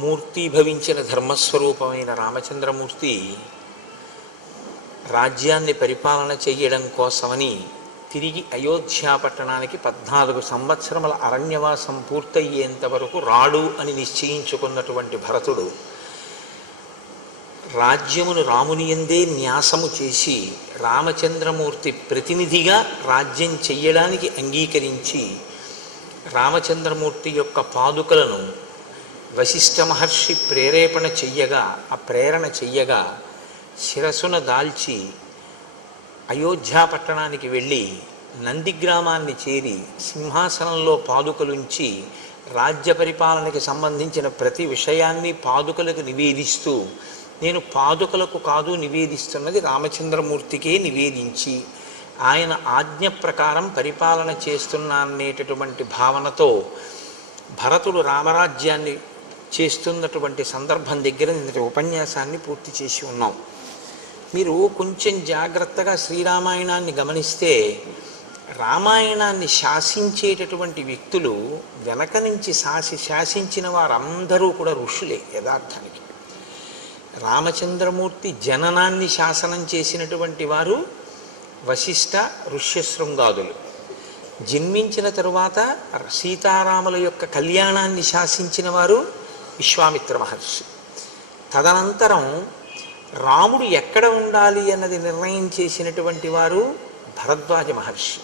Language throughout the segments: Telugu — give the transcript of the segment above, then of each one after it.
మూర్తీభవించిన ధర్మస్వరూపమైన రామచంద్రమూర్తి రాజ్యాన్ని పరిపాలన చెయ్యడం కోసమని తిరిగి అయోధ్యా పట్టణానికి 14 సంవత్సరముల అరణ్యవాసం పూర్తయ్యేంత వరకు రాడు అని నిశ్చయించుకున్నటువంటి భరతుడు రాజ్యమును రాముని యందే న్యాసము చేసి రామచంద్రమూర్తి ప్రతినిధిగా రాజ్యం చెయ్యడానికి అంగీకరించి రామచంద్రమూర్తి యొక్క పాదుకలను వశిష్ఠ మహర్షి ప్రేరేపణ చెయ్యగా ఆ ప్రేరణ చెయ్యగా శిరసున దాల్చి అయోధ్యా పట్టణానికి వెళ్ళి నందిగ్రామాన్ని చేరి సింహాసనంలో పాదుకలుంచి రాజ్య పరిపాలనకి సంబంధించిన ప్రతి విషయాన్ని పాదుకలకు నివేదిస్తూ నేను పాదుకలకు కాదు నివేదిస్తున్నది రామచంద్రమూర్తికే నివేదించి ఆయన ఆజ్ఞ ప్రకారం పరిపాలన చేస్తున్నానేటటువంటి భావనతో భరతుడు రామరాజ్యాన్ని చేస్తున్నటువంటి సందర్భం దగ్గర నిన్నటి ఉపన్యాసాన్ని పూర్తి చేసి ఉన్నాం. మీరు కొంచెం జాగ్రత్తగా శ్రీరామాయణాన్ని గమనిస్తే రామాయణాన్ని శాసించేటటువంటి వ్యక్తులు వెనక నుంచి శాసించిన వారందరూ కూడా ఋషులే. యథార్థానికి రామచంద్రమూర్తి జననాన్ని శాసనం చేసినటువంటి వారు వశిష్ఠ ఋష్యశృంగాదులు, జన్మించిన తరువాత సీతారాముల యొక్క కళ్యాణాన్ని శాసించిన వారు విశ్వామిత్ర మహర్షి. తదనంతరం రాముడు ఎక్కడ ఉండాలి అన్నది నిర్ణయం చేసినటువంటి వారు భరద్వాజ మహర్షి.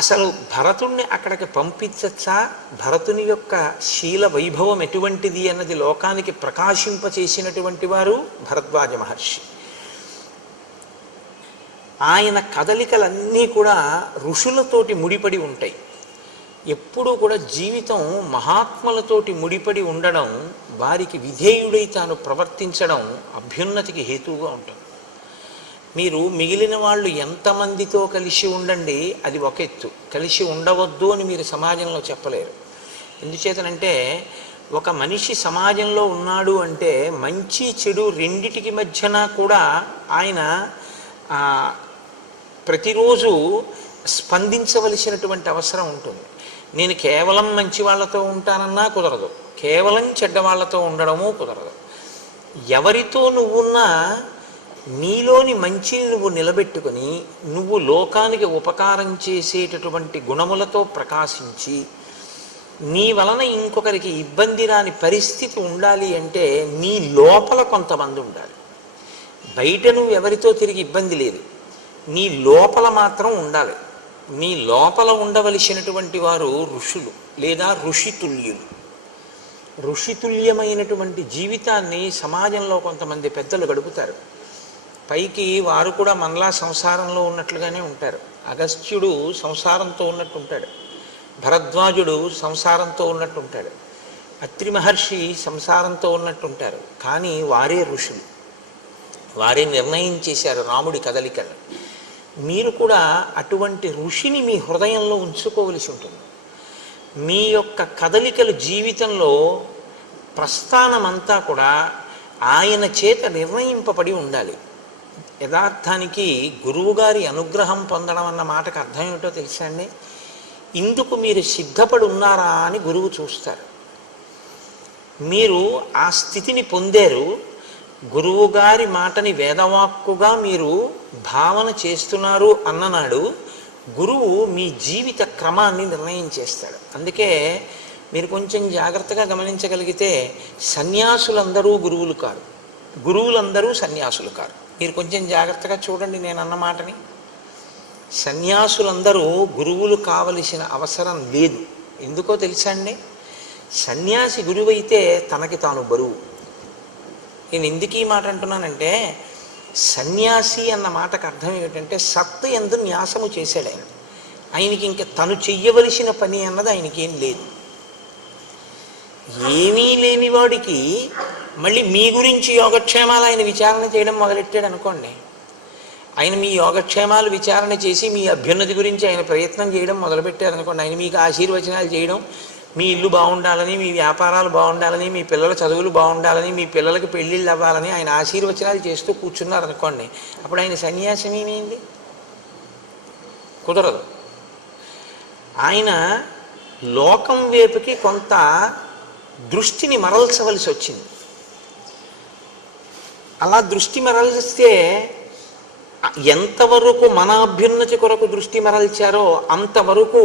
అసలు భరతుణ్ణి అక్కడికి పంపించచ్చా, భరతుని యొక్క శీల వైభవం ఎటువంటిది అన్నది లోకానికి ప్రకాశింపచేసినటువంటి వారు భరద్వాజ మహర్షి. ఆయన కదలికలన్నీ కూడా ఋషులతోటి ముడిపడి ఉంటాయి. ఎప్పుడూ కూడా జీవితం మహాత్ములతోటి ముడిపడి ఉండడం, వారికి విధేయుడై తాను ప్రవర్తించడం అభ్యున్నతికి హేతువుగా ఉంటుంది. మీరు మిగిలిన వాళ్ళు ఎంతమందితో కలిసి ఉండండి, అది ఒక ఎత్తు. కలిసి ఉండవద్దు అని మీరు సమాజంలో చెప్పలేరు. ఎందుచేతనంటే ఒక మనిషి సమాజంలో ఉన్నాడు అంటే మంచి చెడు రెండిటికి మధ్యన కూడా ఆయన ప్రతిరోజు స్పందించవలసినటువంటి అవసరం ఉంటుంది. నేను కేవలం మంచి వాళ్ళతో ఉంటానన్నా కుదరదు, కేవలం చెడ్డవాళ్లతో ఉండడము కుదరదు. ఎవరితో నువ్వున్నా నీలోని మంచిని నువ్వు నిలబెట్టుకొని నువ్వు లోకానికి ఉపకారం చేసేటటువంటి గుణములతో ప్రకాశించి నీ వలన ఇంకొకరికి ఇబ్బంది రాని పరిస్థితి ఉండాలి అంటే నీ లోపల కొంతమంది ఉండాలి. బయట నువ్వు ఎవరితో తిరిగి ఇబ్బంది లేదు, నీ లోపల మాత్రం ఉండాలి. నీ లోపల ఉండవలసినటువంటి వారు ఋషులు లేదా ఋషితుల్యులు. ఋషితుల్యమైనటువంటి జీవితాన్ని సమాజంలో కొంతమంది పెద్దలు గడుపుతారు. పైకి వారు కూడా మనలా సంసారంలో ఉన్నట్లుగానే ఉంటారు. అగస్త్యుడు సంసారంతో ఉన్నట్టు ఉంటాడు, భరద్వాజుడు సంసారంతో ఉన్నట్టు ఉంటాడు, అత్రి మహర్షి సంసారంతో ఉన్నట్టు ఉంటారు. కానీ వారే ఋషులు, వారే నిర్ణయం చేశారు రాముడి కదలికలు. మీరు కూడా అటువంటి ఋషిని మీ హృదయంలో ఉంచుకోవలసి ఉంటుంది. మీ యొక్క కదలికలు జీవితంలో ప్రస్థానమంతా కూడా ఆయన చేత నిర్ణయింపబడి ఉండాలి. యథార్థానికి గురువుగారి అనుగ్రహం పొందడం అన్న మాటకు అర్థం ఏమిటో తెలుసా అండి? ఇందుకు మీరు సిద్ధపడి ఉన్నారా అని గురువు చూస్తారు. మీరు ఆ స్థితిని పొందారు, గురువుగారి మాటని వేదవాక్కుగా మీరు భావన చేస్తున్నారు అన్ననాడు గురువు మీ జీవిత క్రమాన్ని నిర్ణయం చేస్తాడు. అందుకే మీరు కొంచెం జాగ్రత్తగా గమనించగలిగితే సన్యాసులందరూ గురువులు కారు, గురువులందరూ సన్యాసులు కారు. మీరు కొంచెం జాగ్రత్తగా చూడండి నేను అన్న మాటని. సన్యాసులందరూ గురువులు కావలసిన అవసరం లేదు. ఎందుకో తెలుసా అండి? సన్యాసి గురువైతే తనకి తాను బరువు. నేను ఎందుకు ఈ మాట అంటున్నానంటే సన్యాసి అన్న మాటకు అర్థం ఏమిటంటే సత్తు యందు న్యాసము చేశాడు ఆయన. ఆయనకి ఇంకా తను చెయ్యవలసిన పని అన్నది ఆయనకేం లేదు. ఏమీ లేని వాడికి మళ్ళీ మీ గురించి యోగక్షేమాలు ఆయన విచారణ చేయడం మొదలెట్టాడు అనుకోండి, ఆయన మీ యోగక్షేమాలు విచారణ చేసి మీ అభ్యున్నతి గురించి ఆయన ప్రయత్నం చేయడం మొదలుపెట్టారు అనుకోండి, ఆయన మీకు ఆశీర్వచనాలు చేయడం, మీ ఇల్లు బాగుండాలని, మీ వ్యాపారాలు బాగుండాలని, మీ పిల్లల చదువులు బాగుండాలని, మీ పిల్లలకి పెళ్ళిళ్ళు అవ్వాలని ఆయన ఆశీర్వచనాలు చేస్తూ కూర్చున్నారు అనుకోండి, అప్పుడు ఆయన సన్యాసం ఏమైంది? కుదరదు. ఆయన లోకం వైపుకి కొంత దృష్టిని మరల్చవలసి వచ్చింది. అలా దృష్టి మరల్స్తే ఎంతవరకు మన అభ్యున్నతి కొరకు దృష్టి మరల్చారో అంతవరకు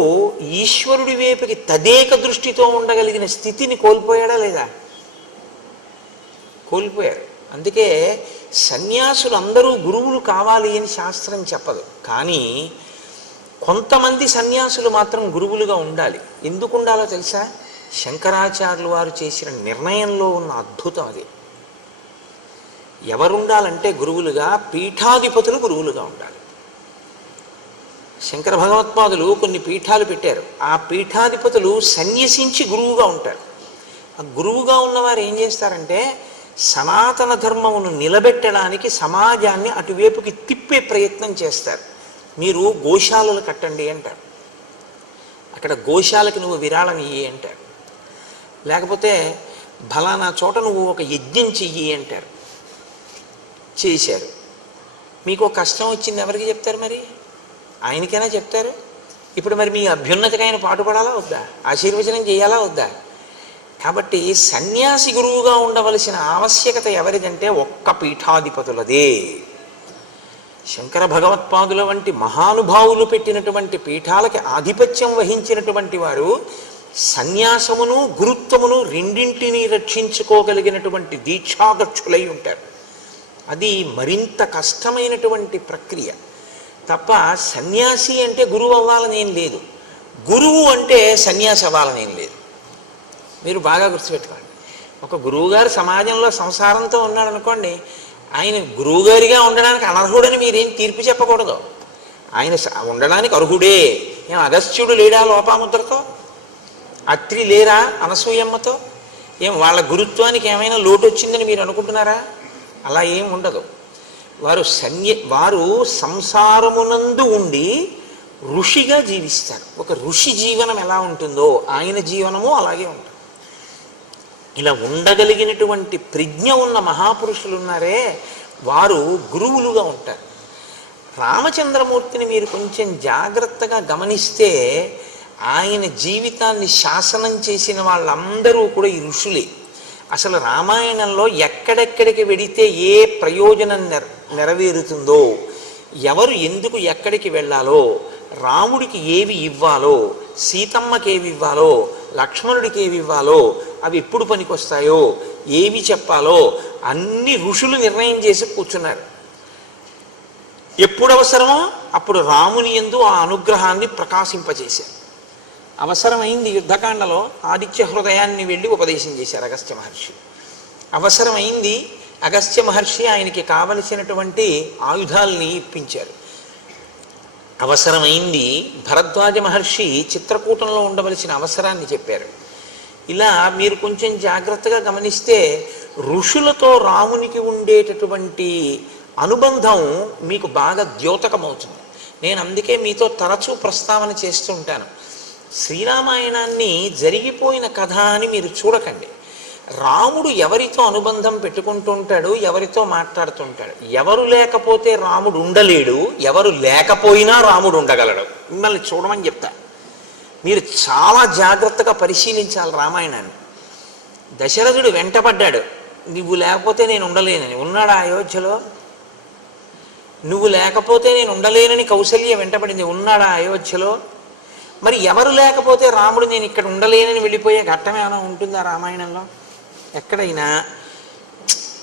ఈశ్వరుడి వైపుకి తదేక దృష్టితో ఉండగలిగిన స్థితిని కోల్పోయాడా లేదా? కోల్పోయారు. అందుకే సన్యాసులు అందరూ గురువులు కావాలి అని శాస్త్రం చెప్పదు. కానీ కొంతమంది సన్యాసులు మాత్రం గురువులుగా ఉండాలి. ఎందుకు ఉండాలో తెలుసా? శంకరాచార్యులు వారు చేసిన నిర్ణయంలో ఉన్న అద్భుతం అది. ఎవరుండాలంటే గురువులుగా పీఠాధిపతులు గురువులుగా ఉండాలి. శంకర భగవత్పాదులు కొన్ని పీఠాలు పెట్టారు. ఆ పీఠాధిపతులు సన్యసించి గురువుగా ఉంటారు. ఆ గురువుగా ఉన్నవారు ఏం చేస్తారంటే సనాతన ధర్మమును నిలబెట్టడానికి సమాజాన్ని అటువైపుకి తిప్పే ప్రయత్నం చేస్తారు. మీరు గోశాలలు కట్టండి అంటారు, అక్కడ గోశాలకి నువ్వు విరాళం ఇయ్యి అంటారు. లేకపోతే ఫలానా చోట నువ్వు ఒక యజ్ఞం చెయ్యి అంటారు. చేశారు. మీకు ఒక కష్టం వచ్చింది, ఎవరికి చెప్తారు? మరి ఆయనకైనా చెప్తారు. ఇప్పుడు మరి మీ అభ్యున్నతికి ఆయన పాటుపడాలా వద్దా? ఆశీర్వచనం చేయాలా వద్దా? కాబట్టి సన్యాసి గురువుగా ఉండవలసిన ఆవశ్యకత ఎవరిదంటే ఒక్క పీఠాధిపతులదే. శంకర భగవత్పాదుల వంటి మహానుభావులు పెట్టినటువంటి పీఠాలకి ఆధిపత్యం వహించినటువంటి వారు సన్యాసమును గురుత్వమును రెండింటినీ రక్షించుకోగలిగినటువంటి దీక్షాదక్షులై ఉంటారు. అది మరింత కష్టమైనటువంటి ప్రక్రియ. తప్ప సన్యాసి అంటే గురువు అవ్వాలని ఏం లేదు, గురువు అంటే సన్యాసి అవ్వాలని ఏం లేదు. మీరు బాగా గుర్తుపెట్టుకోండి. ఒక గురువుగారు సమాజంలో సంసారంతో ఉన్నాడు అనుకోండి, ఆయన గురువుగారిగా ఉండడానికి అనర్హుడని మీరేం తీర్పు చెప్పకూడదు. ఆయన ఉండడానికి అర్హుడే. ఏం అగస్త్యుడు లేడా లోపాముద్రతో? అత్రి లేరా అనసూయమ్మతో? ఏం వాళ్ళ గురుత్వానికి ఏమైనా లోటు వచ్చిందని మీరు అనుకుంటున్నారా? అలా ఏం ఉండదు. వారు సంసారమునందు ఉండి ఋషిగా జీవిస్తారు. ఒక ఋషి జీవనం ఎలా ఉంటుందో ఆయన జీవనము అలాగే ఉంటుంది. ఇలా ఉండగలిగినటువంటి ప్రజ్ఞ ఉన్న మహాపురుషులు ఉన్నారే, వారు గురువులుగా ఉంటారు. రామచంద్రమూర్తిని మీరు కొంచెం జాగ్రత్తగా గమనిస్తే ఆయన జీవితాన్ని శాసనం చేసిన వాళ్ళందరూ కూడా ఈ ఋషులే. అసలు రామాయణంలో ఎక్కడెక్కడికి వెడితే ఏ ప్రయోజనం నెరవేరుతుందో, ఎవరు ఎందుకు ఎక్కడికి వెళ్ళాలో, రాముడికి ఏవి ఇవ్వాలో, సీతమ్మకి ఏవి ఇవ్వాలో, లక్ష్మణుడికి ఏవి ఇవ్వాలో, అవి ఎప్పుడు పనికొస్తాయో, ఏవి చెప్పాలో అన్ని ఋషులు నిర్ణయం చేసి కూర్చున్నారు. ఎప్పుడు అవసరమో అప్పుడు రాముని యందు ఆ అనుగ్రహాన్ని ప్రకాశింపజేశారు. అవసరమైంది యుద్ధకాండలో ఆదిత్య హృదయాన్ని వెళ్ళి ఉపదేశం చేశారు అగస్త్య మహర్షి. అవసరమైంది అగస్త్య మహర్షి ఆయనకి కావలసినటువంటి ఆయుధాలని ఇప్పించారు. అవసరమైంది భరద్వాజ మహర్షి చిత్రకూటంలో ఉండవలసిన అవసరాన్ని చెప్పారు. ఇలా మీరు కొంచెం జాగ్రత్తగా గమనిస్తే ఋషులతో రామునికి ఉండేటటువంటి అనుబంధం మీకు బాగా ద్యోతకమవుతుంది. నేను అందుకే మీతో తరచూ ప్రస్తావన చేస్తూ ఉంటాను. శ్రీరామాయణాన్ని జరిగిపోయిన కథ అని మీరు చూడకండి. రాముడు ఎవరితో అనుబంధం పెట్టుకుంటూ ఉంటాడు, ఎవరితో మాట్లాడుతుంటాడు. ఎవరు లేకపోతే రాముడు ఉండలేడు, ఎవరు లేకపోయినా రాముడు ఉండగలడు. మిమ్మల్ని చూడమని చెప్తా. మీరు చాలా జాగ్రత్తగా పరిశీలించాలి రామాయణాన్ని. దశరథుడు వెంటపడ్డాడు, నువ్వు లేకపోతే నేను ఉండలేనని. ఉన్నాడా అయోధ్యలో? నువ్వు లేకపోతే నేను ఉండలేనని కౌసల్య వెంటపడింది. ఉన్నాడా అయోధ్యలో? మరి ఎవరు లేకపోతే రాముడు నేను ఇక్కడ ఉండలేనని వెళ్ళిపోయే ఘట్టం ఏమైనా ఉంటుందా రామాయణంలో? ఎక్కడైనా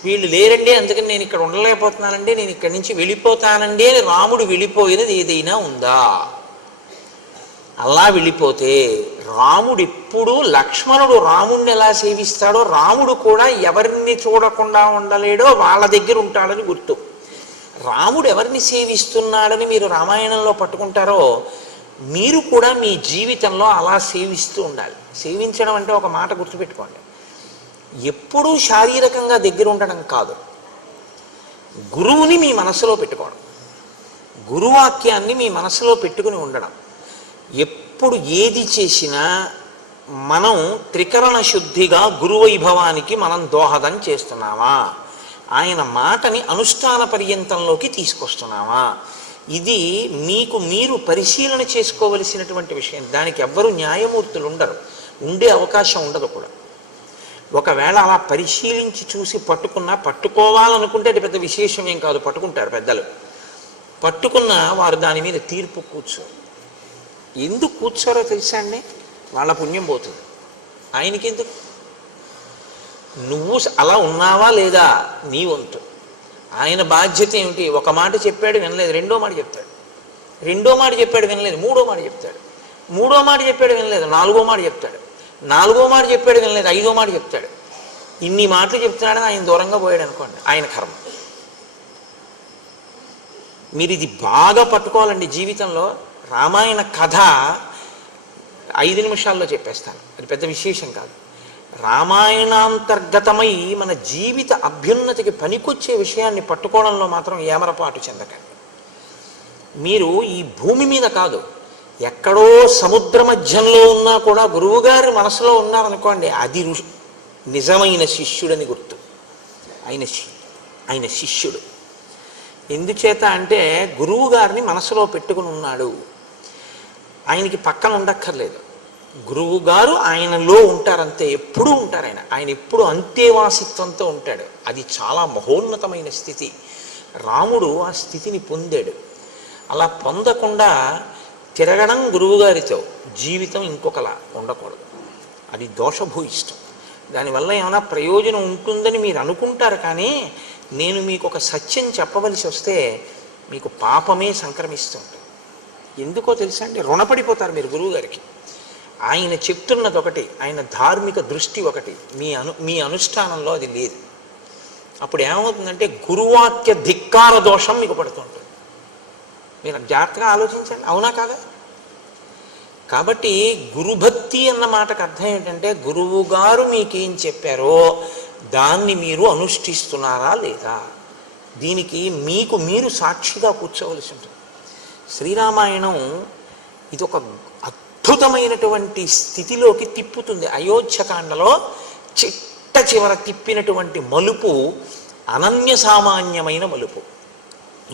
వీళ్ళు లేరండి అందుకని నేను ఇక్కడ ఉండలేకపోతున్నానండి, నేను ఇక్కడి నుంచి వెళ్ళిపోతానండి అని రాముడు వెళ్ళిపోయినది ఏదైనా ఉందా? అలా వెళ్ళిపోతే రాముడు ఎప్పుడు, లక్ష్మణుడు రాముడిని ఎలా సేవిస్తాడో రాముడు కూడా ఎవరిని చూడకుండా ఉండలేడో వాళ్ళ దగ్గర ఉంటాడని గుర్తు. రాముడు ఎవరిని సేవిస్తున్నాడని మీరు రామాయణంలో పట్టుకుంటారో మీరు కూడా మీ జీవితంలో అలా సేవిస్తూ ఉండాలి. సేవించడం అంటే ఒక మాట గుర్తుపెట్టుకోండి, ఎప్పుడూ శారీరకంగా దగ్గర ఉండడం కాదు, గురువుని మీ మనసులో పెట్టుకోవడం, గురువాక్యాన్ని మీ మనసులో పెట్టుకుని ఉండడం. ఎప్పుడు ఏది చేసినా మనం త్రికరణ శుద్ధిగా గురువైభవానికి మనం దోహదం చేస్తున్నామా, ఆయన మాటని అనుష్ఠాన పర్యంతంలోకి తీసుకొస్తున్నామా, ఇది మీకు మీరు పరిశీలన చేసుకోవలసినటువంటి విషయం. దానికి ఎవ్వరూ న్యాయమూర్తులు ఉండరు, ఉండే అవకాశం ఉండదు కూడా. ఒకవేళ అలా పరిశీలించి చూసి పట్టుకున్నా, పట్టుకోవాలనుకుంటే అది పెద్ద విశేషం ఏం కాదు, పట్టుకుంటారు పెద్దలు. పట్టుకున్నా వారు దాని మీద తీర్పు కూర్చోరు. ఎందుకు కూర్చోరో తెలుసా అండి? వాళ్ళ పుణ్యం పోతుంది. ఆయనకి ఎందుకు? నువ్వు అలా ఉన్నావా లేదా నీ వంతు. ఆయన బాధ్యత ఏమిటి? ఒక మాట చెప్పాడు వినలేదు, రెండో మాట చెప్తాడు. రెండో మాట చెప్పాడు వినలేదు, మూడో మాట చెప్తాడు. మూడో మాట చెప్పాడు వినలేదు, నాలుగో మాట చెప్తాడు. నాలుగో మాట చెప్పాడు వినలేదు, ఐదో మాట చెప్తాడు. ఇన్ని మాటలు చెప్తున్నాడని ఆయన దూరంగా పోయాడు అనుకోండి, ఆయన కర్మ. మీరు ఇది బాగా పట్టుకోవాలండి జీవితంలో. రామాయణ కథ 5 నిమిషాల్లో చెప్పేస్తాను, అది పెద్ద విశేషం కాదు. రామాయణాంతర్గతమై మన జీవిత అభ్యున్నతికి పనికొచ్చే విషయాన్ని పట్టుకోవడంలో మాత్రం ఏమరపాటు చెందకండి. మీరు ఈ భూమి మీద కాదు, ఎక్కడో సముద్ర మధ్యంలో ఉన్నా కూడా గురువుగారి మనసులో ఉన్నారనుకోండి, అది నిజమైన శిష్యుడని గుర్తు. ఆయన శిష్యుడు. ఎందుచేత అంటే గురువు గారిని మనసులో పెట్టుకుని ఉన్నాడు. ఆయనకి పక్కన ఉండక్కర్లేదు, గురువు గారు ఆయనలో ఉంటారంతే, ఎప్పుడూ ఉంటారు. ఆయన ఎప్పుడు అంతేవాసిత్వంతో ఉంటాడు. అది చాలా మహోన్నతమైన స్థితి. రాముడు ఆ స్థితిని పొందాడు. అలా పొందకుండా తిరగడం గురువుగారితో, జీవితం ఇంకొకలా ఉండకూడదు. అది దోషభూయిష్టం. దానివల్ల ఏమైనా ప్రయోజనం ఉంటుందని మీరు అనుకుంటారు, కానీ నేను మీకు ఒక సత్యం చెప్పవలసి వస్తే మీకు పాపమే సంక్రమిస్తుంటుంది. ఎందుకో తెలుసా అండి? రుణపడిపోతారు మీరు గురువుగారికి. ఆయన చెప్తున్నది ఒకటి, ఆయన ధార్మిక దృష్టి ఒకటి, మీ అనుష్ఠానంలో అది లేదు. అప్పుడు ఏమవుతుందంటే గురువాక్య ధిక్కార దోషం మీకు పడుతుంటుంది. మీరు జాగ్రత్తగా ఆలోచించండి, అవునా కాదా? కాబట్టి గురుభక్తి అన్న మాటకు అర్థం ఏంటంటే గురువు గారు మీకేం చెప్పారో దాన్ని మీరు అనుష్ఠిస్తున్నారా లేదా, దీనికి మీకు మీరు సాక్షిగా కూర్చోవలసి ఉంటుంది. శ్రీరామాయణం ఇది ఒక అద్భుతమైనటువంటి స్థితిలోకి తిప్పుతుంది. అయోధ్యకాండలో చిట్ట చివర తిప్పినటువంటి మలుపు అనన్య సామాన్యమైన మలుపు.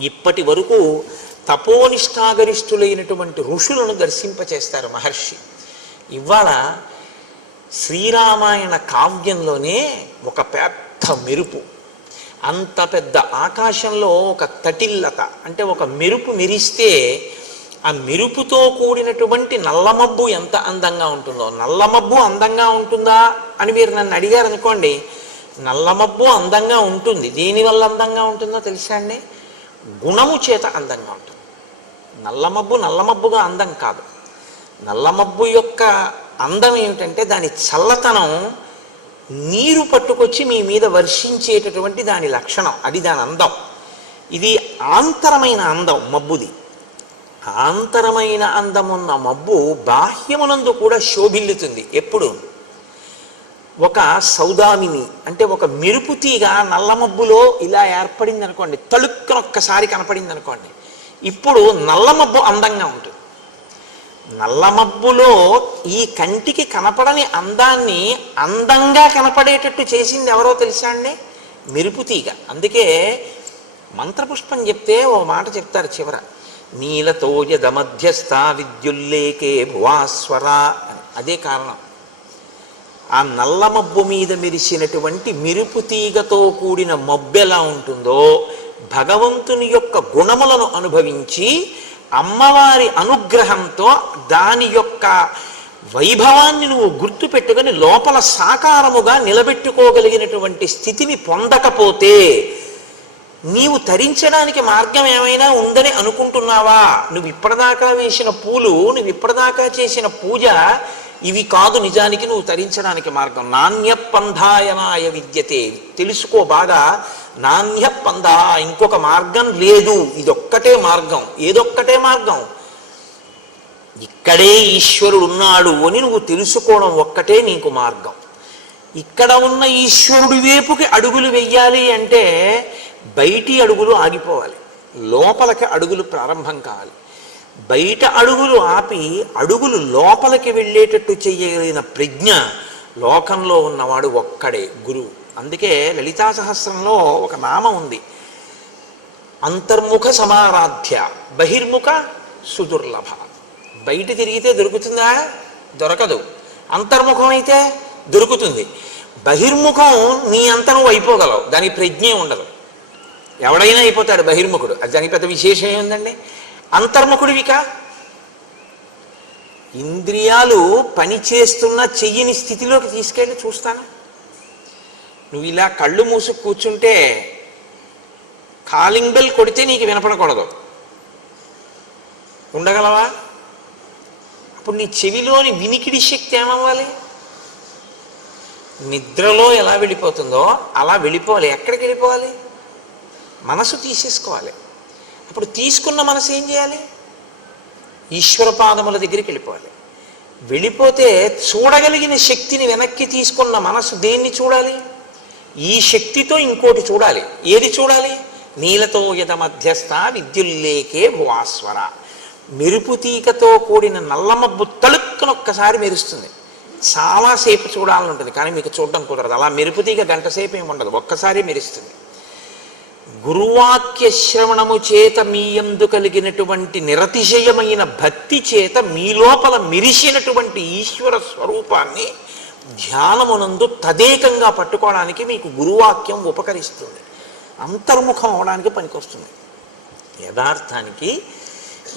ఇప్పటి వరకు తపోనిష్టాగరిష్ఠులైనటువంటి ఋషులను దర్శింపచేస్తారు మహర్షి. ఇవాళ శ్రీరామాయణ కావ్యంలోనే ఒక పెద్ద మెరుపు, అంత పెద్ద ఆకాశంలో ఒక తటిల్లత అంటే ఒక మెరుపు మెరిస్తే ఆ మెరుపుతో కూడినటువంటి నల్లమబ్బు ఎంత అందంగా ఉంటుందో. నల్లమబ్బు అందంగా ఉంటుందా అని మీరు నన్ను అడిగారు అనుకోండి, నల్లమబ్బు అందంగా ఉంటుంది. దేనివల్ల అందంగా ఉంటుందో తెలుసా అండి? గుణము చేత అందంగా ఉంటుంది. నల్లమబ్బు నల్లమబ్బుగా అందం కాదు. నల్లమబ్బు యొక్క అందం ఏమిటంటే దాని చల్లతనం నీరు పట్టుకొచ్చి మీ మీద వర్షించేటటువంటి దాని లక్షణం, అది దాని అందం. ఇది ఆంతరమైన అందం మబ్బుది. ఆంతరమైన అందమున్న మబ్బు బాహ్యమునందు కూడా శోభిల్లుతుంది. ఎప్పుడు? ఒక సౌదామిని అంటే ఒక మెరుపు తీగ నల్లమబ్బులో ఇలా ఏర్పడింది అనుకోండి, తళుక్కున ఒక్కసారి కనపడింది అనుకోండి, ఇప్పుడు నల్లమబ్బు అందంగా ఉంటుంది. నల్లమబ్బులో ఈ కంటికి కనపడని అందాన్ని అందంగా కనపడేటట్టు చేసింది ఎవరో తెలుసా అండి? మెరుపు తీగ. అందుకే మంత్రపుష్పం చెప్తే ఓ మాట చెప్తారు చివర, నీలతో యద మధ్యస్థ విద్యుల్లేకే భువాస్వర అని. అదే కారణం. ఆ నల్ల మబ్బు మీద మెరిసినటువంటి మెరుపు తీగతో కూడిన మబ్బు ఎలా ఉంటుందో భగవంతుని యొక్క గుణములను అనుభవించి అమ్మవారి అనుగ్రహంతో దాని యొక్క వైభవాన్ని నువ్వు గుర్తు పెట్టుకొని లోపల సాకారముగా నిలబెట్టుకోగలిగినటువంటి స్థితిని పొందకపోతే నీవు తరించడానికి మార్గం ఏమైనా ఉందని అనుకుంటున్నావా? నువ్వు ఇప్పటిదాకా వేసిన పూలు, నువ్వు ఇప్పటిదాకా చేసిన పూజ ఇవి కాదు నిజానికి నువ్వు తరించడానికి మార్గం. నాణ్య పంధాయనాయ విద్యతే. తెలుసుకో బాగా, నాణ్య పంధ, ఇంకొక మార్గం లేదు, ఇదొక్కటే మార్గం. ఏదొక్కటే మార్గం? ఇక్కడే ఈశ్వరుడు ఉన్నాడు అని నువ్వు తెలుసుకోవడం ఒక్కటే నీకు మార్గం. ఇక్కడ ఉన్న ఈశ్వరుడి వైపుకి అడుగులు వెయ్యాలి అంటే బయటి అడుగులు ఆగిపోవాలి, లోపలికి అడుగులు ప్రారంభం కావాలి. బయట అడుగులు ఆపి అడుగులు లోపలికి వెళ్ళేటట్టు చేయగలిగిన ప్రజ్ఞ లోకంలో ఉన్నవాడు ఒక్కడే గురువు. అందుకే లలితా సహస్రంలో ఒక నామం ఉంది, అంతర్ముఖ సమారాధ్య బహిర్ముఖ సుదుర్లభ. బయట తిరిగితే దొరుకుతుందా? దొరకదు. అంతర్ముఖం అయితే దొరుకుతుంది. బహిర్ముఖం నీ అంత నువ్వు అయిపోగలవు, దానికి ప్రజ్ఞే ఉండదు. ఎవడైనా అయిపోతాడు బహిర్ముఖుడు, అది దానికి పెద్ద విశేషం ఏముందండి. అంతర్ముఖుడివికా ఇంద్రియాలు పనిచేస్తున్న చెయ్యని స్థితిలోకి తీసుకెళ్ళి చూస్తాను. నువ్వు ఇలా కళ్ళు మూసుకు కూర్చుంటే కాలింగ్ బెల్ కొడితే నీకు వినపడకూడదు, ఉండగలవా? అప్పుడు నీ చెవిలోని వినికిడి శక్తి ఏమవ్వాలి? నిద్రలో ఎలా వెళ్ళిపోతుందో అలా వెళ్ళిపోవాలి. ఎక్కడికి వెళ్ళిపోవాలి? మనసు తీసేసుకోవాలి. అప్పుడు తీసుకున్న మనసు ఏం చేయాలి? ఈశ్వర పాదముల దగ్గరికి వెళ్ళిపోవాలి. వెళ్ళిపోతే చూడగలిగిన శక్తిని వెనక్కి తీసుకున్న మనసు దేన్ని చూడాలి? ఈ శక్తితో ఇంకోటి చూడాలి. ఏది చూడాలి? నీలతో యద మధ్యస్థ విద్యుల్లేకే భువాస్వర. మెరుపు తీకతో కూడిన నల్లమబ్బు తలుక్కునొక్కసారి మెరుస్తుంది. చాలాసేపు చూడాలని ఉంటుంది, కానీ మీకు చూడడం కుదరదు. అలా మెరుపు తీగ గంట సేపు ఏమి ఉండదు, ఒక్కసారి మెరుస్తుంది. గురువాక్య శ్రవణము చేత మీయందు కలిగినటువంటి నిరతిశయమైన భక్తి చేత మీ లోపల మెరిసినటువంటి ఈశ్వర స్వరూపాన్ని ధ్యానమునందు తదేకంగా పట్టుకోవడానికి మీకు గురువాక్యం ఉపకరిస్తుంది, అంతర్ముఖం అవడానికి పనికొస్తుంది. యథార్థానికి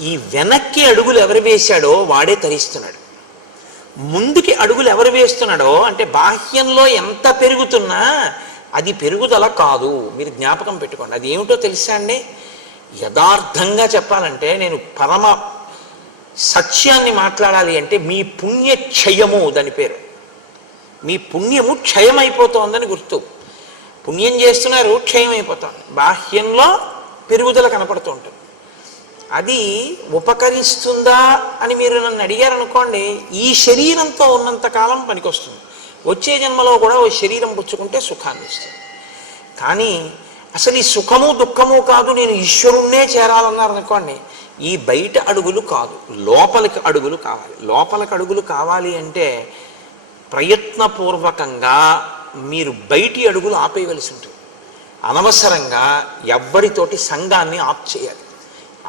ఈ వెనక్కి అడుగులు ఎవరు వేశాడో వాడే తరిస్తున్నాడు. ముందుకి అడుగులు ఎవరు వేస్తున్నాడో అంటే బాహ్యంలో ఎంత పెరుగుతున్నా అది పెరుగుదల కాదు. మీరు జ్ఞాపకం పెట్టుకోండి. అది ఏమిటో తెలుసా అండి? యథార్థంగా చెప్పాలంటే, నేను పరమ సత్యాన్ని మాట్లాడాలి అంటే, మీ పుణ్యక్షయము దాని పేరు. మీ పుణ్యము క్షయమైపోతోందని గుర్తు. పుణ్యం చేస్తున్నారు, క్షయం అయిపోతుంది. బాహ్యంలో పెరుగుదల కనపడుతూ ఉంటుంది. అది ఉపకరిస్తుందా అని మీరు నన్ను అడిగారనుకోండి, ఈ శరీరంతో ఉన్నంతకాలం పనికొస్తుంది. వచ్చే జన్మలో కూడా ఓ శరీరం పుచ్చుకుంటే సుఖాన్ని ఇస్తుంది. కానీ అసలు ఈ సుఖము దుఃఖము కాదు, నేను ఈశ్వరుణ్ణే చేరాలన్నారు అనుకోండి, ఈ బయట అడుగులు కాదు, లోపలికి అడుగులు కావాలి. లోపలికి అడుగులు కావాలి అంటే ప్రయత్నపూర్వకంగా మీరు బయటి అడుగులు ఆపేయవలసి ఉంటుంది. అనవసరంగా ఎవ్వరితోటి సంఘాన్ని ఆప్ చేయాలి.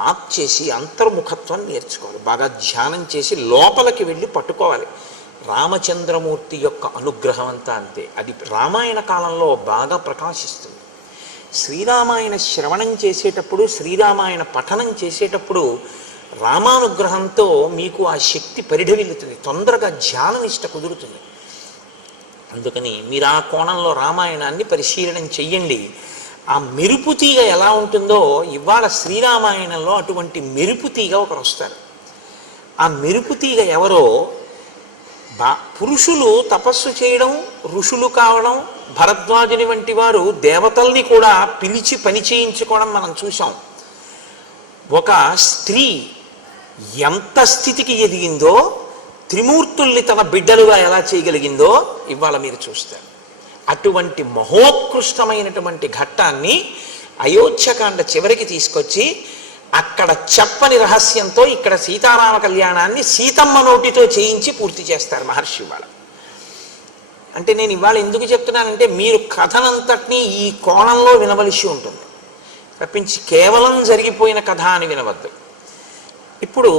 ఆప్ చేసి అంతర్ముఖత్వం నేర్చుకోవాలి. బాగా ధ్యానం చేసి లోపలికి వెళ్ళి పట్టుకోవాలి. రామచంద్రమూర్తి యొక్క అనుగ్రహం అంతా అంతే. అది రామాయణ కాలంలో బాగా ప్రకాశిస్తుంది. శ్రీరామాయణ శ్రవణం చేసేటప్పుడు, శ్రీరామాయణ పఠనం చేసేటప్పుడు రామానుగ్రహంతో మీకు ఆ శక్తి పరిఢవిల్లుతుంది, తొందరగా ధ్యాననిష్ట కుదురుతుంది. అందుకని మీరు ఆ కోణంలో రామాయణాన్ని పరిశీలనం చెయ్యండి. ఆ మెరుపు తీగ ఎలా ఉంటుందో ఇవాళ శ్రీరామాయణంలో అటువంటి మెరుపు తీగ ఒకరు వస్తారు. ఆ మెరుపు తీగ ఎవరో, పురుషులు తపస్సు చేయడం, ఋషులు కావడం, భరద్వాజుని వంటి వారు దేవతల్ని కూడా పిలిచి పని చేయించుకోవడం మనం చూసాం. ఒక స్త్రీ ఎంత స్థితికి ఎదిగిందో, త్రిమూర్తుల్ని తన బిడ్డలుగా ఎలా చేయగలిగిందో ఇవాళ మీరు చూస్తారు. అటువంటి మహోత్కృష్టమైనటువంటి ఘట్టాన్ని అయోధ్యకాండ చివరికి తీసుకొచ్చి అక్కడ చెప్పని రహస్యంతో ఇక్కడ సీతారామ కళ్యాణాన్ని సీతమ్మ నోటితో చేయించి పూర్తి చేస్తారు మహర్షి ఇవాళ. అంటే నేను ఇవాళ ఎందుకు చెప్తున్నానంటే, మీరు కథనంతటినీ ఈ కోణంలో వినవలసి ఉంటుంది తప్పించి కేవలం జరిగిపోయిన కథ అని వినవద్దు. ఇప్పుడు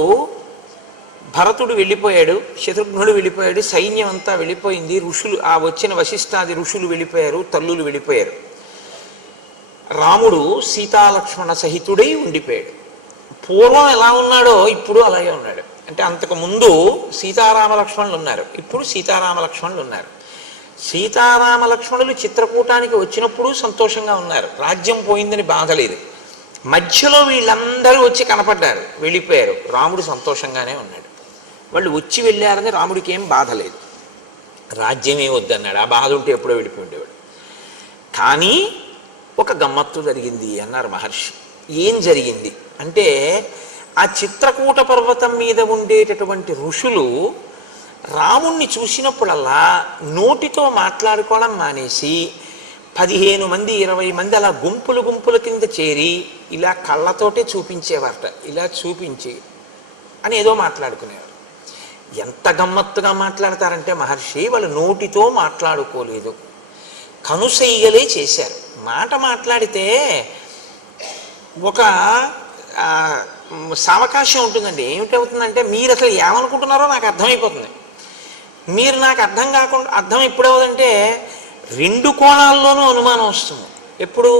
భరతుడు వెళ్ళిపోయాడు, శత్రుఘ్నుడు వెళ్ళిపోయాడు, సైన్యం అంతా వెళ్ళిపోయింది, ఋషులు ఆ వచ్చిన వశిష్ఠాది ఋషులు వెళ్ళిపోయారు, తల్లులు వెళ్ళిపోయారు. రాముడు సీతాలక్ష్మణ సహితుడై ఉండిపోయాడు. పూర్వం ఎలా ఉన్నాడో ఇప్పుడు అలాగే ఉన్నాడు. అంటే అంతకు ముందు సీతారామ లక్ష్మణులు ఉన్నారు, ఇప్పుడు సీతారామ లక్ష్మణులు ఉన్నారు. సీతారామ లక్ష్మణులు చిత్రకూటానికి వచ్చినప్పుడు సంతోషంగా ఉన్నారు, రాజ్యం పోయిందని బాధ లేదు. మధ్యలో వీళ్ళందరూ వచ్చి కనపడ్డారు, వెళ్ళిపోయారు, రాముడు సంతోషంగానే ఉన్నాడు. వాళ్ళు వచ్చి వెళ్ళారని రాముడికి ఏం బాధ లేదు, రాజ్యమే వద్దన్నాడు. ఆ బాధ ఉంటే ఎప్పుడో వెళ్ళిపోయి ఉండేవాడు. కానీ ఒక గమ్మత్తు జరిగింది అన్నారు మహర్షి. ఏం జరిగింది అంటే, ఆ చిత్రకూట పర్వతం మీద ఉండేటటువంటి ఋషులు రాముణ్ణి చూసినప్పుడల్లా నోటితో మాట్లాడుకోవడం మానేసి 15 మంది 20 మంది అలా గుంపులు గుంపుల కింద చేరి ఇలా కళ్ళతోటే చూపించేవారట. ఇలా చూపించి అని ఏదో మాట్లాడుకునేవారు. ఎంత గమ్మత్తుగా మాట్లాడతారంటే మహర్షి, వాళ్ళు నోటితో మాట్లాడుకోలేదు, కనుసైగలే చేశారు. మాట మాట్లాడితే ఒక సావకాశం ఉంటుందండి. ఏమిటవుతుందంటే, మీరు అసలు ఏమనుకుంటున్నారో నాకు అర్థమైపోతుంది. మీరు నాకు అర్థం కాకుండా, అర్థం ఎప్పుడవుతుందంటే రెండు కోణాల్లోనూ అనుమానం వస్తుంది. ఎప్పుడు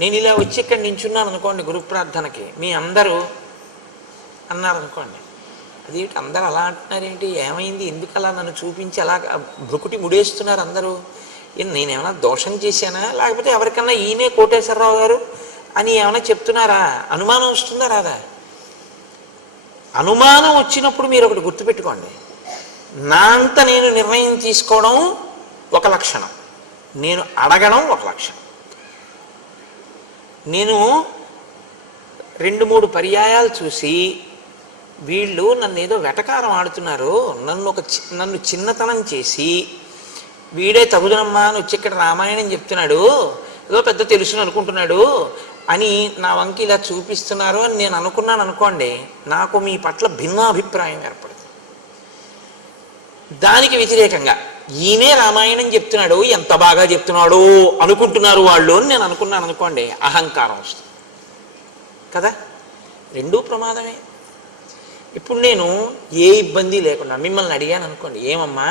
నేను ఇలా వచ్చి ఇక్కడ నించున్నాను అనుకోండి గురు ప్రార్థనకి, మీ అందరూ అన్నారనుకోండి, అదేంటి అందరూ అలా అంటున్నారేంటి, ఏమైంది, ఎందుకు అలా నన్ను చూపించి అలా భ్రుకుటి ముడేస్తున్నారు అందరూ, నేనేమైనా దోషం చేశానా, లేకపోతే ఎవరికన్నా ఈయనే కోటేశ్వరరావు గారు అని ఏమైనా చెప్తున్నారా, అనుమానం వస్తుందా రాదా? అనుమానం వచ్చినప్పుడు మీరు ఒకటి గుర్తుపెట్టుకోండి, నా అంత నేను నిర్ణయం తీసుకోవడం ఒక లక్షణం, నేను అడగడం ఒక లక్షణం. నేను 2-3 పర్యాయాలు చూసి వీళ్ళు నన్ను ఏదో వెటకారం ఆడుతున్నారు, నన్ను చిన్నతనం చేసి వీడే తగుదనమ్మా అని వచ్చి ఇక్కడ రామాయణం చెప్తున్నాడు, ఏదో పెద్ద తెలుసుని అనుకుంటున్నాడు అని నా వంకి ఇలా చూపిస్తున్నారు అని నేను అనుకున్నాను అనుకోండి, నాకు మీ పట్ల భిన్నాభిప్రాయం ఏర్పడుతుంది. దానికి వ్యతిరేకంగా ఈయనే రామాయణం చెప్తున్నాడు, ఎంత బాగా చెప్తున్నాడు అనుకుంటున్నారు వాళ్ళు అని నేను అనుకున్నాను అనుకోండి, అహంకారం వస్తుంది కదా. రెండూ ప్రమాదమే. ఇప్పుడు నేను ఏ ఇబ్బంది లేకుండా మిమ్మల్ని అడిగాను అనుకోండి, ఏమమ్మా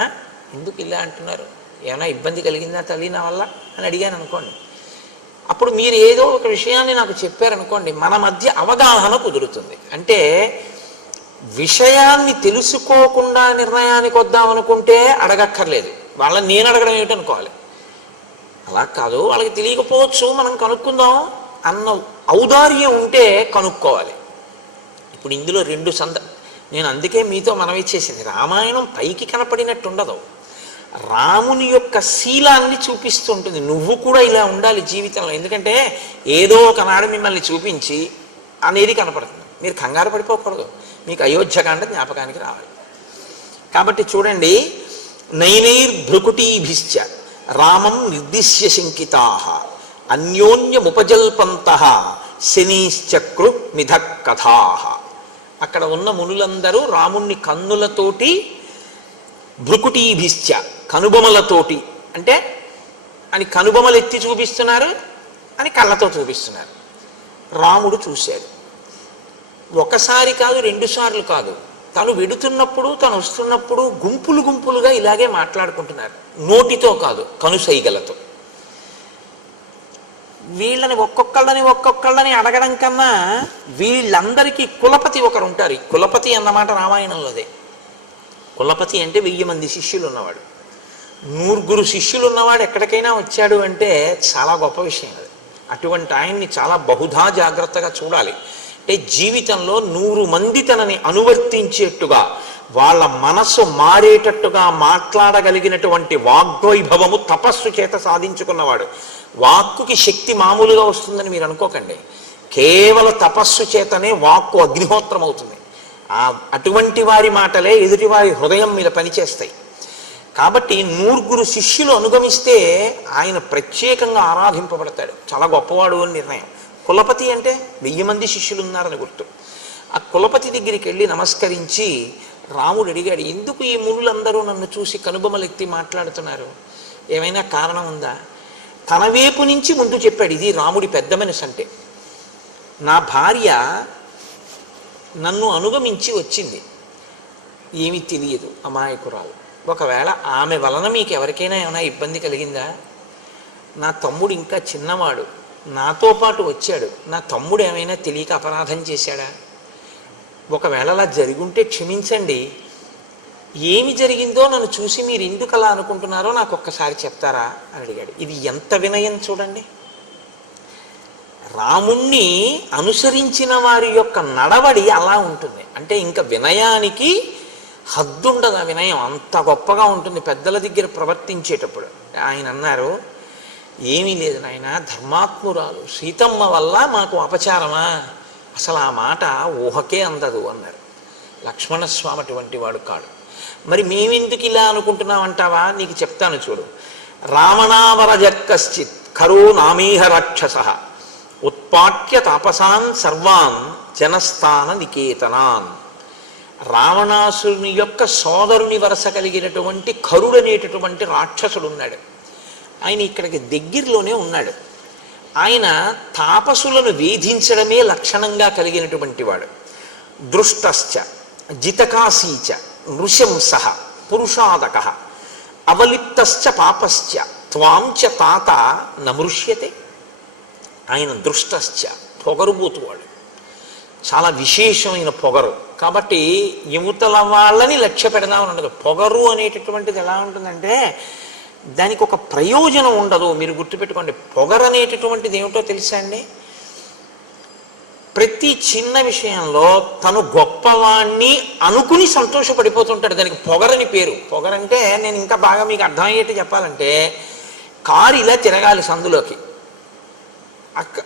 ఎందుకు ఇలా అంటున్నారు, ఏమైనా ఇబ్బంది కలిగిందా తల్లి నా వల్ల అని అడిగాను అనుకోండి, అప్పుడు మీరు ఏదో ఒక విషయాన్ని నాకు చెప్పారనుకోండి, మన మధ్య అవగాహన కుదురుతుంది. అంటే విషయాన్ని తెలుసుకోకుండా నిర్ణయానికి వద్దామనుకుంటే అడగక్కర్లేదు, వాళ్ళని నేను అడగడం ఏమిటనుకోవాలి. అలా కాదు, వాళ్ళకి తెలియకపోవచ్చు, మనం కనుక్కుందాం అన్న ఔదార్యం ఉంటే కనుక్కోవాలి. ఇప్పుడు ఇందులో నేను అందుకే మీతో మనవి చేసింది, రామాయణం పైకి కనపడినట్టు ఉండదు, రాముని యొక్క శీలాన్ని చూపిస్తుంటుంది. నువ్వు కూడా ఇలా ఉండాలి జీవితంలో, ఎందుకంటే ఏదో ఒకనాడు మిమ్మల్ని చూపించి అనేది కనపడుతుంది. మీరు కంగారు పడిపోకూడదు, మీకు అయోధ్యకాండ జ్ఞాపకానికి రావాలి. కాబట్టి చూడండి, నైనైర్భృకుటీభిశ్చ రామం నిర్దిశ్య శంకితాః అన్యోన్యముపజల్పంతః శనీశ్చక్రు మిథ కథాః. అక్కడ ఉన్న మునులందరూ రాముణ్ణి కన్నులతోటి, భృకుటీభిశ్చ కనుబొమలతోటి, అంటే అని కనుబొమలు ఎత్తి చూపిస్తున్నారు అని కళ్ళతో చూపిస్తున్నారు. రాముడు చూశాడు, ఒకసారి కాదు 2 సార్లు కాదు, తను వెడుతున్నప్పుడు తను వస్తున్నప్పుడు గుంపులు గుంపులుగా ఇలాగే మాట్లాడుకుంటున్నారు, నోటితో కాదు కనుసైగలతో. వీళ్ళని ఒక్కొక్కళ్ళని అడగడం కన్నా వీళ్ళందరికీ కులపతి ఒకరు ఉంటారు. కులపతి అన్నమాట రామాయణంలోదే. కులపతి అంటే 1000 మంది శిష్యులు ఉన్నవాడు, 100 శిష్యులు ఉన్నవాడు ఎక్కడికైనా వచ్చాడు అంటే చాలా గొప్ప విషయం అది. అటువంటి ఆయన్ని చాలా బహుధా జాగ్రత్తగా చూడాలి. అంటే జీవితంలో 100 మంది తనని అనువర్తించేట్టుగా, వాళ్ళ మనస్సు మారేటట్టుగా మాట్లాడగలిగినటువంటి వాగ్వైభవము తపస్సు చేత సాధించుకున్నవాడు. వాక్కుకి శక్తి మామూలుగా వస్తుందని మీరు అనుకోకండి, కేవల తపస్సు చేతనే వాక్కు అగ్నిహోత్రం అవుతుంది. అటువంటి వారి మాటలే ఎదుటివారి హృదయం మీద పనిచేస్తాయి. కాబట్టి 100 శిష్యులు అనుగమిస్తే ఆయన ప్రత్యేకంగా ఆరాధింపబడతాడు, చాలా గొప్పవాడు అని నిర్ణయం. కులపతి అంటే 1000 మంది శిష్యులు ఉన్నారని గుర్తు. ఆ కులపతి దగ్గరికి వెళ్ళి నమస్కరించి రాముడు అడిగాడు, ఎందుకు ఈ మునులందరూ నన్ను చూసి కనుబొమలెత్తి మాట్లాడుతున్నారు, ఏమైనా కారణం ఉందా? తన వైపు నుంచి ముందు చెప్పాడు, ఇది రాముడి పెద్ద మనసు అంటే. నా భార్య నన్ను అనుగమించి వచ్చింది, ఏమీ తెలియదు, అమాయకురాలు. ఒకవేళ ఆమె వలన మీకు ఎవరికైనా ఏమైనా ఇబ్బంది కలిగిందా? నా తమ్ముడు ఇంకా చిన్నవాడు, నాతో పాటు వచ్చాడు, నా తమ్ముడు ఏమైనా తెలియక అపరాధం చేశాడా? ఒకవేళ అలా జరుగుంటే క్షమించండి, ఏమి జరిగిందో నన్ను చూసి మీరు ఎందుకు అలా అనుకుంటున్నారో నాకు ఒక్కసారి చెప్తారా అని అడిగాడు. ఇది ఎంత వినయం చూడండి. రాముణ్ణి అనుసరించిన వారి యొక్క నడవడి అలా ఉంటుంది. అంటే ఇంకా వినయానికి హద్దుండదు, ఆ వినయం అంత గొప్పగా ఉంటుంది పెద్దల దగ్గర ప్రవర్తించేటప్పుడు. ఆయన అన్నారు, ఏమీ లేదు నాయన, ధర్మాత్మురాలు సీతమ్మ వల్ల మాకు అపచారమా, అసలు ఆ మాట ఊహకే అందదు అన్నారు. లక్ష్మణస్వామి అటువంటి వాడు కాడు. మరి మేమెందుకు ఇలా అనుకుంటున్నామంటావా? నీకు చెప్తాను చూడు. రావణావరజక్కశ్చిత్ ఖరో నామీహ రాక్షస ఉత్పాట్య తాపసాన్ సర్వాన్ జనస్థాన నికేతనాన్. రావణాసురుని యొక్క సోదరుని వరస కలిగినటువంటి ఖరుడనేటటువంటి రాక్షసుడు ఉన్నాడు. ఆయన ఇక్కడికి దగ్గరలోనే ఉన్నాడు. ఆయన తాపసులను వేధించడమే లక్షణంగా కలిగినటువంటి వాడు. దృష్టశ్చ జితకాశీచ నృశంస పురుషాదక అవలిప్తశ్చ పాపశ్చ త్వాంచ తాత నమృష్యతే. ఆయన దృష్టశ్చ, పొగరుబోతువాడు, చాలా విశేషమైన పొగరు. కాబట్టి యువతల వాళ్ళని లక్ష్య పెడదామని ఉండదు. పొగరు అనేటటువంటిది ఎలా ఉంటుందంటే దానికి ఒక ప్రయోజనం ఉండదు. మీరు గుర్తుపెట్టుకోండి, పొగరు అనేటటువంటిది ఏమిటో తెలుసా అండి? ప్రతి చిన్న విషయంలో తను గొప్పవాణ్ణి అనుకుని సంతోషపడిపోతుంటాడు. దానికి పొగరని పేరు. పొగరంటే నేను ఇంకా బాగా మీకు అర్థమయ్యేట్టు చెప్పాలంటే, కారు ఇలా తిరగాలి సందులోకి,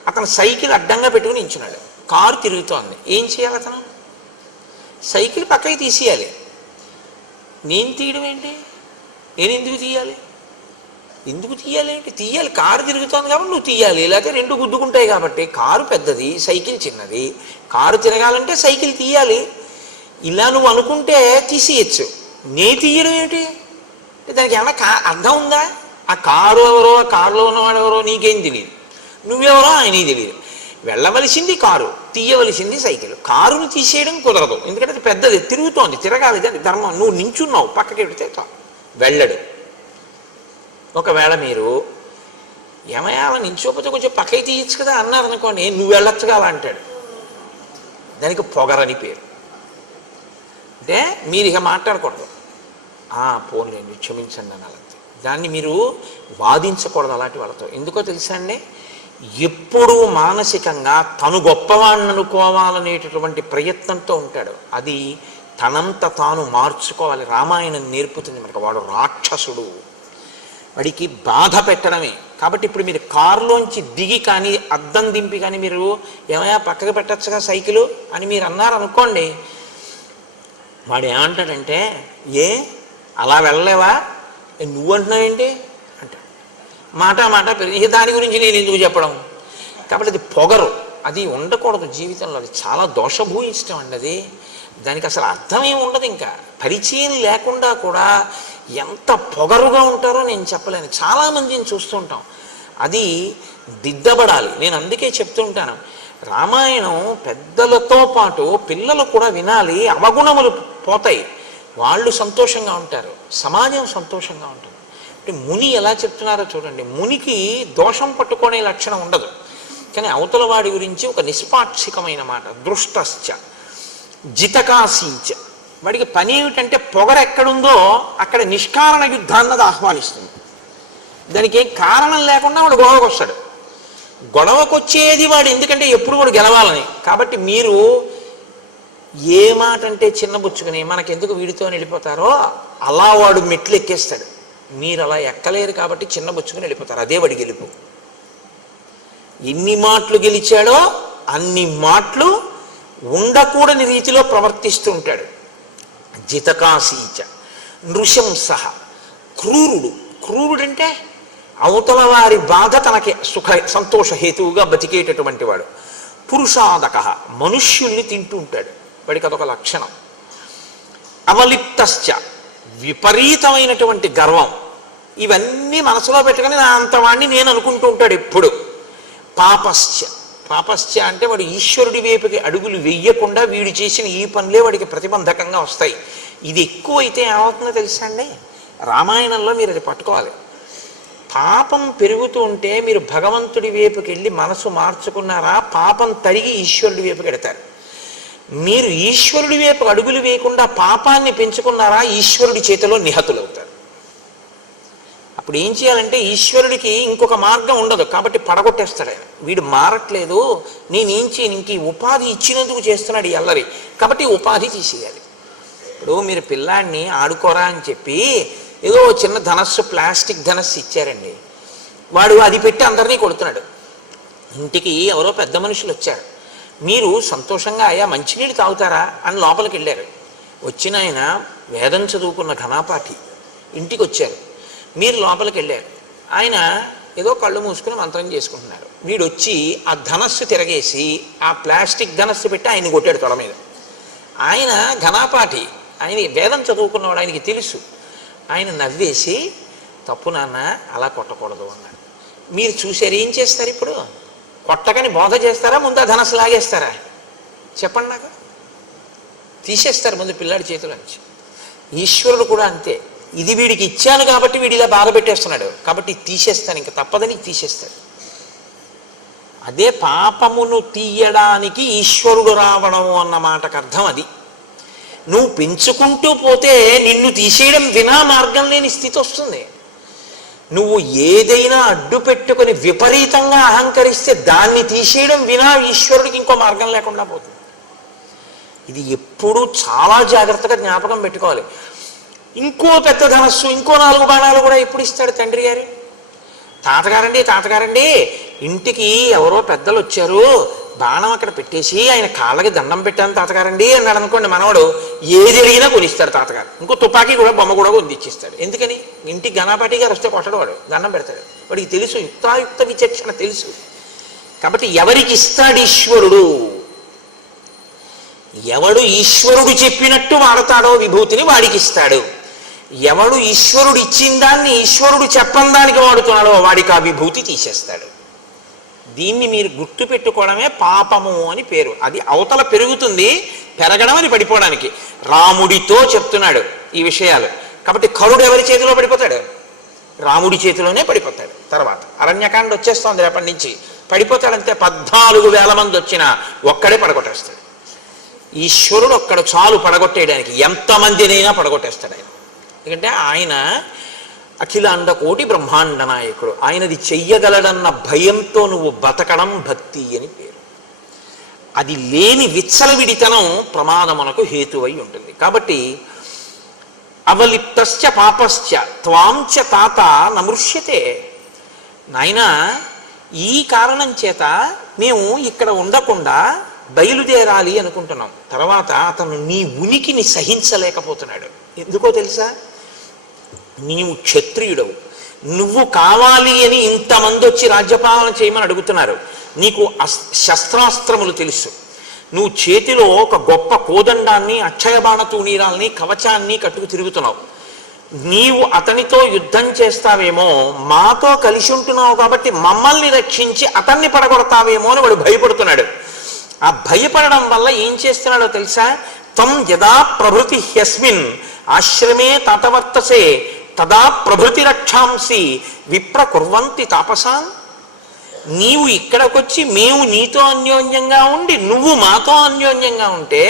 అతను సైకిల్ అడ్డంగా పెట్టుకుని నించున్నాడు, కారు తిరుగుతోంది. ఏం చేయాలి? అతను సైకిల్ పక్కకి తీసేయాలి. నేను తీయడం ఏంటి? నేను ఎందుకు తీయాలి? ఎందుకు తీయాలి ఏంటి? తీయాలి, కారు తిరుగుతోంది కాబట్టి నువ్వు తీయాలి, లేకపోతే రెండు గుద్దుకుంటాయి కాబట్టి. కారు పెద్దది, సైకిల్ చిన్నది, కారు తిరగాలంటే సైకిల్ తీయాలి. ఇలా నువ్వు అనుకుంటే తీసేయచ్చు. నే తీయడం ఏమిటి? దానికి ఏమన్నా అర్థం ఉందా? ఆ కారు ఎవరో, ఆ కారులో ఉన్నవాడు ఎవరో నీకేం తెలియదు, నువ్వెవరో ఆయనకి తెలియదు. వెళ్ళవలసింది కారు, తీయవలసింది సైకిల్. కారును తీసేయడం కుదరదు, ఎందుకంటే అది పెద్దది, తిరుగుతోంది, తిరగాలి, దాని ధర్మం. నువ్వు నించున్నావు, పక్కకి పెడితే వెళ్ళడు. ఒకవేళ మీరు ఏమయ్యా అలా నించోపోతే కొంచెం పక్కకి తీయచ్చు కదా అన్నారనుకోండి, నువ్వు వెళ్ళొచ్చుగా అలా అంటాడు. దానికి పొగరని పేరు. అంటే మీరు ఇక మాట్లాడకూడదు, పోన్లేండి క్షమించండి అని అలా. దాన్ని మీరు వాదించకూడదు అలాంటి వాళ్ళతో. ఎందుకో తెలుసా అండి? ఎప్పుడూ మానసికంగా తను గొప్పవాణ్ణి అనుకోవాలనేటటువంటి ప్రయత్నంతో ఉంటాడు. అది తనంత తాను మార్చుకోవాలి. రామాయణం నేర్పుతుంది మనకు. వాడు రాక్షసుడు, వాడికి బాధ పెట్టడమే. కాబట్టి ఇప్పుడు మీరు కారులోంచి దిగి కానీ అద్దం దింపి కానీ మీరు ఏమయ్యా పక్కకు పెట్టచ్చుగా సైకిలు అని మీరు అన్నారనుకోండి, వాడు ఏమంటాడంటే, ఏ అలా వెళ్ళలేవా, నువ్వు అంటున్నావేంటి అంటాడు. మాట పెరిగి దాని గురించి నేను ఎందుకు చెప్పడం. కాబట్టి అది పొగరు, అది ఉండకూడదు జీవితంలో. అది చాలా దోషభూయిష్టం అండి. అది దానికి అసలు అర్థం ఏమి ఉండదు. ఇంకా పరిచయం లేకుండా కూడా ఎంత పొగరుగా ఉంటారో నేను చెప్పలేను. చాలామందిని చూస్తుంటాం. అది దిద్దబడాలి. నేను అందుకే చెప్తూ ఉంటాను, రామాయణం పెద్దలతో పాటు పిల్లలు కూడా వినాలి. అవగుణములు పోతాయి, వాళ్ళు సంతోషంగా ఉంటారు, సమాజం సంతోషంగా ఉంటుంది. అంటే ముని ఎలా చెప్తున్నారో చూడండి. మునికి దోషం పట్టుకునే లక్షణం ఉండదు, కానీ అవతల వాడి గురించి ఒక నిష్పాక్షికమైన మాట. దృష్టశ్చ జితకాశీచ. వాడికి పని ఏమిటంటే పొగర ఎక్కడుందో అక్కడ నిష్కారణ యుద్ధాన్నది ఆహ్వానిస్తుంది. దానికి ఏం కారణం లేకుండా వాడు గొడవకు వస్తాడు. గొడవకొచ్చేది వాడు ఎందుకంటే ఎప్పుడు వాడు గెలవాలని. కాబట్టి మీరు ఏ మాట అంటే చిన్నబుచ్చుకుని మనకెందుకు వీడితో వెళ్ళిపోతారో అలా వాడు మెట్లు ఎక్కేస్తాడు. మీరు అలా ఎక్కలేరు కాబట్టి చిన్నబుచ్చుకుని వెళ్ళిపోతారు. అదే వాడి గెలుపు. ఎన్ని మాటలు గెలిచాడో అన్ని మాటలు ఉండకూడని రీతిలో ప్రవర్తిస్తూ ఉంటాడు. జితకాశీచ నృశంస. క్రూరుడు. క్రూరుడంటే అవతల వారి బాధ తనకి సంతోష హేతువుగా బతికేటటువంటి వాడు. పురుషాదక. మనుష్యుల్ని తింటూ ఉంటాడు, వాడికి అదొక లక్షణం. అవలిప్తశ్చ. విపరీతమైనటువంటి గర్వం. ఇవన్నీ మనసులో పెట్టుకుని నా అంతవాణ్ణి నేను అనుకుంటూ ఉంటాడు ఎప్పుడు. పాపశ్చ. పాపశ్చ అంటే వాడు ఈశ్వరుడి వైపుకి అడుగులు వెయ్యకుండా వీడు చేసిన ఈ పనులే వాడికి ప్రతిబంధకంగా వస్తాయి. ఇది ఎక్కువైతే ఏమవుతుందో తెలుసా అండి? రామాయణంలో మీరు అది పట్టుకోవాలి. పాపం పెరుగుతూ ఉంటే మీరు భగవంతుడి వైపుకి వెళ్ళి మనసు మార్చుకున్నారా, పాపం తరిగి ఈశ్వరుడి వైపుకి వెడతారు. మీరు ఈశ్వరుడి వైపు అడుగులు వేయకుండా పాపాన్ని పెంచుకున్నారా, ఈశ్వరుడి చేతిలో నిహతులవుతారు. అప్పుడు ఏం చేయాలంటే ఈశ్వరుడికి ఇంకొక మార్గం ఉండదు, కాబట్టి పడగొట్టేస్తాడు ఆయన. వీడు మారట్లేదు, నేనేం చేయను, ఇంక ఈ ఉపాధి ఇచ్చినందుకు చేస్తున్నాడు ఈ అల్లరి, కాబట్టి ఉపాధి తీసేయాలి. ఇప్పుడు మీరు పిల్లాడిని ఆడుకోరా అని చెప్పి ఏదో చిన్న ధనస్సు, ప్లాస్టిక్ ధనస్సు ఇచ్చారండి, వాడు అది పెట్టి అందరినీ కొడుతున్నాడు. ఇంటికి ఎవరో పెద్ద మనుషులు వచ్చారు, మీరు సంతోషంగా అయ్యా మంచినీళ్ళు తాగుతారా అని లోపలికి వెళ్ళారు. వచ్చిన ఆయన వేదం చదువుకున్న ఘనాపాఠి. ఇంటికి వచ్చారు, మీరు లోపలికి వెళ్ళారు, ఆయన ఏదో కళ్ళు మూసుకుని మంత్రం చేసుకుంటున్నారు. వీడు వచ్చి ఆ ధనస్సు తిరగేసి ఆ ప్లాస్టిక్ ధనస్సు పెట్టి ఆయన కొట్టాడు తొడ మీద. ఆయన ఘనాపాఠి, ఆయన వేదం చదువుకున్నవాడు, ఆయనకి తెలుసు. ఆయన నవ్వేసి తప్పు నాన్న అలా కొట్టకూడదు అన్నాడు. మీరు చూసారు, ఏం చేస్తారు ఇప్పుడు? కొట్టకని బోధ చేస్తారా, ముందు ఆ ధనస్సు లాగేస్తారా? చెప్పండి నాకు. తీసేస్తారు ముందు పిల్లాడి చేతుల నుంచి. ఈశ్వరుడు కూడా అంతే. ఇది వీడికి ఇచ్చాను కాబట్టి వీడు ఇలా బాధ పెట్టేస్తున్నాడు, కాబట్టి తీసేస్తాను, ఇంకా తప్పదని తీసేస్తాడు. అదే పాపమును తీయడానికి ఈశ్వరుడు రావడం అన్న మాటకు అర్థం అది. నువ్వు పెంచుకుంటూ పోతే నిన్ను తీసేయడం వినా మార్గం లేని స్థితి వస్తుంది. నువ్వు ఏదైనా అడ్డు పెట్టుకొని విపరీతంగా అహంకరిస్తే దాన్ని తీసేయడం వినా ఈశ్వరుడికి ఇంకో మార్గం లేకుండా పోతుంది. ఇది ఎప్పుడూ చాలా జాగ్రత్తగా జ్ఞాపకం పెట్టుకోవాలి. ఇంకో పెద్ద ధనస్సు, ఇంకో 4 బాణాలు కూడా ఎప్పుడు ఇస్తాడు తండ్రి గారు? తాతగారండి ఇంటికి ఎవరో పెద్దలు వచ్చారు, బాణం అక్కడ పెట్టేసి ఆయన కాళ్ళకి దండం పెట్టాను తాతగారండి అన్నాడు అనుకోండి, మనవాడు ఏది అడిగినా కొనిస్తాడు తాతగారు. ఇంకో తుపాకీ కూడా బొమ్మ కూడా కొనిచ్చిస్తాడు. ఎందుకని? ఇంటికి గణపతి గారు వస్తే కొట్టడు, వాడు దండం పెడతాడు. వాడికి తెలుసు, యుక్తాయుక్త విచక్షణ తెలుసు. కాబట్టి ఎవరికి ఇస్తాడు ఈశ్వరుడు? ఎవడు ఈశ్వరుడు చెప్పినట్టు వాడతాడో విభూతిని వాడికి ఇస్తాడు. ఎవడు ఈశ్వరుడు ఇచ్చిన దాన్ని ఈశ్వరుడు చెప్పని దానికి వాడుతున్నాడో వాడికి ఆ విభూతి తీసేస్తాడు. దీన్ని మీరు గుర్తు పెట్టుకోవడమే పాపము అని పేరు. అది అవతల పెరుగుతుంది, పెరగడం అని పడిపోవడానికి. రాముడితో చెప్తున్నాడు ఈ విషయాలు. కాబట్టి కరుడు ఎవరి చేతిలో పడిపోతాడు? రాముడి చేతిలోనే పడిపోతాడు. తర్వాత అరణ్యకాండ వచ్చేస్తోంది, రేపటి నుంచి పడిపోతాడంతే. 14,000 మంది వచ్చినా ఒక్కడే పడగొట్టేస్తాడు. ఈశ్వరుడు ఒక్కడు చాలు పడగొట్టేయడానికి, ఎంతమందినైనా పడగొట్టేస్తాడు ఆయన. ఎందుకంటే ఆయన అఖిలాండ కోటి బ్రహ్మాండ నాయకుడు. ఆయనది చెయ్యగలడన్న భయంతో నువ్వు బతకడం భక్తి అని పేరు. అది లేని విచ్చలవిడితనం ప్రమాదమునకు హేతువై ఉంటుంది. కాబట్టి అవలిప్తశ్చ పాపశ్చ త్వాంచ తాత నమృష్యతే. నాయన, ఈ కారణం చేత మేము ఇక్కడ ఉండకుండా బయలుదేరాలి అనుకుంటున్నాం. తర్వాత అతను నీ ఉనికిని సహించలేకపోతున్నాడు. ఎందుకో తెలుసా? నీవు క్షత్రియుడవు, నువ్వు కావాలి అని ఇంతమంది వచ్చి రాజ్యపాలన చేయమని అడుగుతున్నారు. నీకు శస్త్రాస్త్రములు తెలుసు, నువ్వు చేతిలో ఒక గొప్ప కోదండాన్ని, అక్షయబాణ తూణీరాల్ని, కవచాన్ని కట్టుకు తిరుగుతున్నావు. నీవు అతనితో యుద్ధం చేస్తావేమో, మాతో కలిసి ఉంటున్నావు కాబట్టి మమ్మల్ని రక్షించి అతన్ని పడగొడతావేమో అని వాడు భయపడుతున్నాడు. ఆ భయపడడం వల్ల ఏం చేస్తున్నాడో తెలుసా? తం యదా ప్రభృతి హ్యస్మిన్ ఆశ్రమే తాతవర్తసే తదా ప్రభృతి రక్షాంసి విప్ర కుర్వంతి తాపసాన్. నీవు ఇక్కడికొచ్చి మేము నీతో అన్యోన్యంగా ఉండి నువ్వు మాతో అన్యోన్యంగా ఉంటే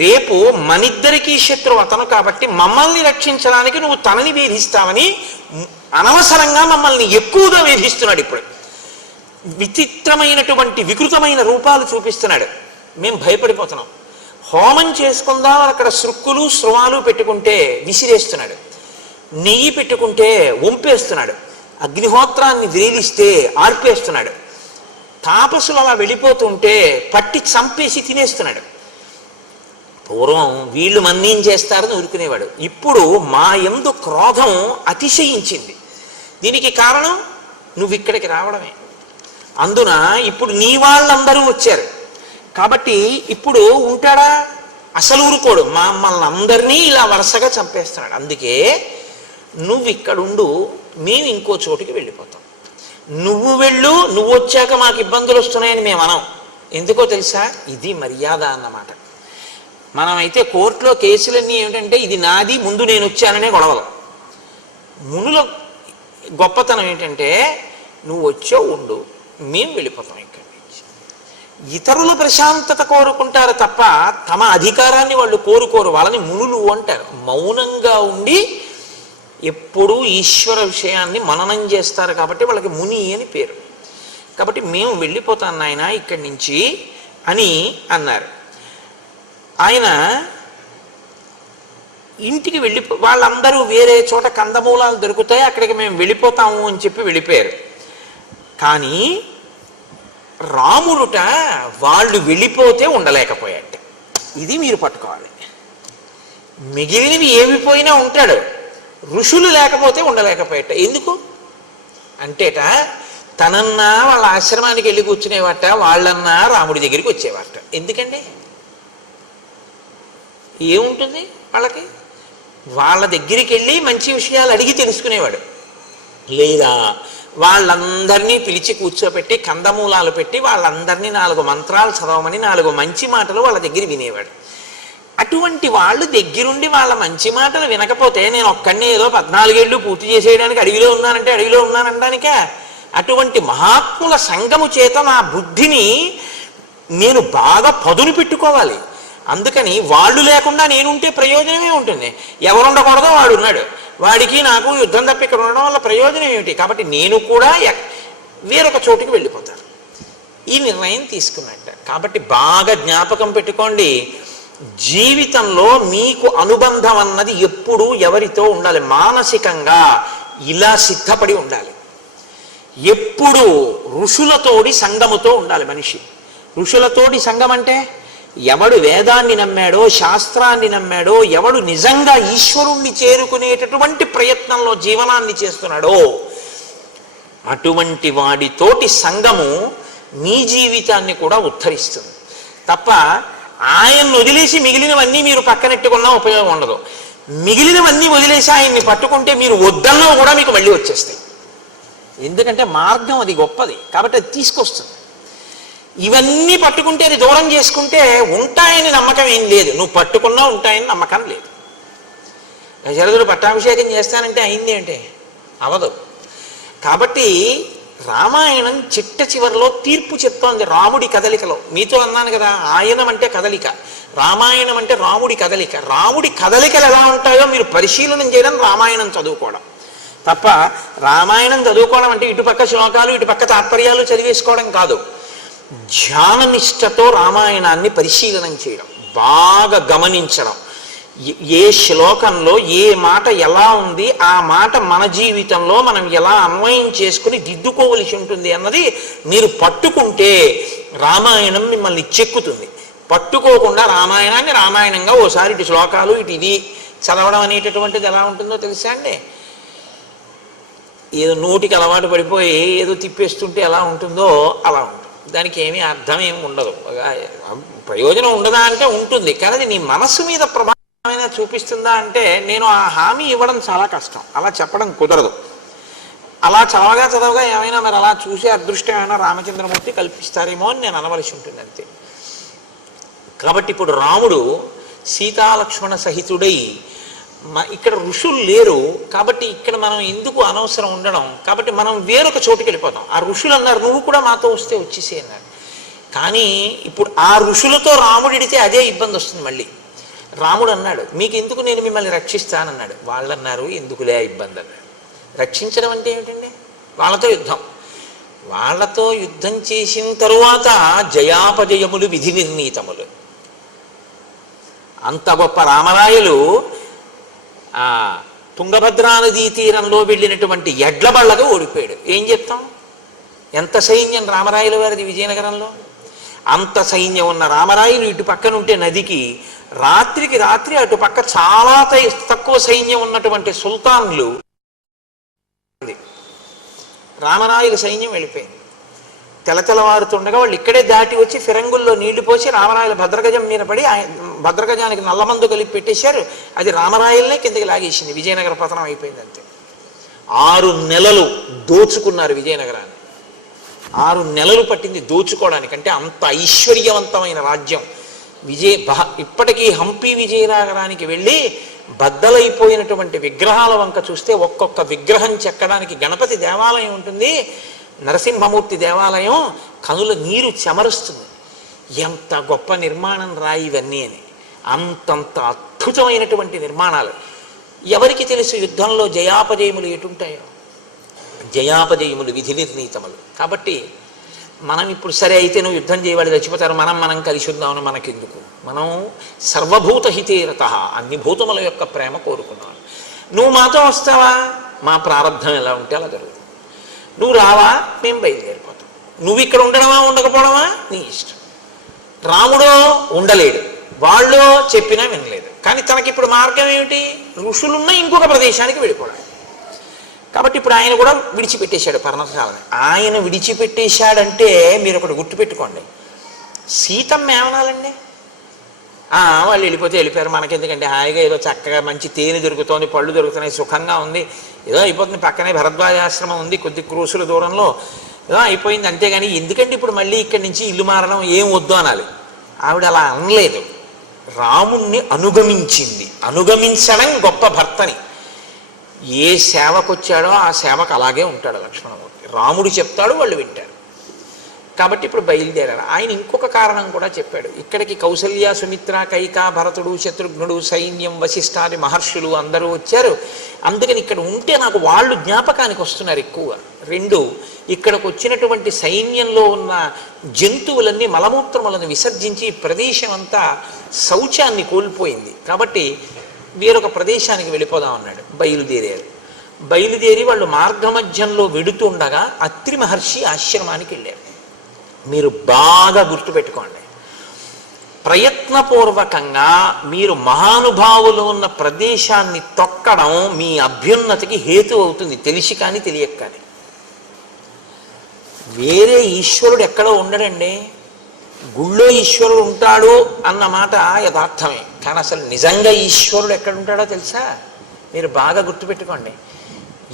రేపు మనిద్దరికీ శత్రువు అతను కాబట్టి మమ్మల్ని రక్షించడానికి నువ్వు తనని వేధిస్తావని అనవసరంగా మమ్మల్ని ఎక్కువగా వేధిస్తున్నాడు. ఇప్పుడు విచిత్రమైనటువంటి వికృతమైన రూపాలు చూపిస్తున్నాడు. మేము భయపడిపోతున్నాం. హోమం చేసుకుందాం అక్కడ సృక్కులు స్రవాలు పెట్టుకుంటే విసిరేస్తున్నాడు, నెయ్యి పెట్టుకుంటే వంపేస్తున్నాడు, అగ్నిహోత్రాన్ని వేలిస్తే ఆర్పేస్తున్నాడు, తాపసులు అలా వెళ్ళిపోతుంటే పట్టి చంపేసి తినేస్తున్నాడు. పూర్వం వీళ్ళు మన్నేం చేస్తారని ఊరుకునేవాడు. ఇప్పుడు మా యందు క్రోధం అతిశయించింది. దీనికి కారణం నువ్వు ఇక్కడికి రావడమే. అందున ఇప్పుడు నీ వాళ్ళందరూ వచ్చారు కాబట్టి ఇప్పుడు ఉంటాడా? అసలు ఊరుకోడు. మమ్మల్ని అందరినీ ఇలా వరుసగా చంపేస్తున్నాడు. అందుకే నువ్వు ఇక్కడుండు, మేము ఇంకో చోటుకి వెళ్ళిపోతాం. నువ్వు వెళ్ళు, నువ్వు వచ్చాక మాకు ఇబ్బందులు వస్తున్నాయని మేము అనం. ఎందుకో తెలుసా? ఇది మర్యాద అన్నమాట. మనమైతే కోర్టులో కేసులన్నీ ఏమిటంటే ఇది నాది, ముందు నేను వచ్చాననే గొడవలు. మునుల గొప్పతనం ఏంటంటే నువ్వు వచ్చో ఉండు, మేము వెళ్ళిపోతాం ఇక్కడి నుంచి. ఇతరుల ప్రశాంతత కోరుకుంటారు తప్ప తమ అధికారాన్ని వాళ్ళు కోరుకోరు. వాళ్ళని మునులు అంటారు. మౌనంగా ఉండి ఎప్పుడూ ఈశ్వర విషయాన్ని మననం చేస్తారు కాబట్టి వాళ్ళకి ముని అని పేరు. కాబట్టి మేము వెళ్ళిపోతాం నాయన ఇక్కడి నుంచి అని అన్నారు. ఆయన ఇంటికి వాళ్ళందరూ వేరే చోట కందమూలాలు దొరుకుతాయి అక్కడికి మేము వెళ్ళిపోతాము అని చెప్పి వెళ్ళిపోయారు. కానీ రాముడుట వాళ్ళు వెళ్ళిపోతే ఉండలేకపోయాట. ఇది మీరు పట్టుకోవాలి. మిగిలినవి ఏవి పోయినా ఉంటాడు, ఋషులు లేకపోతే ఉండలేకపోయాట. ఎందుకు అంటేట తనన్నా వాళ్ళ ఆశ్రమానికి వెళ్ళి కూర్చునేవాట, వాళ్ళన్నా రాముడి దగ్గరికి వచ్చేవాట. ఎందుకండి? ఏముంటుంది వాళ్ళకి? వాళ్ళ దగ్గరికి వెళ్ళి మంచి విషయాలు అడిగి తెలుసుకునేవాడు. లేదా వాళ్ళందరినీ పిలిచి కూర్చోబెట్టి కందమూలాలు పెట్టి వాళ్ళందరినీ 4 మంత్రాలు చదవమని 4 మంచి మాటలు వాళ్ళ దగ్గర వినేవాడు. అటువంటి వాళ్ళు దగ్గరుండి వాళ్ళ మంచి మాటలు వినకపోతే నేను ఒక్కడిని ఏదో 14 ఏళ్ళు పూర్తి చేసేయడానికి అడవిలో ఉన్నానంటే అడవిలో ఉన్నాననడానికే. అటువంటి మహాత్ముల సంగము చేత నా బుద్ధిని నేను బాగా పదును పెట్టుకోవాలి. అందుకని వాళ్ళు లేకుండా నేనుంటే ప్రయోజనమే ఉంటుంది. ఎవరు ఉండకూడదో వాడు ఉన్నాడు, వాడికి నాకు యుద్ధం తప్ప ఇక్కడ ఉండడం వల్ల ప్రయోజనం ఏమిటి? కాబట్టి నేను కూడా వేరొక చోటుకి వెళ్ళిపోతాను. ఈ నిర్ణయం తీసుకున్నట్ట. కాబట్టి బాగా జ్ఞాపకం పెట్టుకోండి, జీవితంలో మీకు అనుబంధం అన్నది ఎప్పుడూ ఎవరితో ఉండాలి? మానసికంగా ఇలా సిద్ధపడి ఉండాలి. ఎప్పుడు ఋషులతోడి సంగముతో ఉండాలి మనిషి. ఋషులతోటి సంగం అంటే ఎవడు వేదాన్ని నమ్మాడో, శాస్త్రాన్ని నమ్మాడో, ఎవడు నిజంగా ఈశ్వరుణ్ణి చేరుకునేటటువంటి ప్రయత్నంలో జీవనాన్ని చేస్తున్నాడో అటువంటి వాడితోటి సంగము మీ జీవితాన్ని కూడా ఉద్ధరిస్తుంది తప్ప ఆయన్ని వదిలేసి మిగిలినవన్నీ మీరు పక్కనెట్టుకున్నా ఉపయోగం ఉండదు. మిగిలినవన్నీ వదిలేసి ఆయన్ని పట్టుకుంటే మీరు వద్దన్నా కూడా మీకు మళ్ళీ వచ్చేస్తాయి. ఎందుకంటే మార్గం అది గొప్పది కాబట్టి అది తీసుకొస్తుంది. ఇవన్నీ పట్టుకుంటే అది దూరం చేసుకుంటే ఉంటాయని నమ్మకం ఏం లేదు. నువ్వు పట్టుకున్నా ఉంటాయని నమ్మకం లేదు. దశరథుడు పట్టాభిషేకం చేస్తానంటే అయింది అంటే అవదు. కాబట్టి రామాయణం చిట్ట చివరిలో తీర్పు చెప్తోంది రాముడి కదలికలో. మీతో అన్నాను కదా, ఆయనం అంటే కదలిక, రామాయణం అంటే రాముడి కదలిక. రాముడి కదలికలు ఎలా ఉంటాయో మీరు పరిశీలనం చేయడం రామాయణం చదువుకోవడం తప్ప. రామాయణం చదువుకోవడం అంటే ఇటుపక్క శ్లోకాలు ఇటుపక్క తాత్పర్యాలు చదివేసుకోవడం కాదు. ధ్యాననిష్టతో రామాయణాన్ని పరిశీలనం చేయడం, బాగా గమనించడం, ఏ శ్లోకంలో ఏ మాట ఎలా ఉంది, ఆ మాట మన జీవితంలో మనం ఎలా అన్వయం చేసుకుని దిద్దుకోవలసి ఉంటుంది అన్నది మీరు పట్టుకుంటే రామాయణం మిమ్మల్ని చెక్కుతుంది. పట్టుకోకుండా రామాయణాన్ని రామాయణంగా ఓసారి ఇటు శ్లోకాలు ఇటు ఇది చదవడం అనేటటువంటిది ఎలా ఉంటుందో తెలుసా అండి? ఏదో నోటికి అలవాటు పడిపోయి ఏదో తిప్పేస్తుంటే ఎలా ఉంటుందో అలా ఉంటుంది. దానికి ఏమీ అర్థం ఏమి ఉండదు, ప్రయోజనం ఉండదా అంటే ఉంటుంది, కానీ అది నీ మనస్సు మీద ప్రభావం చూపిస్తుందా అంటే నేను ఆ హామీ ఇవ్వడం చాలా కష్టం, అలా చెప్పడం కుదరదు. అలా చదవగా ఏమైనా మరి అలా చూసే అదృష్టం ఏమైనా రామచంద్రమూర్తి కల్పిస్తారేమో అని నేను అనవలసి ఉంటుంది అంతే. కాబట్టి ఇప్పుడు రాముడు సీతాలక్ష్మణ సహితుడై, ఇక్కడ ఋషులు లేరు కాబట్టి ఇక్కడ మనం ఎందుకు అనవసరం ఉండడం, కాబట్టి మనం వేరొక చోటుకి వెళ్ళిపోతాం. ఆ ఋషులు అన్నారు నువ్వు కూడా మాతో వస్తే వచ్చేసే అన్నారు. కానీ ఇప్పుడు ఆ ఋషులతో రాముడిడితే అదే ఇబ్బంది వస్తుంది మళ్ళీ. రాముడు అన్నాడు మీకు ఎందుకు, నేను మిమ్మల్ని రక్షిస్తానన్నాడు. వాళ్ళు అన్నారు ఎందుకులే ఇబ్బంది అన్నాడు. రక్షించడం అంటే ఏమిటండి? వాళ్ళతో యుద్ధం. వాళ్ళతో యుద్ధం చేసిన తరువాత జయాపజయములు విధి నిర్ణీతములు. అంత గొప్ప రామరాయలు ఆ తుంగభద్రా నదీ తీరంలో వెళ్ళినటువంటి ఎడ్ల బళ్ళగా ఓడిపోయాడు. ఏం చెప్తాం? ఎంత సైన్యం రామరాయలు వారిది విజయనగరంలో. అంత సైన్యం ఉన్న రామరాయలు ఇటు పక్కన ఉంటే నదికి, రాత్రికి రాత్రి అటు పక్క చాలా తక్కువ సైన్యం ఉన్నటువంటి సుల్తాన్లు, రామరాయల సైన్యం వెళ్ళిపోయింది. తెలతెలవారుతుండగా వాళ్ళు ఇక్కడే దాటి వచ్చి ఫిరంగుల్లో నీళ్లు పోసి రామరాయల భద్రగజం మీద పడి భద్రగజానికి నల్లమందు కలిపి పెట్టేశారు. అది రామరాయలనే కిందకి లాగేసింది. విజయనగర పతనం అయిపోయింది అంతే. 6 నెలలు దోచుకున్నారు విజయనగరాన్ని. 6 నెలలు పట్టింది దోచుకోవడానికి. అంటే అంత ఐశ్వర్యవంతమైన రాజ్యం. ఇప్పటికీ హంపి విజయనగరానికి వెళ్ళి బద్దలైపోయినటువంటి విగ్రహాల వంక చూస్తే ఒక్కొక్క విగ్రహం చెక్కడానికి గణపతి దేవాలయం ఉంటుంది, నరసింహమూర్తి దేవాలయం, కనుల నీరు చెమరుస్తుంది. ఎంత గొప్ప నిర్మాణం రాయి ఇవన్నీ అని. అంతంత అద్భుతమైనటువంటి నిర్మాణాలు. ఎవరికి తెలుసు యుద్ధంలో జయాపజయములు ఎటుంటాయో? జయాపజయములు విధి నిర్ణీతములు. కాబట్టి మనం ఇప్పుడు సరే అయితే నువ్వు యుద్ధం చేయవాళ్ళు చచ్చిపోతారు, మనం కలిసి ఉందామని మనకెందుకు? మనం సర్వభూత హితేరత, అన్ని భూతముల యొక్క ప్రేమ కోరుకున్నాను. నువ్వు మాతో వస్తావా? మా ప్రారంధం ఎలా ఉంటే అలా జరుగుతుంది. నువ్వు రావా? మేము బయలుదేరిపోతాం. నువ్వు ఇక్కడ ఉండడమా ఉండకపోవడమా నీ ఇష్టం. రాముడో ఉండలేడు, వాళ్ళు చెప్పినా వినలేదు. కానీ తనకిప్పుడు మార్గం ఏమిటి? ఋషులున్న ఇంకొక ప్రదేశానికి వెళ్ళిపోవడం. కాబట్టి ఇప్పుడు ఆయన కూడా విడిచిపెట్టేశాడు పర్ణశాలని. ఆయన విడిచిపెట్టేశాడంటే మీరు ఒకటి గుర్తుపెట్టుకోండి, సీతమ్మ ఏమనాలండి? వాళ్ళు వెళ్ళిపోతే వెళ్ళిపోయారు, మనకెందుకంటే హాయిగా ఏదో చక్కగా మంచి తేనె దొరుకుతోంది, పళ్ళు దొరుకుతున్నాయి, సుఖంగా ఉంది, ఏదో అయిపోతుంది, పక్కనే భరద్వాజాశ్రమం ఉంది కొద్ది క్రూసుల దూరంలో, ఏదో అయిపోయింది అంతేగాని ఎందుకంటే ఇప్పుడు మళ్ళీ ఇక్కడి నుంచి ఇల్లు మారడం ఏం వద్దు అనాలి. ఆవిడ అలా అనలేదు. రాముణ్ణి అనుగమించింది. అనుగమించడం గొప్ప భర్తని. ఏ సేవకొచ్చాడో ఆ సేవకు అలాగే ఉంటాడు లక్ష్మణమూర్తి. రాముడు చెప్తాడు, వాళ్ళు వింటారు. కాబట్టి ఇప్పుడు బయలుదేరారు. ఆయన ఇంకొక కారణం కూడా చెప్పాడు. ఇక్కడికి కౌసల్య, సుమిత్ర, కైక, భరతుడు, శత్రుఘ్నుడు, సైన్యం, వశిష్ఠాది మహర్షులు అందరూ వచ్చారు. అందుకని ఇక్కడ ఉంటే నాకు వాళ్ళు జ్ఞాపకానికి వస్తున్నారు ఎక్కువగా. రెండు, ఇక్కడికి వచ్చినటువంటి సైన్యంలో ఉన్న జంతువులన్నీ మలమూత్రములను విసర్జించి ప్రదేశం అంతా శౌచాన్ని కోల్పోయింది. కాబట్టి వేరొక ప్రదేశానికి వెళ్ళిపోదాం అన్నాడు. బయలుదేరారు. బయలుదేరి వాళ్ళు మార్గమధ్యంలో వెడుతుండగా అత్రి మహర్షి ఆశ్రమానికి వెళ్ళారు. మీరు బాగా గుర్తుపెట్టుకోండి, ప్రయత్నపూర్వకంగా మీరు మహానుభావులు ఉన్న ప్రదేశాన్ని తొక్కడం మీ అభ్యున్నతికి హేతు అవుతుంది, తెలిసి కానీ తెలియక కానీ. వేరే ఈశ్వరుడు ఎక్కడో ఉండడండి. గుళ్ళో ఈశ్వరుడు ఉంటాడు అన్న మాట యథార్థమే, కానీ అసలు నిజంగా ఈశ్వరుడు ఎక్కడ ఉంటాడో తెలుసా? మీరు బాగా గుర్తుపెట్టుకోండి.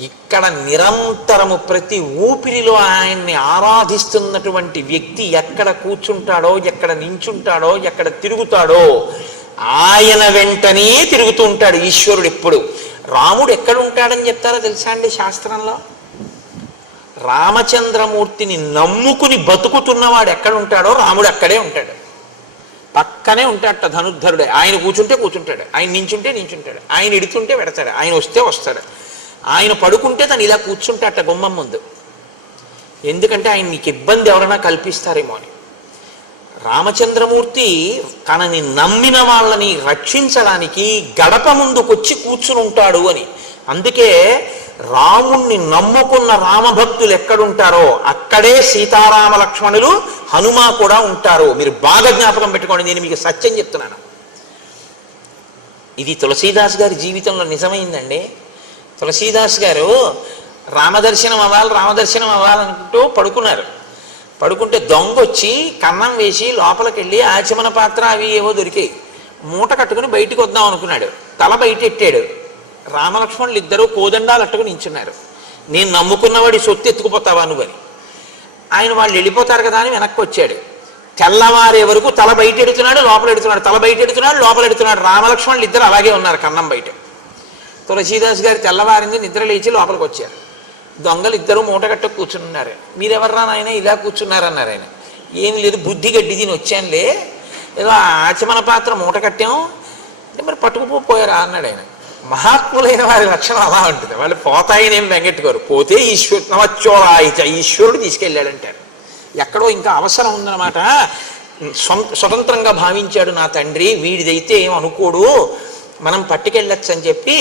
ఇక్కడ నిరంతరము ప్రతి ఊపిరిలో ఆయన్ని ఆరాధిస్తున్నటువంటి వ్యక్తి ఎక్కడ కూర్చుంటాడో, ఎక్కడ నించుంటాడో, ఎక్కడ తిరుగుతాడో ఆయన వెంటనే తిరుగుతూ ఉంటాడు ఈశ్వరుడు ఎప్పుడు. రాముడు ఎక్కడ ఉంటాడని చెప్తారో తెలుసా అండి శాస్త్రంలో? రామచంద్రమూర్తిని నమ్ముకుని బతుకుతున్నవాడు ఎక్కడ ఉంటాడో రాముడు అక్కడే ఉంటాడు. పక్కనే ఉంటాడట ధనుర్ధరుడే. ఆయన కూర్చుంటే కూర్చుంటాడు, ఆయన నించుంటే నించుంటాడు, ఆయన ఎడుతుంటే పెడతాడు, ఆయన వస్తే వస్తాడు. ఆయన పడుకుంటే తను ఇలా కూర్చుంటాట గుమ్మం ముందు. ఎందుకంటే ఆయన నీకు ఇబ్బంది ఎవరైనా కల్పిస్తారేమో అని. రామచంద్రమూర్తి తనని నమ్మిన వాళ్ళని రక్షించడానికి గడప ముందుకొచ్చి కూర్చుని ఉంటాడు అని. అందుకే రాముణ్ణి నమ్ముకున్న రామభక్తులు ఎక్కడుంటారో అక్కడే సీతారామ లక్ష్మణులు, హనుమ కూడా ఉంటారు. మీరు బాగా జ్ఞాపకం పెట్టుకోండి, నేను మీకు సత్యం చెప్తున్నాను. ఇది తులసీదాస్ గారి జీవితంలో నిజమైందండి. తులసీదాస్ గారు రామదర్శనం అవ్వాలనుకుంటూ పడుకున్నారు. పడుకుంటే దొంగ వచ్చి కన్నం వేసి లోపలికి వెళ్ళి ఆచమన పాత్ర అవి ఏవో దొరికాయి. మూట కట్టుకుని బయటికి వద్దాం అనుకున్నాడు. తల బయట ఎట్టాడు. రామలక్ష్మణులు ఇద్దరూ కోదండాలు అట్టుకుని నించున్నారు. నేను నమ్ముకున్నవాడి సొత్తు ఎత్తుకుపోతావా నువ్వు అని. ఆయన వాళ్ళు వెళ్ళిపోతారు కదా అని వెనక్కి వచ్చాడు. తెల్లవారే వరకు తల బయట ఎడుతున్నాడు, లోపల ఎడుతున్నాడు, తల బయట ఎడుతున్నాడు, లోపల ఎడుతున్నాడు. రామలక్ష్మణులు ఇద్దరు అలాగే ఉన్నారు కన్నం బయట. తులసీదాస్ గారి తెల్లవారింది, నిద్ర లేచి లోపలికి వచ్చారు. దొంగలు ఇద్దరు మూట కట్టు కూర్చున్నారు. మీరెవర్రా నాయన ఇలా కూర్చున్నారన్నారు. ఆయన ఏమి లేదు, బుద్ధి గడ్డి తిని వచ్చానులే, ఏదో ఆచమన పాత్ర మూట కట్టాం అంటే మరి పట్టుకుపోయారా అన్నాడు ఆయన. మహాత్ములైన వారి లక్షణం అలా ఉంటుంది. వాళ్ళు పోతాయనేం వెంగట్టుకోరు, పోతే ఈశ్వరుడు తీసుకెళ్ళాడంటారు. ఎక్కడో ఇంకా అవసరం ఉందన్నమాట. స్వతంత్రంగా భావించాడు నా తండ్రి, వీడిదైతే ఏం అనుకోడు, మనం పట్టుకెళ్ళచ్చు అని చెప్పి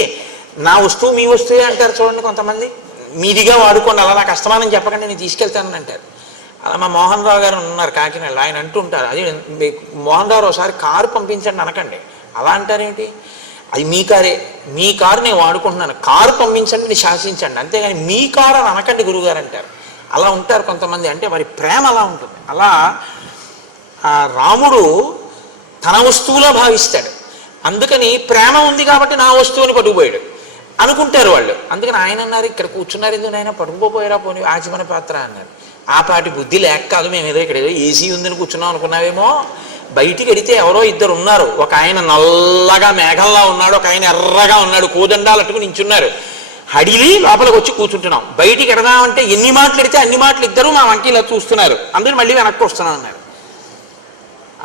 నా వస్తువు మీ వస్తువే అంటారు చూడండి కొంతమంది. మీదిగా వాడుకోండి, అలా నాకు అస్తమానం చెప్పకండి, నేను తీసుకెళ్తానని అంటారు. అలా మా మోహన్ రావు గారు ఉన్నారు కాకినాడలో, ఆయన అంటూ ఉంటారు, అది మోహన్ రావు ఒకసారి కారు పంపించండి అనకండి. అలా అంటారేంటి? అది మీ కారే, మీ కారు నేను వాడుకుంటున్నాను, కారు పంపించండి, శాసించండి, అంతేగాని మీ కారు అని అనకండి గురువుగారు అంటారు. అలా ఉంటారు కొంతమంది. అంటే మరి ప్రేమ అలా ఉంటుంది. అలా ఆ రాముడు తన వస్తువులో భావిస్తాడు. అందుకని ప్రేమ ఉంది కాబట్టి నా వస్తువుని పట్టుకుపోయాడు అనుకుంటారు వాళ్ళు. అందుకని ఆయన అన్నారు, ఇక్కడ కూర్చున్నారు ఎందుకు ఆయన, పట్టుకుపోయారా పోనీ ఆచమన పాత్ర అన్నారు. ఆ పాటి బుద్ధి లేక కాదు, మేము ఏదో ఇక్కడ ఏదో ఏసీ ఉందని కూర్చున్నాం అనుకున్నావేమో. బయటికి వెడితే ఎవరో ఇద్దరు ఉన్నారు. ఒక ఆయన నల్లగా మేఘంలా ఉన్నాడు, ఒక ఆయన ఎర్రగా ఉన్నాడు, కోదండాలు అట్టుకుని నించున్నారు. హడిలి లోపలికి వచ్చి కూర్చుంటున్నాం. బయటికి ఎడదామంటే ఎన్ని మాటలు ఎడితే అన్ని మాటలు ఇద్దరు మా వంకి ఇలా చూస్తున్నారు. అందరూ మళ్ళీ వెనక్కి వస్తున్నాం అన్నారు.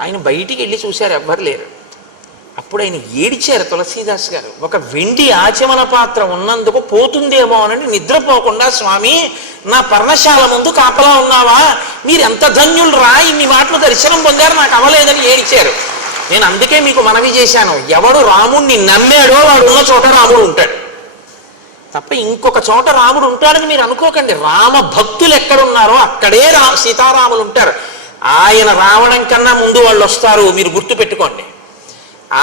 ఆయన బయటికి వెళ్ళి చూశారు, ఎవ్వరు లేరు. అప్పుడు ఆయన ఏడిచారు తులసీదాస్ గారు. ఒక వెండి ఆచమన పాత్ర ఉన్నందుకు పోతుందేమో అని నిద్రపోకుండా, స్వామి నా పర్ణశాల ముందు కాపలా ఉన్నావా, మీరు ఎంత ధన్యులు రా, ఇన్ని మాటలు దర్శనం పొందారు, నాకు అవ్వలేదని ఏడిచారు. నేను అందుకే మీకు మనవి చేశాను, ఎవడు రాముణ్ణి నమ్మాడో వాడు ఉన్న చోట రాముడు ఉంటాడు తప్ప ఇంకొక చోట రాముడు ఉంటాడని మీరు అనుకోకండి. రామ భక్తులు ఎక్కడున్నారో అక్కడే సీతారాములు ఉంటారు. ఆయన రావడం కన్నా ముందు వాళ్ళు వస్తారు, మీరు గుర్తుపెట్టుకోండి.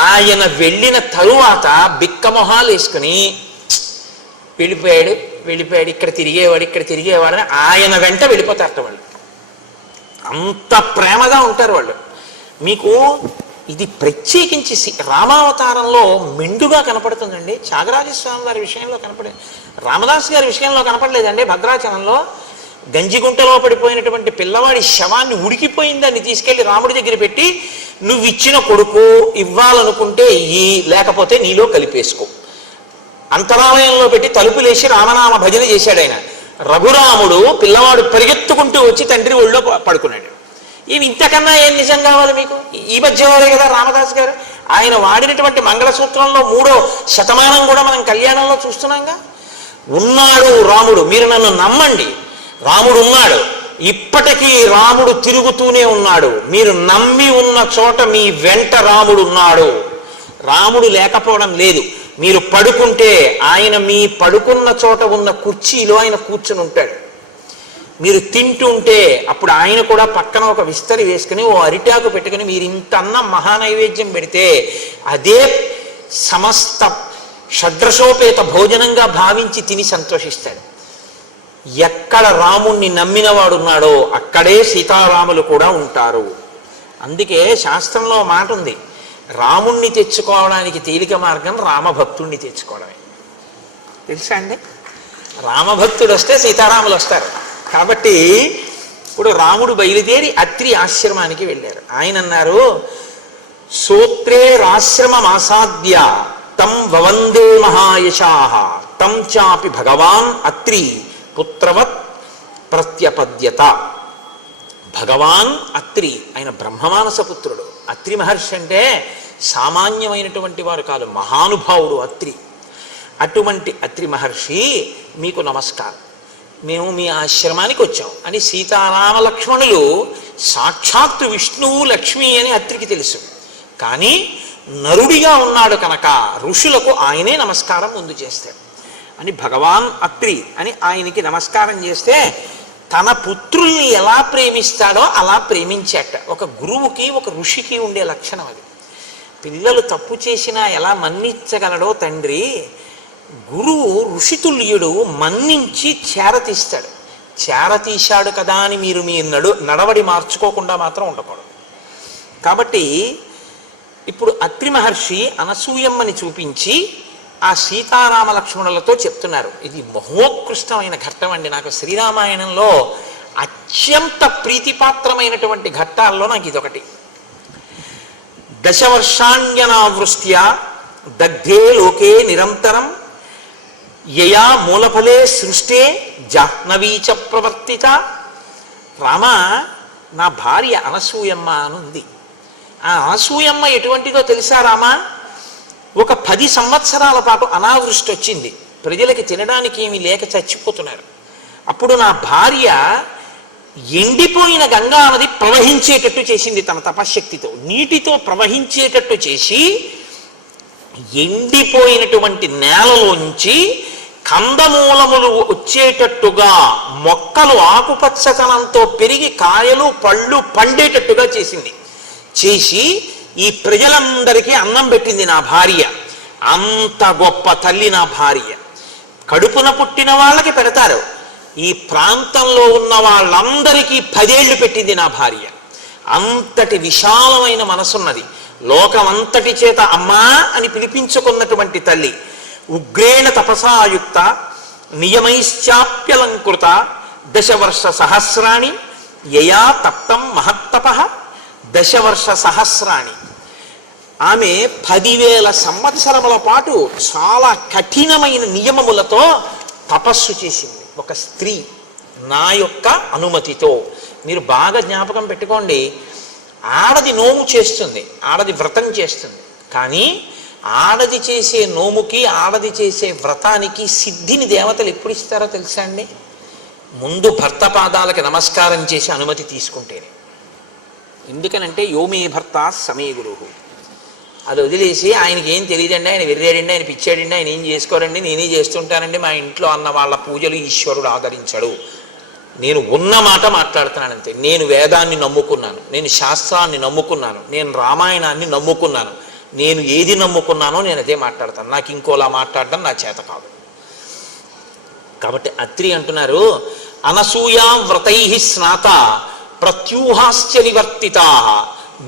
ఆయన వెళ్ళిన తరువాత బిక్కమొహాలు వేసుకుని వెళ్ళిపోయాడు, ఇక్కడ తిరిగేవాడు అని ఆయన వెంట వెళ్ళిపోతారట వాళ్ళు. అంత ప్రేమగా ఉంటారు వాళ్ళు. మీకు ఇది ప్రత్యేకించి రామావతారంలో మెండుగా కనపడుతుందండి. త్యాగరాజస్వామి వారి విషయంలో కనపడే, రామదాస్ గారి విషయంలో కనపడలేదండి. భద్రాచలంలో గంజిగుంటలో పడిపోయినటువంటి పిల్లవాడి శవాన్ని ఉడికిపోయిందాన్ని తీసుకెళ్లి రాముడి దగ్గర పెట్టి నువ్వు ఇచ్చిన కొడుకు ఇవ్వాలనుకుంటే ఇయ్యి, లేకపోతే నీలో కలిపేసుకో. అంతరాలయంలో పెట్టి తలుపులేసి రామనామ భజన చేశాడు ఆయన. రఘురాముడు పిల్లవాడు పరిగెత్తుకుంటూ వచ్చి తండ్రి ఒళ్ళో పడుకున్నాడు. ఇవి ఇంతకన్నా ఏం నిజం కావాలి మీకు? ఈ మధ్యవాడే కదా రామదాస్ గారు. ఆయన వాడినటువంటి మంగళసూత్రంలో 3వ శతమానం కూడా మనం కళ్యాణంలో చూస్తున్నాంగా. ఉన్నాడు రాముడు, మీరు నన్ను నమ్మండి, రాముడు ఉన్నాడు. ఇప్పటికీ రాముడు తిరుగుతూనే ఉన్నాడు. మీరు నమ్మి ఉన్న చోట మీ వెంట రాముడు ఉన్నాడు. రాముడు లేకపోవడం లేదు. మీరు పడుకుంటే ఆయన మీ పడుకున్న చోట ఉన్న కుర్చీలో ఆయన కూర్చుని ఉంటాడు. మీరు తింటుంటే అప్పుడు ఆయన కూడా పక్కన ఒక విస్తరి వేసుకుని ఓ అరిటాకు పెట్టుకుని మీరు ఇంత అన్నం మహానైవేద్యం పెడితే అదే సమస్త షడ్రసోపేత భోజనంగా భావించి తిని సంతోషిస్తాడు. ఎక్కడ రాముణ్ణి నమ్మినవాడున్నాడో అక్కడే సీతారాములు కూడా ఉంటారు. అందుకే శాస్త్రంలో మాట ఉంది, రాముణ్ణి తెచ్చుకోవడానికి తేలిక మార్గం రామభక్తుణ్ణి తెచ్చుకోవడమే. తెలుసా అండి? రామభక్తుడు వస్తే సీతారాములు వస్తారు. కాబట్టి ఇప్పుడు రాముడు బయలుదేరి అత్రి ఆశ్రమానికి వెళ్ళారు. ఆయన అన్నారు, సూత్రే రాశ్రమమాసాద్య తం వవందే మహాయశాః తం చాపి భగవాన్ అత్రి పుత్రవత్ ప్రత్యపద్యత. భగవాన్ అత్రి, ఆయన బ్రహ్మమానస పుత్రుడు. అత్రి మహర్షి అంటే సామాన్యమైనటువంటి వారు కాదు, మహానుభావుడు అత్రి. అటువంటి అత్రి మహర్షి మీకు నమస్కారం, మేము మీ ఆశ్రమానికి వచ్చాం అని. సీతారామ లక్ష్మణులు సాక్షాత్తు విష్ణువు లక్ష్మి అని అత్రికి తెలుసు, కానీ నరుడిగా ఉన్నాడు కనుక ఋషులకు ఆయనే నమస్కారం ముందు చేస్తాడు అని భగవాన్ అత్రి అని ఆయనకి నమస్కారం చేస్తే తన పుత్రుల్ని ఎలా ప్రేమిస్తాడో అలా ప్రేమించాట. ఒక గురువుకి ఒక ఋషికి ఉండే లక్షణం అది. పిల్లలు తప్పు చేసినా ఎలా మన్నించగలడో తండ్రి, గురువు ఋషితుల్యుడు మన్నించి చేరతీస్తాడు. చేరతీశాడు కదా అని మీరు మీ నడవడి మార్చుకోకుండా మాత్రం ఉండకూడదు. కాబట్టి ఇప్పుడు అత్రి మహర్షి అనసూయమ్మని చూపించి ఆ సీతారామ లక్ష్మణులతో చెప్తున్నారు. ఇది మహోత్కృష్టమైన ఘట్టం అండి. నాకు శ్రీరామాయణంలో అత్యంత ప్రీతిపాత్రమైనటువంటి ఘట్టాల్లో నాకు ఇదొకటి. దశవర్షాణ్యనావృష్ట్యా దగ్ధే లోకే నిరంతరం యయా మూలఫలే సృష్టే జాహ్నవీచ ప్రవర్తిత. రామ, నా భార్య అనసూయమ్మ అనుంది. ఆ అనసూయమ్మ ఎటువంటిదో తెలుసా రామా? ఒక 10 సంవత్సరాల పాటు అనావృష్టి వచ్చింది, ప్రజలకి తినడానికి ఏమీ లేక చచ్చిపోతున్నారు. అప్పుడు నా భార్య ఎండిపోయిన గంగా నది ప్రవహించేటట్టు చేసింది తన తపశ్శక్తితో. నీటితో ప్రవహించేటట్టు చేసి ఎండిపోయినటువంటి నేలలోంచి కందమూలములు వచ్చేటట్టుగా, మొక్కలు ఆకుపచ్చతనంతో పెరిగి కాయలు పళ్ళు పండేటట్టుగా చేసింది. చేసి ఈ ప్రజలందరికీ అన్నం పెట్టింది నా భార్య. అంత గొప్ప తల్లి నా భార్య. కడుపున పుట్టిన వాళ్ళకి పెడతారు, ఈ ప్రాంతంలో ఉన్న వాళ్ళందరికీ 10 ఏళ్ళు పెట్టింది నా భార్య. అంతటి విశాలమైన మనసున్నది. లోకమంతటి చేత అమ్మా అని పిలిపించుకున్నటువంటి తల్లి. ఉగ్రేణ తపసాయుక్త నియమైశ్చాప్యలంకృత దశవర్ష సహస్రాణి యయా తప్తం మహత్తపః. దశవర్ష సహస్రాణి, ఆమె 10,000 సంవత్సరముల పాటు చాలా కఠినమైన నియమములతో తపస్సు చేసింది ఒక స్త్రీ నా యొక్క అనుమతితో. మీరు బాగా జ్ఞాపకం పెట్టుకోండి, ఆడది నోము చేస్తుంది, ఆడది వ్రతం చేస్తుంది, కానీ ఆడది చేసే నోముకి ఆడది చేసే వ్రతానికి సిద్ధిని దేవతలు ఎప్పుడు ఇస్తారో తెలుసా అండి? ముందు భర్త పాదాలకి నమస్కారం చేసి అనుమతి తీసుకుంటేనే. ఎందుకనంటే యోమే భర్త సమే గురువు. అది వదిలేసి ఆయనకి ఏం తెలియదండి, ఆయన వెర్రాడండి, ఆయన పిచ్చాడండి, ఆయన ఏం చేసుకోరండి, నేనే చేస్తుంటానండి, మా ఇంట్లో అన్న వాళ్ళ పూజలు ఈశ్వరుడు ఆదరించడు. నేను ఉన్న మాట మాట్లాడుతున్నానంతే. నేను వేదాన్ని నమ్ముకున్నాను, నేను శాస్త్రాన్ని నమ్ముకున్నాను, నేను రామాయణాన్ని నమ్ముకున్నాను. నేను ఏది నమ్ముకున్నానో నేను అదే మాట్లాడతాను. నాకు ఇంకోలా మాట్లాడడం నా చేత కాదు. కాబట్టి అత్రి అంటున్నారు, అనసూయాం వ్రతై స్నాత ప్రత్యూహాశ్చ నివర్తితా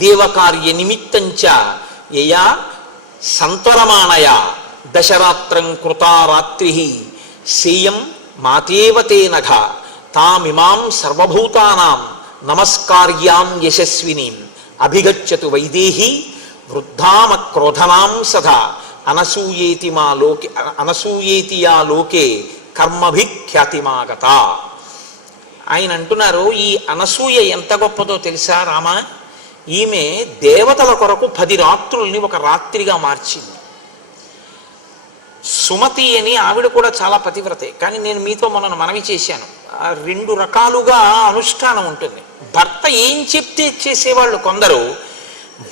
దేవకార్య నిమిత్తంచ యయా సంతరమాణయ దశరాత్రం కృతా రాత్రి సేయం మాతేవతే నఘ తామిమాం సర్వభూతానాం నమస్కార్యాం యశస్వినీం అభిగచ్చతు వైదేహి వృద్ధామ క్రోధనాం సదా అనసూయేతి యా లోకే కర్మభిఖ్యాతిమాగత. ఆయన అంటున్నారు, ఈ అనసూయ ఎంత గొప్పదో తెలుసా రామ? ఈమె దేవతల కొరకు 10 రాత్రుల్ని ఒక రాత్రిగా మార్చింది. సుమతి అని ఆవిడ కూడా చాలా పతివ్రతే. కానీ నేను మీతో మొన్న మనవి చేశాను, 2 రకాలుగా అనుష్ఠానం ఉంటుంది. భర్త ఏం చెప్తే చేసేవాళ్ళు కొందరు,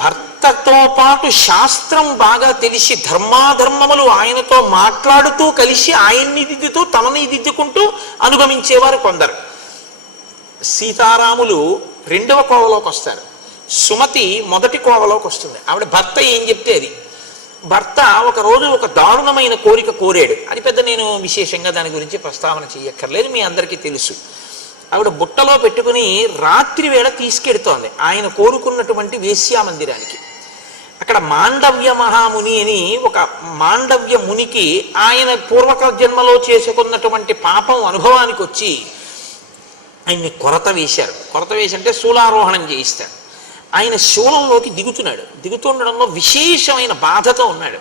భర్తతో పాటు శాస్త్రం బాగా తెలిసి ధర్మాధర్మములు ఆయనతో మాట్లాడుతూ కలిసి ఆయన్ని దిద్దుతూ తనని దిద్దుకుంటూ అనుగమించేవారు కొందరు. సీతారాములు 2వ కోవలోకి వస్తారు, సుమతి 1వ కోవలోకి వస్తుంది. ఆవిడ భర్త ఏం చెప్తే అది. భర్త ఒకరోజు ఒక దారుణమైన కోరిక కోరాడు. అది పెద్ద నేను విశేషంగా దాని గురించి ప్రస్తావన చేయక్కర్లేదు, మీ అందరికీ తెలుసు. ఆవిడ బుట్టలో పెట్టుకుని రాత్రి వేళ తీసుకెడుతోంది ఆయన కోరుకున్నటువంటి వేశ్యామందిరానికి. అక్కడ మాండవ్య మహాముని అని ఒక మాండవ్య మునికి ఆయన పూర్వక జన్మలో చేసుకున్నటువంటి పాపం అనుభవానికి వచ్చి ఆయన్ని కొరత వేశారు. కొరత వేసి అంటే శూలారోహణం చేయిస్తాడు. ఆయన శూలంలోకి దిగుతుండడంలో విశేషమైన బాధతో ఉన్నాడు.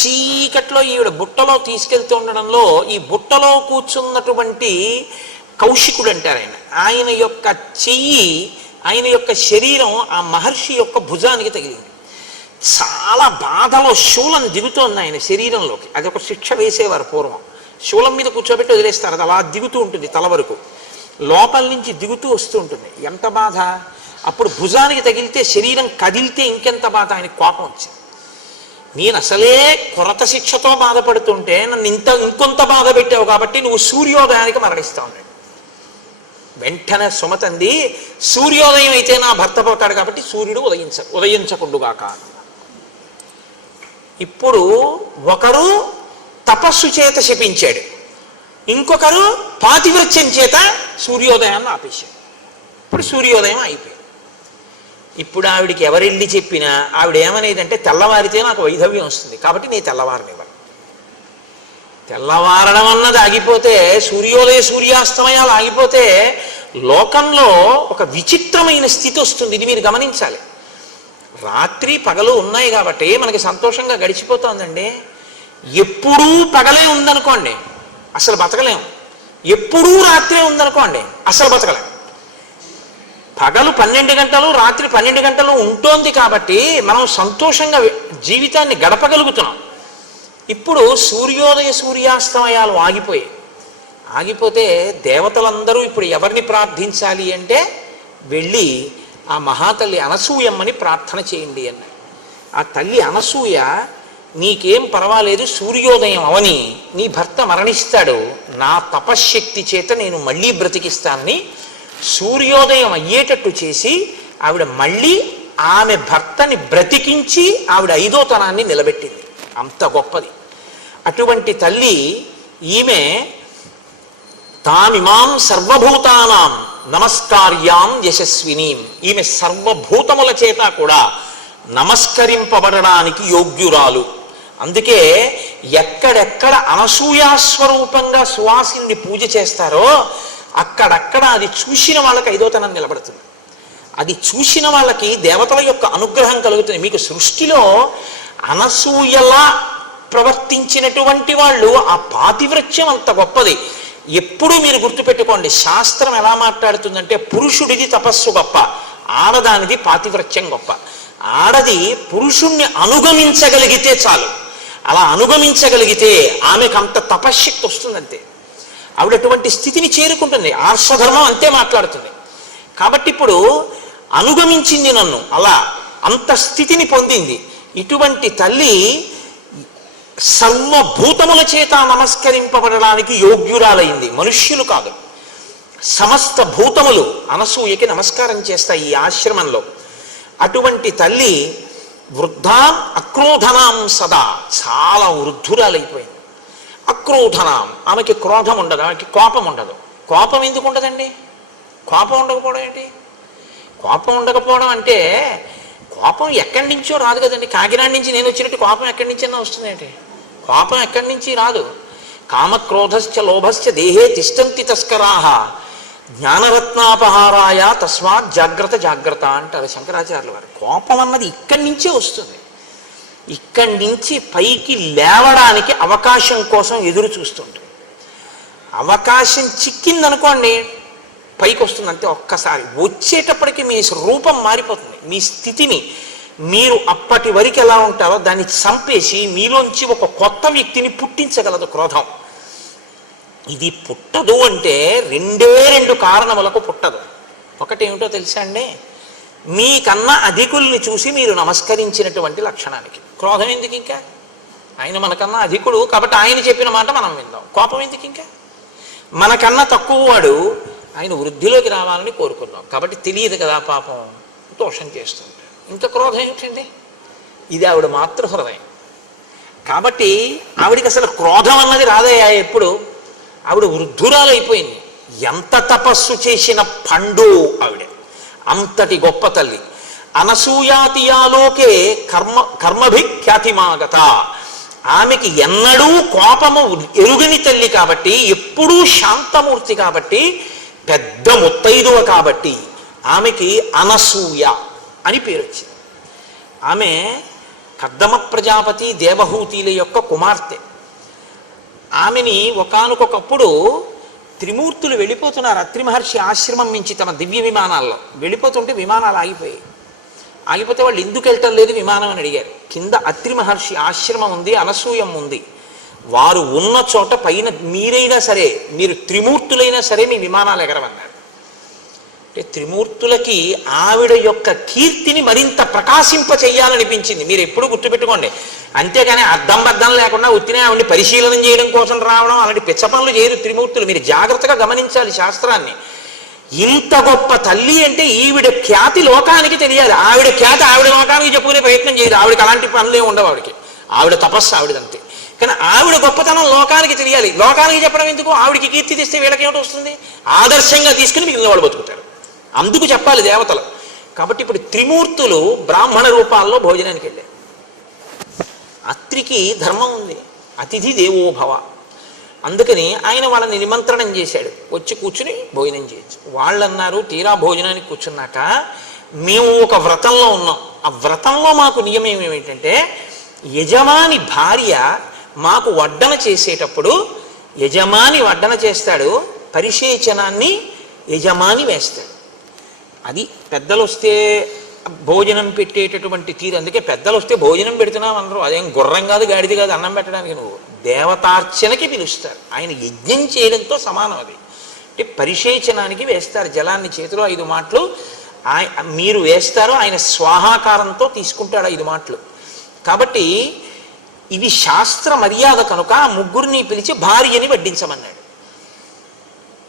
చీకట్లో ఈవిడ బుట్టలో తీసుకెళ్తూ ఉండడంలో ఈ బుట్టలో కూర్చున్నటువంటి కౌశికుడు అంటారు ఆయన యొక్క చెయ్యి, ఆయన యొక్క శరీరం ఆ మహర్షి యొక్క భుజానికి తగిలింది. చాలా బాధలో శూలం దిగుతోంది ఆయన శరీరంలోకి. అది ఒక శిక్ష వేసేవారు పూర్వం. శూలం మీద కూర్చోబెట్టి వదిలేస్తారు, అది అలా దిగుతూ ఉంటుంది తల వరకు, లోపల నుంచి దిగుతూ వస్తూ ఉంటుంది. ఎంత బాధ! అప్పుడు భుజానికి తగిలితే శరీరం కదిలితే ఇంకెంత బాధ! ఆయనకి కోపం వచ్చింది. నేను అసలే కొరత శిక్షతో బాధపడుతుంటే నన్ను ఇంకొంత బాధ పెట్టావు కాబట్టి నువ్వు సూర్యోదయానికి మరణిస్తావు అన్నాడు. వెంటనే సుమతంది, సూర్యోదయం అయితే నా భర్త పోతాడు కాబట్టి సూర్యుడు ఉదయించకుండుగాక. ఇప్పుడు ఒకరు తపస్సు చేత శపించాడు, ఇంకొకరు పాతివ్రత్యం చేత సూర్యోదయాన్ని ఆపేశాడు. ఇప్పుడు సూర్యోదయం అయిపోయింది. ఇప్పుడు ఆవిడికి ఎవరెళ్ళి చెప్పినా ఆవిడ ఏమనేదంటే, తెల్లవారితే నాకు వైధవ్యం వస్తుంది కాబట్టి నేను తెల్లవారనివ్వను. తెల్లవారడం అన్నది ఆగిపోతే, సూర్యాస్తమయాలు ఆగిపోతే లోకంలో ఒక విచిత్రమైన స్థితి వస్తుంది. ఇది మీరు గమనించాలి. రాత్రి పగలు ఉన్నాయి కాబట్టి మనకి సంతోషంగా గడిచిపోతుందండి. ఎప్పుడూ పగలే ఉందనుకోండి అసలు బతకలేం, ఎప్పుడూ రాత్రే ఉందనుకోండి అసలు బతకలేం. పగలు 12 గంటలు రాత్రి 12 గంటలు ఉంటోంది కాబట్టి మనం సంతోషంగా జీవితాన్ని గడపగలుగుతున్నాం. ఇప్పుడు సూర్యాస్తమయాలు ఆగిపోతే దేవతలందరూ ఇప్పుడు ఎవరిని ప్రార్థించాలి అంటే వెళ్ళి ఆ మహాతల్లి అనసూయమ్మని ప్రార్థన చేయండి అన్నారు. ఆ తల్లి అనసూయ, నీకేం పర్వాలేదు, సూర్యోదయం అవని నీ భర్త మరణిస్తాడు, నా తపశ్శక్తి చేత నేను మళ్ళీ బ్రతికిస్తానని సూర్యోదయం అయ్యేటట్టు చేసి ఆవిడ మళ్ళీ ఆమె భర్తని బ్రతికించి ఆవిడ 5వ తనాన్ని నిలబెట్టింది. అంత గొప్పది అటువంటి తల్లి. ఈమె తామిమాం సర్వభూతానాం నమస్కార్యాం యశస్వినీం, ఈమె సర్వభూతముల చేత కూడా నమస్కరింపబడడానికి యోగ్యురాలు. అందుకే ఎక్కడెక్కడ అనసూయాస్వరూపంగా సువాసిని పూజ చేస్తారో అక్కడక్కడ అది చూసిన వాళ్ళకి 5వ తనం నిలబడుతుంది. అది చూసిన వాళ్ళకి దేవతల యొక్క అనుగ్రహం కలుగుతుంది. మీకు సృష్టిలో అనసూయలా ప్రవర్తించినటువంటి వాళ్ళు, ఆ పాతివ్రత్యం అంత గొప్పది. ఎప్పుడూ మీరు గుర్తుపెట్టుకోండి, శాస్త్రం ఎలా మాట్లాడుతుందంటే పురుషుడిది తపస్సు గొప్ప, ఆడదానిది పాతివ్రత్యం గొప్ప. ఆడది పురుషుణ్ణి అనుగమించగలిగితే చాలు. అలా అనుగమించగలిగితే ఆమెకు అంత తపశ్శక్తి వస్తుందంతే. ఆవిడ అటువంటి స్థితిని చేరుకుంటుంది. ఆర్షధర్మం అంతే మాట్లాడుతుంది. కాబట్టి ఇప్పుడు అనుగమించింది నన్ను, అలా అంత స్థితిని పొందింది. ఇటువంటి తల్లి సర్వభూతముల చేత నమస్కరింపబడడానికి యోగ్యురాలైంది. మనుష్యులు కాదు, సమస్త భూతములు అనసూయకి నమస్కారం చేస్తాయి ఈ ఆశ్రమంలో. అటువంటి తల్లి వృద్ధాం అక్రోధనాం సదా, చాలా వృద్ధురాలైపోయింది. అక్రోధనాం, ఆమెకి క్రోధం ఉండదు, ఆమెకి కోపం ఉండదు. కోపం ఎందుకు ఉండదండి? కోపం ఉండకపోవడం ఏంటి? కోపం ఉండకపోవడం అంటే కోపం ఎక్కడి నుంచో రాదు కదండి. కాకినాడ నుంచి నేను వచ్చినట్టు కోపం ఎక్కడి నుంచైనా వస్తుందేంటి? కోపం ఎక్కడి నుంచి రాదు. కామక్రోధశ్చ లోభశ్చ దేహే తిష్టంతి తస్కరాహ, జ్ఞానరత్నాపహారాయ తస్మాత్ జాగ్రత్త జాగ్రత్త అంటారు శంకరాచార్యుల వారు. కోపం అన్నది ఇక్కడి నుంచే వస్తుంది. ఇక్కడి నుంచి పైకి లేవడానికి అవకాశం కోసం ఎదురు చూస్తుంటుంది. అవకాశం చిక్కిందనుకోండి పైకి వస్తుంది అంతే. ఒక్కసారి వచ్చేటప్పటికి మీ రూపం మారిపోతుంది. మీ స్థితిని మీరు అప్పటి వరకు ఎలా ఉంటారో దాన్ని చంపేసి మీలోంచి ఒక కొత్త వ్యక్తిని పుట్టించగలదు క్రోధం. ఇది పుట్టదు అంటే రెండు కారణములకు పుట్టదు. ఒకటేమిటో తెలుసా అండి, మీకన్నా అధికుల్ని చూసి మీరు నమస్కరించినటువంటి లక్షణానికి. క్రోధం ఎందుకు ఇంకా? ఆయన మనకన్నా అధికుడు కాబట్టి ఆయన చెప్పిన మాట మనం విందాం. కోపం ఎందుకు ఇంకా? మనకన్నా తక్కువ వాడు ఆయన వృద్ధిలోకి రావాలని కోరుకున్నాం కాబట్టి తెలియదు కదా పాపం, దోషం చేస్తుంది. ఇంకా క్రోధం ఏమిటండి? ఇది ఆవిడ మాతృహృదయం కాబట్టి ఆవిడికి అసలు క్రోధం అన్నది రాదయ్యా. ఎప్పుడు ఆవిడ వృద్ధురాలైపోయింది. ఎంత తపస్సు చేసిన పండు ఆవిడ, అంతటి గొప్ప తల్లి. అనసూయాతియాలోకే కర్మభిఖ్యాతిమాగత. ఆమెకి ఎన్నడూ కోపము ఎరుగని తల్లి కాబట్టి, ఎప్పుడూ శాంతమూర్తి కాబట్టి, పెద్ద ముత్తైదువ కాబట్టి ఆమెకి అనసూయ అని పేరు వచ్చింది. ఆమె కర్దమ ప్రజాపతి దేవహూతిల యొక్క కుమార్తె. ఆమెని ఒకానొకప్పుడు త్రిమూర్తులు వెళ్ళిపోతున్నారు అత్రి మహర్షి ఆశ్రమం నుంచి తమ దివ్య విమానాల్లో. వెళ్ళిపోతుంటే విమానాలు ఆగిపోయాయి. ఆగిపోతే వాళ్ళు ఎందుకు వెళ్ళటం లేదు విమానం అని అడిగారు. కింద అత్రి మహర్షి ఆశ్రమం ఉంది, అనసూయం ఉంది. వారు ఉన్న చోట పైన మీరైనా సరే, మీరు త్రిమూర్తులైనా సరే మీ విమానాలు ఎగరవన్నారు. అంటే త్రిమూర్తులకి ఆవిడ యొక్క కీర్తిని మరింత ప్రకాశింప చెయ్యాలనిపించింది. మీరు ఎప్పుడు గుర్తుపెట్టుకోండి. అంతేగాని అద్దం బద్దం లేకుండా ఉత్తినే ఆవిడని పరిశీలన చేయడం కోసం రావడం అలాంటి పిచ్చ పనులు చేయరు త్రిమూర్తులు. మీరు జాగ్రత్తగా గమనించాలి శాస్త్రాన్ని. ఇంత గొప్ప తల్లి అంటే ఈవిడ ఖ్యాతి లోకానికి తెలియాలి. ఆవిడ ఖ్యాతి ఆవిడ లోకానికి చెప్పుకునే ప్రయత్నం చేయదు. ఆవిడకి అలాంటి పనులే ఉండవు. ఆవిడ తపస్సు ఆవిడంతే. కానీ ఆవిడ గొప్పతనం లోకానికి తెలియాలి. లోకానికి చెప్పడం ఎందుకు? ఆవిడికి కీర్తి తెస్తే వీళ్ళకి ఏమిటి వస్తుంది? ఆదర్శంగా తీసుకుని మిగిలిన వాళ్ళు బతుకుతారు. అందుకు చెప్పాలి దేవతలు. కాబట్టి ఇప్పుడు త్రిమూర్తులు బ్రాహ్మణ రూపాల్లో భోజనానికి వెళ్ళారు. అత్రికి ధర్మం ఉంది, అతిథి దేవోభవ. అందుకని ఆయన వాళ్ళని నిమంత్రణం చేశాడు, వచ్చి కూర్చుని భోజనం చేయొచ్చు. వాళ్ళు అన్నారు తీరా భోజనానికి కూర్చున్నాక, మేము ఒక వ్రతంలో ఉన్నాం. ఆ వ్రతంలో మాకు నియమం ఏమిటంటే యజమాని భార్య మాకు వడ్డన చేసేటప్పుడు యజమాని వడ్డన చేస్తాడు, పరిశేచనాన్ని యజమాని వేస్తాడు. అది పెద్దలు వస్తే భోజనం పెట్టేటటువంటి తీరు. అందుకే పెద్దలు వస్తే భోజనం పెడుతున్నావు అందరూ. అదేం గుర్రం కాదు, గాడిది కాదు అన్నం పెట్టడానికి. నువ్వు దేవతార్చనకి పిలుస్తారు. ఆయన యజ్ఞం చేయడంతో సమానం అది. అంటే పరిశేచనానికి వేస్తారు జలాన్ని చేతిలో 5 మాటలు మీరు వేస్తారు. ఆయన స్వాహాకారంతో తీసుకుంటాడు 5 మాటలు. కాబట్టి ఇది శాస్త్ర మర్యాద కనుక ఆ ముగ్గురిని పిలిచి భార్యని వడ్డించమన్నాడు.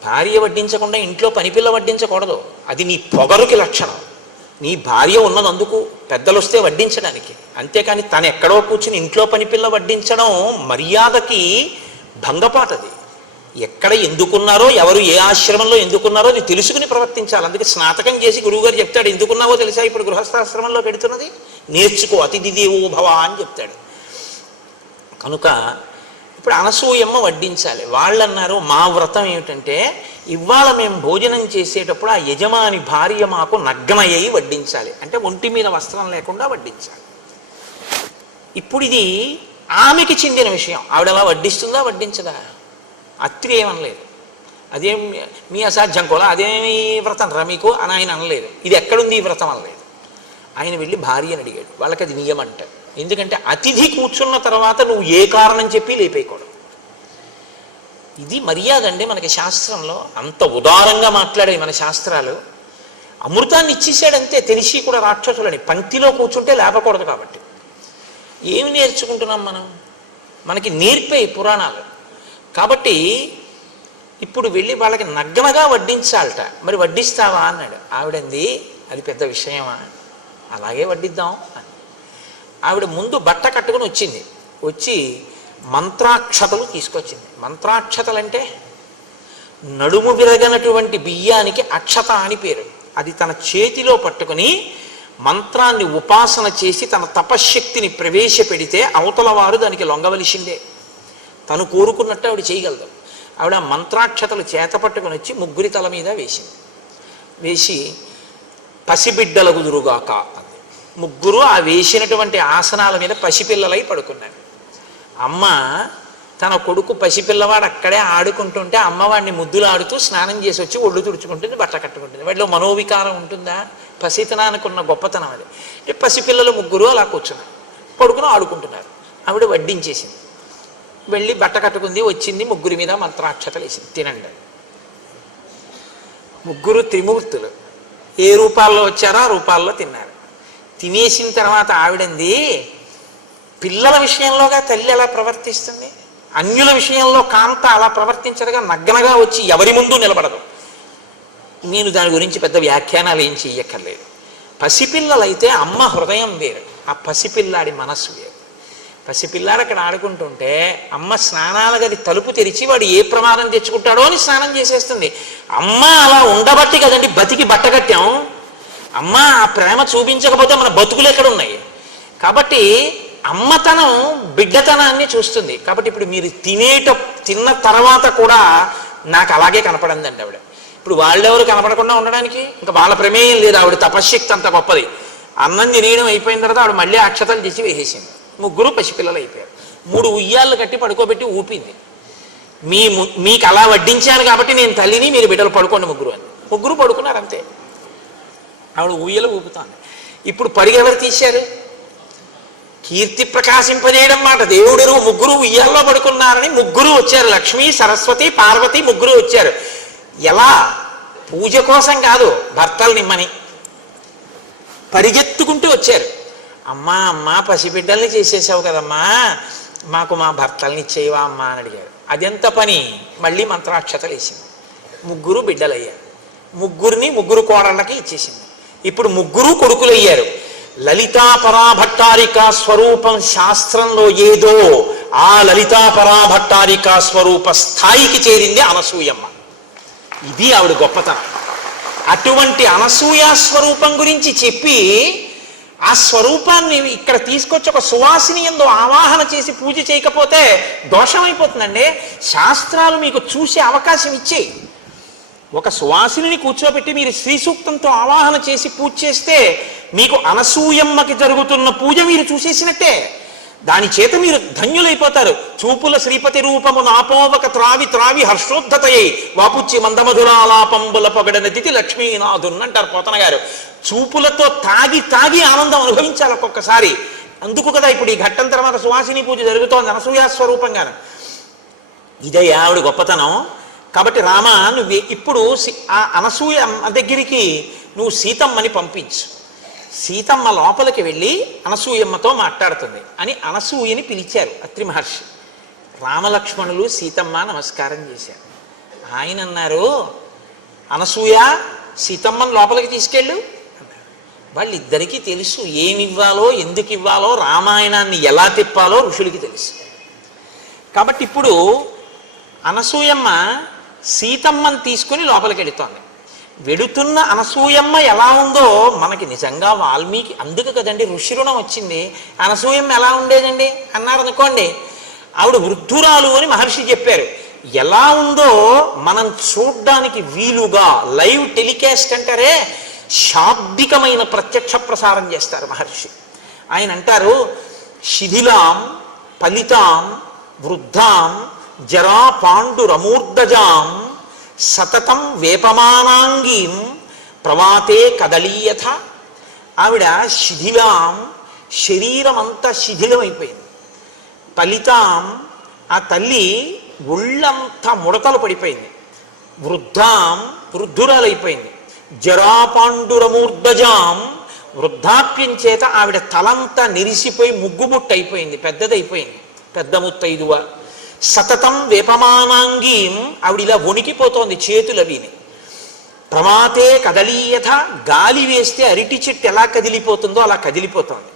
భార్య వడ్డించకుండా ఇంట్లో పనిపిల్ల వడ్డించకూడదు. అది నీ పొగరుకి లక్షణం. నీ భార్య ఉన్నదందుకు పెద్దలు వస్తే వడ్డించడానికి. అంతేకాని తను ఎక్కడో కూర్చుని ఇంట్లో పనిపిల్ల వడ్డించడం మర్యాదకి భంగపాటది. ఎక్కడ ఎందుకున్నారో, ఎవరు ఏ ఆశ్రమంలో ఎందుకున్నారో అది తెలుసుకుని ప్రవర్తించాలి. అందుకే స్నాతకం చేసి గురువుగారు చెప్తాడు, ఎందుకున్నావో తెలుసా ఇప్పుడు గృహస్థాశ్రమంలో పెడుతున్నది, నేర్చుకో, అతిథి దేవో భవ అని చెప్తాడు. కనుక ఇప్పుడు అనసూయమ్మ వడ్డించాలి. వాళ్ళు అన్నారు మా వ్రతం ఏమిటంటే ఇవాళ మేము భోజనం చేసేటప్పుడు ఆ యజమాని భార్య మాకు నగ్నయ్యి వడ్డించాలి. అంటే ఒంటి మీద వస్త్రం లేకుండా వడ్డించాలి. ఇప్పుడు ఇది ఆమెకి చెందిన విషయం. ఆవిడ అలా వడ్డిస్తుందా వడ్డించదా? అత్రి ఏమనలేదు. అదేం మీ అసాధ్యం కూడా, అదేమి వ్రతం రా మీకు అని ఆయన అనలేదు. ఇది ఎక్కడుంది ఈ వ్రతం అనలేదు. ఆయన వెళ్ళి భార్యని అడిగాడు. వాళ్ళకి అది నియమం అంట. ఎందుకంటే అతిథి కూర్చున్న తర్వాత నువ్వు ఏ కారణం చెప్పి లేపేయకూడదు. ఇది మర్యాద అండి మనకి శాస్త్రంలో. అంత ఉదారంగా మాట్లాడాయి మన శాస్త్రాలు. అమృతాన్ని ఇచ్చేసాడంతే, తెలిసి కూడా రాక్షసులని. పంక్తిలో కూర్చుంటే లేపకూడదు కాబట్టి. ఏమి నేర్చుకుంటున్నాం మనం? మనకి నేర్పే పురాణాలు. కాబట్టి ఇప్పుడు వెళ్ళి వాళ్ళకి నగ్నగా వడ్డించాలట. మరి వడ్డిస్తావా అన్నాడు. ఆవిడంది అది పెద్ద విషయమా, అలాగే వడ్డిద్దాం అని. ఆవిడ ముందు బట్ట కట్టుకుని వచ్చింది. వచ్చి మంత్రాక్షతలు తీసుకొచ్చింది. మంత్రాక్షతలు అంటే నడుము విరగనటువంటి బియ్యానికి అక్షత అని పేరు. అది తన చేతిలో పట్టుకుని మంత్రాన్ని ఉపాసన చేసి తన తపశ్శక్తిని ప్రవేశపెడితే అవతల వారు దానికి లొంగవలసిందే. తను కోరుకున్నట్టు ఆవిడ చేయగలదు. ఆవిడ మంత్రాక్షతలు చేతపట్టుకుని వచ్చి ముగ్గురి తల మీద వేసింది. వేసి పసిబిడ్డల గుదురుగాక అంది. ముగ్గురు ఆ వేసినటువంటి ఆసనాల మీద పసిపిల్లలై పడుకున్నారు. అమ్మ తన కొడుకు పసిపిల్లవాడు అక్కడే ఆడుకుంటుంటే అమ్మవాడిని ముద్దులు ఆడుతూ స్నానం చేసి వచ్చి ఒళ్ళు తుడుచుకుంటుంది, బట్ట కట్టుకుంటుంది. వాటిలో మనోవికారం ఉంటుందా? పసితనానికి ఉన్న గొప్పతనం అది. పసిపిల్లలు ముగ్గురు అలా కూర్చున్నారు, పడుకుని ఆడుకుంటున్నారు. ఆవిడ వడ్డించేసింది, వెళ్ళి బట్ట కట్టుకుంది, వచ్చింది, ముగ్గురి మీద మంత్రాక్షతలు వేసింది, తినండి. ముగ్గురు త్రిమూర్తులు ఏ రూపాల్లో వచ్చారో ఆ రూపాల్లో తిన్నారు. తినేసిన తర్వాత ఆవిడంది, పిల్లల విషయంలోగా తల్లి ఎలా ప్రవర్తిస్తుంది, అన్యుల విషయంలో కాంత అలా ప్రవర్తించదుగా, నగ్నగా వచ్చి ఎవరి ముందు నిలబడదు. నేను దాని గురించి పెద్ద వ్యాఖ్యానాలు ఏం చెయ్యక్కర్లేదు. పసిపిల్లలైతే అమ్మ హృదయం వేరు, ఆ పసిపిల్లాడి మనస్సు వేరు. పసిపిల్లాడు అక్కడ ఆడుకుంటుంటే అమ్మ స్నానాల గది తలుపు తెరిచి వాడు ఏ ప్రమాదం తెచ్చుకుంటాడో అని స్నానం చేసేస్తుంది. అమ్మ అలా ఉండబట్టి కదండి బతికి బట్టగట్టాం. అమ్మ ఆ ప్రేమ చూపించకపోతే మన బతుకులు ఎక్కడ ఉన్నాయి? కాబట్టి అమ్మతనం బిడ్డతనాన్ని చూస్తుంది. కాబట్టి ఇప్పుడు మీరు తిన్న తర్వాత కూడా నాకు అలాగే కనపడిందండి ఆవిడ. ఇప్పుడు వాళ్ళెవరు కనపడకుండా ఉండడానికి ఇంకా వాళ్ళ ప్రమేయం లేదు. ఆవిడ తపశ్శక్తి అంత గొప్పది. అన్నం తినేయడం అయిపోయిన తర్వాత ఆవిడ మళ్ళీ అక్షతలు తెచ్చి వేసేసింది. ముగ్గురు పసిపిల్లలు అయిపోయారు. 3 ఉయ్యాళ్ళు కట్టి పడుకోబెట్టి ఊపింది. మీకు అలా వడ్డించాను కాబట్టి నేను తల్లిని, మీరు బిడ్డలు పడుకోండి ముగ్గురు అని. ముగ్గురు పడుకున్నారు అంతే. ఆవిడ ఉయ్యలు ఊపుతాను. ఇప్పుడు పరిగెవరు తీశారు? కీర్తి ప్రకాశింపజేయడం మాట దేవుడు. ముగ్గురు ఉయ్యాల్లో పడుకున్నారని ముగ్గురు వచ్చారు. లక్ష్మి, సరస్వతి, పార్వతి ముగ్గురు వచ్చారు. ఎలా? పూజ కోసం కాదు, భర్తలు నిమ్మని పరిగెత్తుకుంటూ వచ్చారు. అమ్మా అమ్మా పసిబిడ్డల్ని చేసేసావు కదమ్మా, మాకు మా భర్తల్ని ఇచ్చేవా అమ్మా అని అడిగారు. అదెంత పని? మళ్ళీ మంత్రాక్షతలు వేసింది. ముగ్గురు బిడ్డలయ్యారు. ముగ్గురిని ముగ్గురు కోడళ్ళకి ఇచ్చేసింది. ఇప్పుడు ముగ్గురు కొడుకులయ్యారు. లలితాపరాభట్టారిక స్వరూపం శాస్త్రంలో ఏదో ఆ లలితాపరాభట్టారిక స్వరూప స్థాయికి చేరింది అనసూయమ్మ. ఇది ఆవిడ గొప్పతనం. అటువంటి అనసూయ స్వరూపం గురించి చెప్పి ఆ స్వరూపాన్ని ఇక్కడ తీసుకొచ్చి ఒక సువాసిని యందు ఆవాహన చేసి పూజ చేయకపోతే దోషమైపోతుందండి. శాస్త్రాలు మీకు చూసే అవకాశం ఇచ్చేయి. ఒక సువాసిని కూర్చోబెట్టి మీరు శ్రీ సూక్తంతో ఆవాహన చేసి పూజ చేస్తే మీకు అనసూయమ్మకి జరుగుతున్న పూజ మీరు చూసేసినట్టే. దాని చేత మీరు ధన్యులైపోతారు. చూపుల శ్రీపతి రూపము నాపోవక త్రావి త్రావి హర్షోద్ధతయ్యి వాపుచ్చి మందమధురాలాపంబుల పొగడనతిథి లక్ష్మీనాథున్ అంటారు పోతన గారు. చూపులతో తాగి తాగి ఆనందం అనుభవించాలి ఒక్కొక్కసారి. అందుకు కదా ఇప్పుడు ఈ ఘట్టం తర్వాత సువాసిని పూజ జరుగుతోంది అనసూయ స్వరూపంగాను. ఇదే ఆవిడ గొప్పతనం. కాబట్టి రామ, నువ్వు ఇప్పుడు ఆ అనసూయ దగ్గరికి నువ్వు సీతమ్మని పంపించు. సీతమ్మ లోపలికి వెళ్ళి అనసూయమ్మతో మాట్లాడుతుంది అని అనసూయని పిలిచారు అత్రి మహర్షి. రామలక్ష్మణులు సీతమ్మ నమస్కారం చేశారు. ఆయన అన్నారు, అనసూయ సీతమ్మని లోపలికి తీసుకెళ్ళు అన్నారు. వాళ్ళిద్దరికీ తెలుసు ఏమివ్వాలో, ఎందుకు ఇవ్వాలో, రామాయణాన్ని ఎలా తిప్పాలో ఋషులకి తెలుసు. కాబట్టి ఇప్పుడు అనసూయమ్మ సీతమ్మని తీసుకుని లోపలికి వెళుతోంది. వెడుతున్న అనసూయమ్మ ఎలా ఉందో మనకి నిజంగా వాల్మీకి, అందుకు కదండి ఋషిరుణం వచ్చింది. అనసూయమ్మ ఎలా ఉండేదండి అన్నారు అనుకోండి, ఆవిడ వృద్ధురాలు అని మహర్షి చెప్పారు. ఎలా ఉందో మనం చూడ్డానికి వీలుగా లైవ్ టెలికాస్ట్ అంటారే, శాబ్దికమైన ప్రత్యక్ష ప్రసారం చేస్తారు మహర్షి. ఆయన అంటారు, శిథిలాం ఫలితాం వృద్ధాం జరా పాండురమూర్ధజాం సతతం వేపమానాంగీం ప్రవాతే కదలీయథ. ఆవిడ శిథిలాం, శరీరం అంతా శిథిలమైపోయింది. ఫలితాం, ఆ తల్లి ఒళ్ళంతా ముడతలు పడిపోయింది. వృద్ధాం, వృద్ధురాలైపోయింది. జరాపాండురమూర్ధజాం, వృద్ధాప్యం చేత ఆవిడ తలంతా నెరిసిపోయి ముగ్గుముట్టు అయిపోయింది, పెద్దదైపోయింది, పెద్ద ముత్తైదువ. సతతం వేపమానాంగీం, ఆవిడ ఇలా వణికిపోతోంది చేతులవిని. ప్రమాతే కదలీయథ, గాలి వేస్తే అరిటి చెట్టు ఎలా కదిలిపోతుందో అలా కదిలిపోతోంది.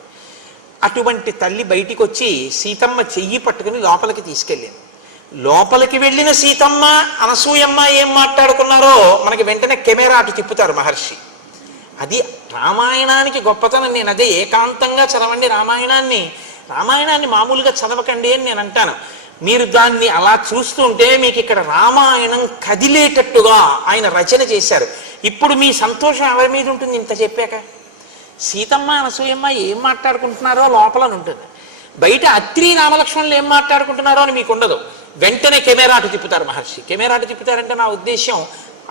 అటువంటి తల్లి బయటికి వచ్చి సీతమ్మ చెయ్యి పట్టుకుని లోపలికి తీసుకెళ్ళింది. లోపలికి వెళ్ళిన సీతమ్మ అనసూయమ్మ ఏం మాట్లాడుకున్నారో మనకి వెంటనే కెమెరా అటు తిప్పుతారు మహర్షి. అది రామాయణానికి గొప్పతనం. నేను అదే ఏకాంతంగా చదవండి రామాయణాన్ని, రామాయణాన్ని మామూలుగా చదవకండి అని నేను అంటాను. మీరు దాన్ని అలా చూస్తుంటే మీకు ఇక్కడ రామాయణం కదిలేటట్టుగా ఆయన రచన చేశారు. ఇప్పుడు మీ సంతోషం ఎవరి మీద ఉంటుంది ఇంత చెప్పాక? సీతమ్మ అనసూయమ్మ ఏం మాట్లాడుకుంటున్నారో లోపలని ఉంటుంది, బయట అత్రి రామలక్ష్మణులు ఏం మాట్లాడుకుంటున్నారో అని మీకు ఉండదు. వెంటనే కెమెరా అటు తిప్పుతారు మహర్షి. కెమెరా అటు తిప్పుతారంటే నా ఉద్దేశం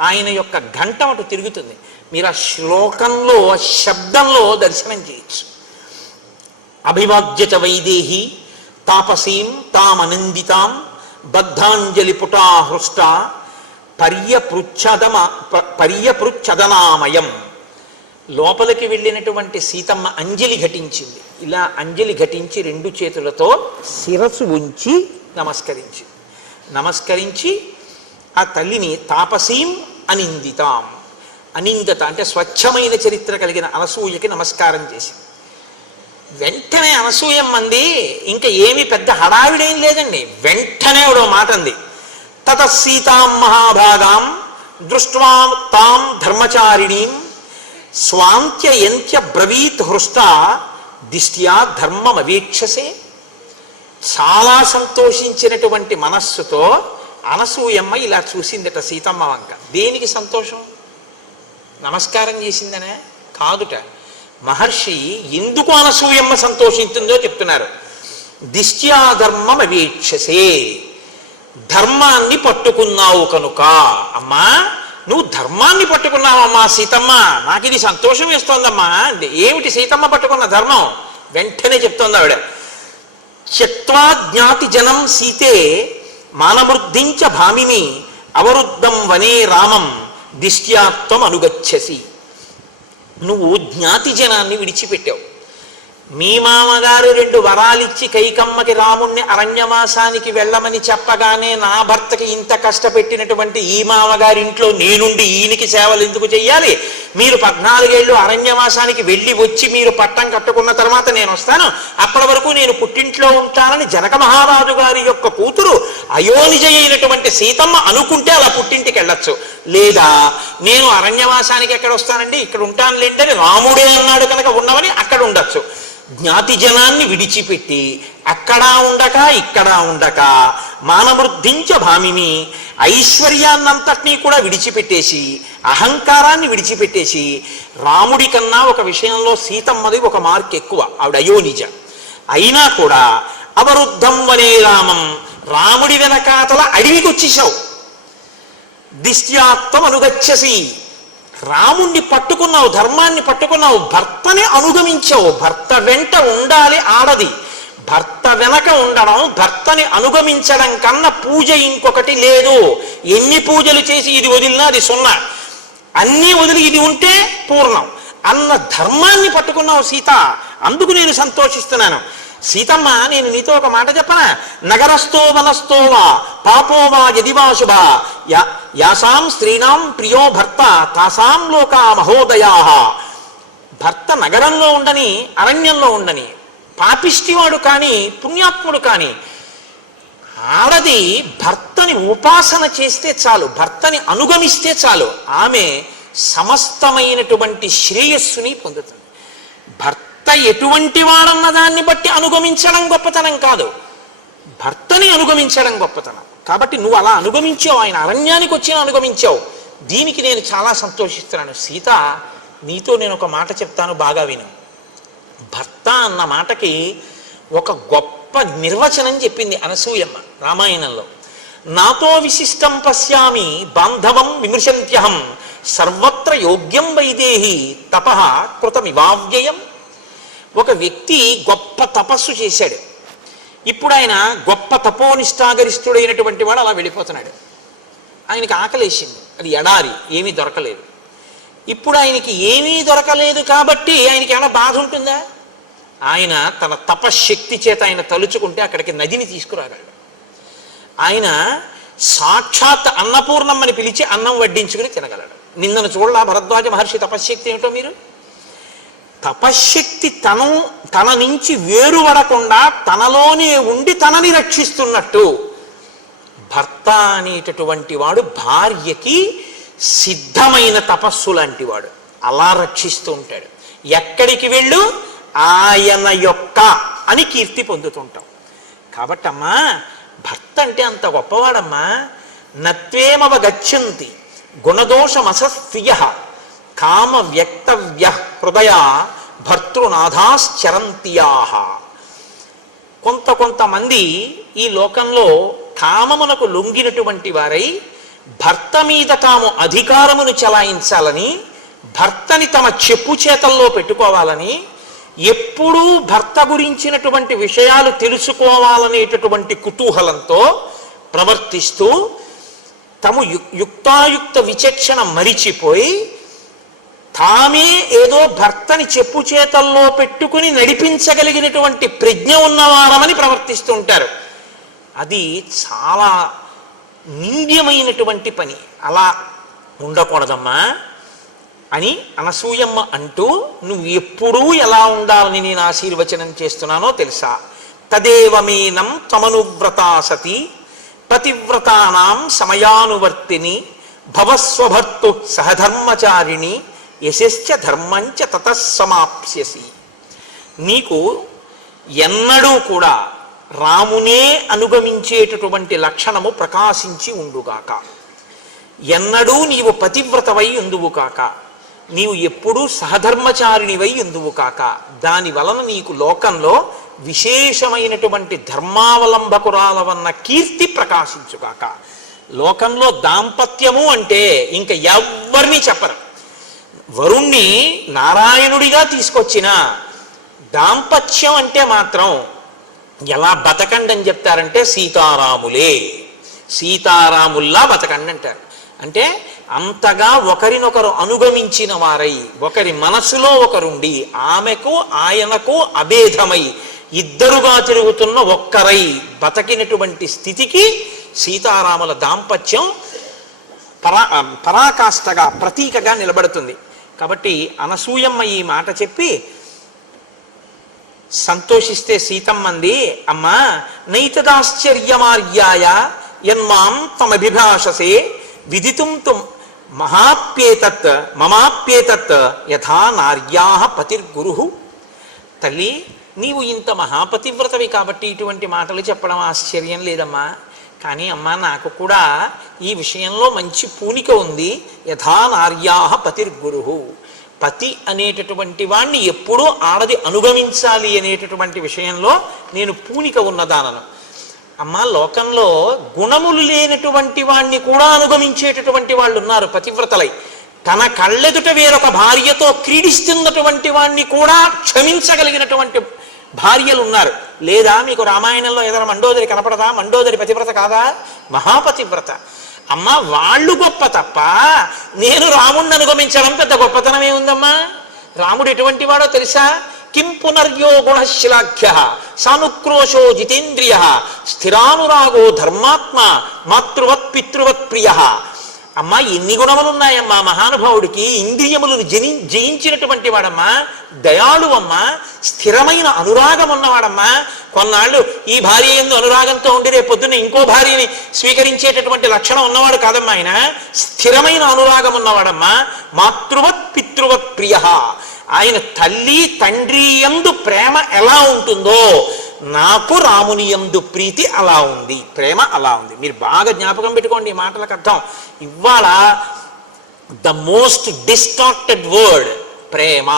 ఆయన యొక్క ఘంటం అటు తిరుగుతుంది. మీరు ఆ శ్లోకంలో శబ్దంలో దర్శనం చేయొచ్చు. అభివాద్యత వైదేహి తాపసీం తామనందితాం బద్ధాంజలి పుటాహృష్ట పర్యపృచ్ఛదనామయం. లోపలికి వెళ్ళినటువంటి సీతమ్మ అంజలి ఘటించింది. ఇలా అంజలి ఘటించి రెండు చేతులతో శిరస్సు ఉంచి నమస్కరించి ఆ తల్లిని తాపసీం అనిందితాం, అనిందత అంటే స్వచ్ఛమైన చరిత్ర కలిగిన అనసూయకి నమస్కారం చేసి, వెంటనే అనసూయమ్మంది, ఇంకా ఏమి పెద్ద హడావిడేం లేదండి, వెంటనే ఒక మాట అంది. తత సీతాం మహాభాగాం దృష్ట్వా తాం ధర్మచారిణీం స్వాంత్యంత్య బ్రవీత్ హృష్ట దిష్ట్యా ధర్మమవీక్షసే. చాలా సంతోషించినటువంటి మనస్సుతో అనసూయమ్మ ఇలా చూసిందట సీతమ్మ వంక. దేనికి సంతోషం? నమస్కారం చేసిందనే కాదుట. మహర్షి ఎందుకు అనసూయమ్మ సంతోషించిందో చెప్తున్నారు. దిష్ట్యా ధర్మమవీక్షసే, ధర్మాన్ని పట్టుకున్నావు కనుక. అమ్మా నువ్వు ధర్మాన్ని పట్టుకున్నావమ్మా సీతమ్మ, నాకు ఇది సంతోషం వేస్తోందమ్మా. ఏమిటి సీతమ్మ పట్టుకున్న ధర్మం? వెంటనే చెప్తోంది ఆవిడ. త్యక్త్వా జ్ఞాతి జనం సీతే మానవృద్ధించ భామిని అవరుద్ధం వనే రామం దిష్ట్యాత్వం అనుగచ్చసి. నువ్వు జ్ఞాతి జనాన్ని విడిచిపెట్టావు. మీ మామగారు 2 వరాలిచ్చి కైకమ్మకి రాముణ్ణి అరణ్యవాసానికి వెళ్ళమని చెప్పగానే నా భర్తకి ఇంత కష్టపెట్టినటువంటి ఈ మామగారింట్లో నేనుండి ఈయనకి సేవలు ఎందుకు చెయ్యాలి? మీరు 14 ఏళ్ళు అరణ్యవాసానికి వెళ్ళి వచ్చి మీరు పట్టం కట్టుకున్న తర్వాత నేను వస్తాను, అప్పటి వరకు నేను పుట్టింట్లో ఉంటానని జనక మహారాజు గారి యొక్క కూతురు అయోనిజ అయినటువంటి సీతమ్మ అనుకుంటే అలా పుట్టింటికి వెళ్ళొచ్చు. లేదా నేను అరణ్యవాసానికి ఎక్కడ వస్తానండి, ఇక్కడ ఉంటానులేండి అని రాముడే అన్నాడు కనుక ఉన్నవని అక్కడ ఉండొచ్చు. జ్ఞాతి జనాన్ని విడిచిపెట్టి అక్కడ ఉండక ఇక్కడ ఉండక మానవృద్ధించ భామిని, ఐశ్వర్యాన్నంతటినీ కూడా విడిచిపెట్టేసి అహంకారాన్ని విడిచిపెట్టేసి, రాముడి కన్నా ఒక విషయంలో సీతమ్మది ఒక మార్క్ ఎక్కువ, ఆవిడ అయోనిజ అయినా కూడా అవరుద్ధం వనే రామం, రాముడి వెనకాతల అడవికి వచ్చేసావు. దిష్ట్యాత్వం అనుగచ్చసి, రాముణ్ణి పట్టుకున్నావు, ధర్మాన్ని పట్టుకున్నావు, భర్తని అనుగమించావు. భర్త వెంట ఉండాలి ఆడది, భర్త వెనక ఉండడం, భర్తని అనుగమించడం కన్నా పూజ ఇంకొకటి లేదు. ఎన్ని పూజలు చేసి ఇది వదిలినా అది 0, అన్నీ వదిలి ఇది ఉంటే పూర్ణం అన్న ధర్మాన్ని పట్టుకున్నావు సీత. అందుకు నేను సంతోషిస్తున్నాను. సీతమ్మ, నేను నీతో ఒక మాట చెప్పనా? నగరస్థో వనస్థో వా పాపో వా యదివా శుభ యాసాం స్త్రీణాం ప్రియో భర్త తాసాం లోకా మహోదయా. భర్త నగరంలో ఉండని అరణ్యంలో ఉండని, పాపిష్టివాడు కానీ పుణ్యాత్ముడు కానీ, ఆడది భర్తని ఉపాసన చేస్తే చాలు, భర్తని అనుగమిస్తే చాలు, ఆమె సమస్తమైనటువంటి శ్రేయస్సుని పొందుతుంది. భర్త ఎటువంటి వాడన్న దాన్ని బట్టి అనుగమించడం గొప్పతనం కాదు, భర్తని అనుగమించడం గొప్పతనం. కాబట్టి నువ్వు అలా అనుగమించావు, ఆయన అరణ్యానికి వచ్చిన అనుగమించావు. దీనికి నేను చాలా సంతోషిస్తున్నాను. సీత, నీతో నేను ఒక మాట చెప్తాను, బాగా విను. భర్త అన్న మాటకి ఒక గొప్ప నిర్వచనం చెప్పింది అనసూయమ్మ రామాయణంలో. నాతో విశిష్టం పశ్యామి బాంధవం విమృశంత్యహం సర్వత్ర యోగ్యం వైదేహి తపః కృతమివావ్యయం. ఒక వ్యక్తి గొప్ప తపస్సు చేశాడు. ఇప్పుడు ఆయన గొప్ప తపోనిష్టాగరిష్ఠుడైనటువంటి వాడు అలా వెళ్ళిపోతున్నాడు. ఆయనకి ఆకలేసింది, అది ఎడారి, ఏమీ దొరకలేదు. ఇప్పుడు ఆయనకి ఏమీ దొరకలేదు కాబట్టి ఆయనకి ఏమైనా బాధ ఉంటుందా? ఆయన తన తపశ్శక్తి చేత ఆయన తలుచుకుంటే అక్కడికి నదిని తీసుకురాగలడు. ఆయన సాక్షాత్ అన్నపూర్ణమ్మని పిలిచి అన్నం వడ్డించుకుని తినగలడు. నిన్నను చూడలా భరద్వాజ మహర్షి తపశ్శక్తి ఏమిటో మీరు? తపశ్శక్తి తన నుంచి వేరుపడకుండా తనలోనే ఉండి తనని రక్షిస్తున్నట్టు భర్త అనేటటువంటి వాడు భార్యకి సిద్ధమైన తపస్సు లాంటి వాడు, అలా రక్షిస్తూ ఉంటాడు. ఎక్కడికి వెళ్ళు ఆయన యొక్క అని కీర్తి పొందుతుంటాం. కాబట్టి అమ్మా, భర్త అంటే అంత గొప్పవాడమ్మా. నత్వేమవగచ్చంతి గుణదోషమసస్త్రియ కామ వ్యక్తవ్య హృదయ భర్తృనాథాశ్చరంత్యాహ. కొంతమంది ఈ లోకంలో కామమునకు లొంగినటువంటి వారై భర్త మీద తాము అధికారమును చెలాయించాలని, భర్తని తమ చెప్పు చేతల్లో పెట్టుకోవాలని, ఎప్పుడూ భర్త గురించినటువంటి విషయాలు తెలుసుకోవాలనేటటువంటి కుతూహలంతో ప్రవర్తిస్తూ తము యుక్తాయుక్త విచక్షణ మరిచిపోయి తామే ఏదో భర్తని చెప్పు చేతల్లో పెట్టుకుని నడిపించగలిగినటువంటి ప్రజ్ఞ ఉన్నవారమని ప్రవర్తిస్తూ ఉంటారు. అది చాలా నింద్యమైనటువంటి పని. అలా ఉండకూడదమ్మా అని అనసూయమ్మ అంటూ, నువ్వు ఎప్పుడూ ఎలా ఉండాలని నేను ఆశీర్వచనం చేస్తున్నానో తెలుసా? తదేవమేనం త్వమనువ్రతా సతి పతివ్రతానాం సమయానువర్తిని భవస్వభర్తు సహధర్మచారిణి యశశ్చ ధర్మంచ తతస్సమాప్స్యసి. నీకు ఎన్నడూ కూడా రామునే అనుగమించేటటువంటి లక్షణము ప్రకాశించి ఉండుగాక. ఎన్నడూ నీవు పతివ్రతవై ఉందువు కాక. నీవు ఎప్పుడూ సహధర్మచారిణివై ఉందువు కాక. దాని వలన నీకు లోకంలో విశేషమైనటువంటి ధర్మావలంబకురాలవన్న కీర్తి ప్రకాశించుగాక. లోకంలో దాంపత్యము అంటే ఇంక ఎవ్వరినీ చెప్పరు. వరుణ్ణి నారాయణుడిగా తీసుకొచ్చిన దాంపత్యం అంటే మాత్రం ఎలా బతకండి అని చెప్తారంటే సీతారాములే, సీతారాముల్లా బతకండి అంటారు. అంటే అంతగా ఒకరినొకరు అనుగమించిన వారై, ఒకరి మనసులో ఒకరుండి, ఆమెకు ఆయనకు అభేదమై ఇద్దరుగా తిరుగుతున్న ఒక్కరై బతకినటువంటి స్థితికి సీతారాముల దాంపత్యం పరాకాష్ఠగా ప్రతీకగా నిలబడుతుంది. కాబట్టి అనసూయమ్మ ఈ మాట చెప్పి సంతోషిస్తే సీతమ్మంది, అమ్మా నైతదాశ్చర్యమార్యాయ యన్మాం తమభిభాషసే విదితుం తు మమాప్యేతత్ యథా నార్యాః పతిర్గురుః. తల్లి, నీవు ఇంత మహాపతివ్రతవి కాబట్టి ఇటువంటి మాటలు చెప్పడం ఆశ్చర్యం లేదమ్మా. కానీ అమ్మా, నాకు కూడా ఈ విషయంలో మంచి పూనిక ఉంది. యథా నార్యాః పతిర్గురుః. పతి అనేటటువంటి వాణ్ణి ఎప్పుడూ ఆడది అనుగమించాలి అనేటటువంటి విషయంలో నేను పూనిక ఉన్నదానను. అమ్మా, లోకంలో గుణములు లేనటువంటి వాణ్ణి కూడా అనుగమించేటటువంటి వాళ్ళు ఉన్నారు పతివ్రతలై. తన కళ్ళెదుట వేరొక భార్యతో క్రీడిస్తున్నటువంటి వాణ్ణి కూడా క్షమించగలిగినటువంటి భార్యలు ఉన్నారు. లేదా మీకు రామాయణంలో ఏదైనా మండోదరి కనపడదా? మండోదరి పతివ్రత కాదా? మహాపతివ్రత. అమ్మ, వాళ్ళు గొప్ప తప్ప నేను రాముణ్ణి అనుగమించడం పెద్ద గొప్పతనం ఏముందమ్మా? రాముడు ఎటువంటి వాడో తెలుసా? కిం పునర్యో గుణశ్లాఘ్య సానుక్రోశో జితేంద్రియ స్థిరానురాగో ధర్మాత్మ మాతృవత్ పితృవత్ ప్రియ. అమ్మా, ఎన్ని గుణములు ఉన్నాయమ్మా మహానుభావుడికి! ఇంద్రియములను జయించినటువంటి వాడమ్మా, దయాళువమ్మా, స్థిరమైన అనురాగం ఉన్నవాడమ్మా. కొన్నాళ్ళు ఈ భార్య యందు అనురాగంతో ఉండి రేపు పొద్దున్న ఇంకో భార్యని స్వీకరించేటటువంటి లక్షణం ఉన్నవాడు కాదమ్మా ఆయన. స్థిరమైన అనురాగం ఉన్నవాడమ్మా. మాతృవత్ పితృవత్ ప్రియ. ఆయన తల్లి తండ్రి యందు ప్రేమ ఎలా ఉంటుందో నాకు రాముని యందు ప్రీతి అలా ఉంది, ప్రేమ అలా ఉంది. మీరు బాగా జ్ఞాపకం పెట్టుకోండి ఈ మాటలకు అర్థం. ఇవాళ ద మోస్ట్ డిస్టార్టెడ్ వర్డ్ ప్రేమ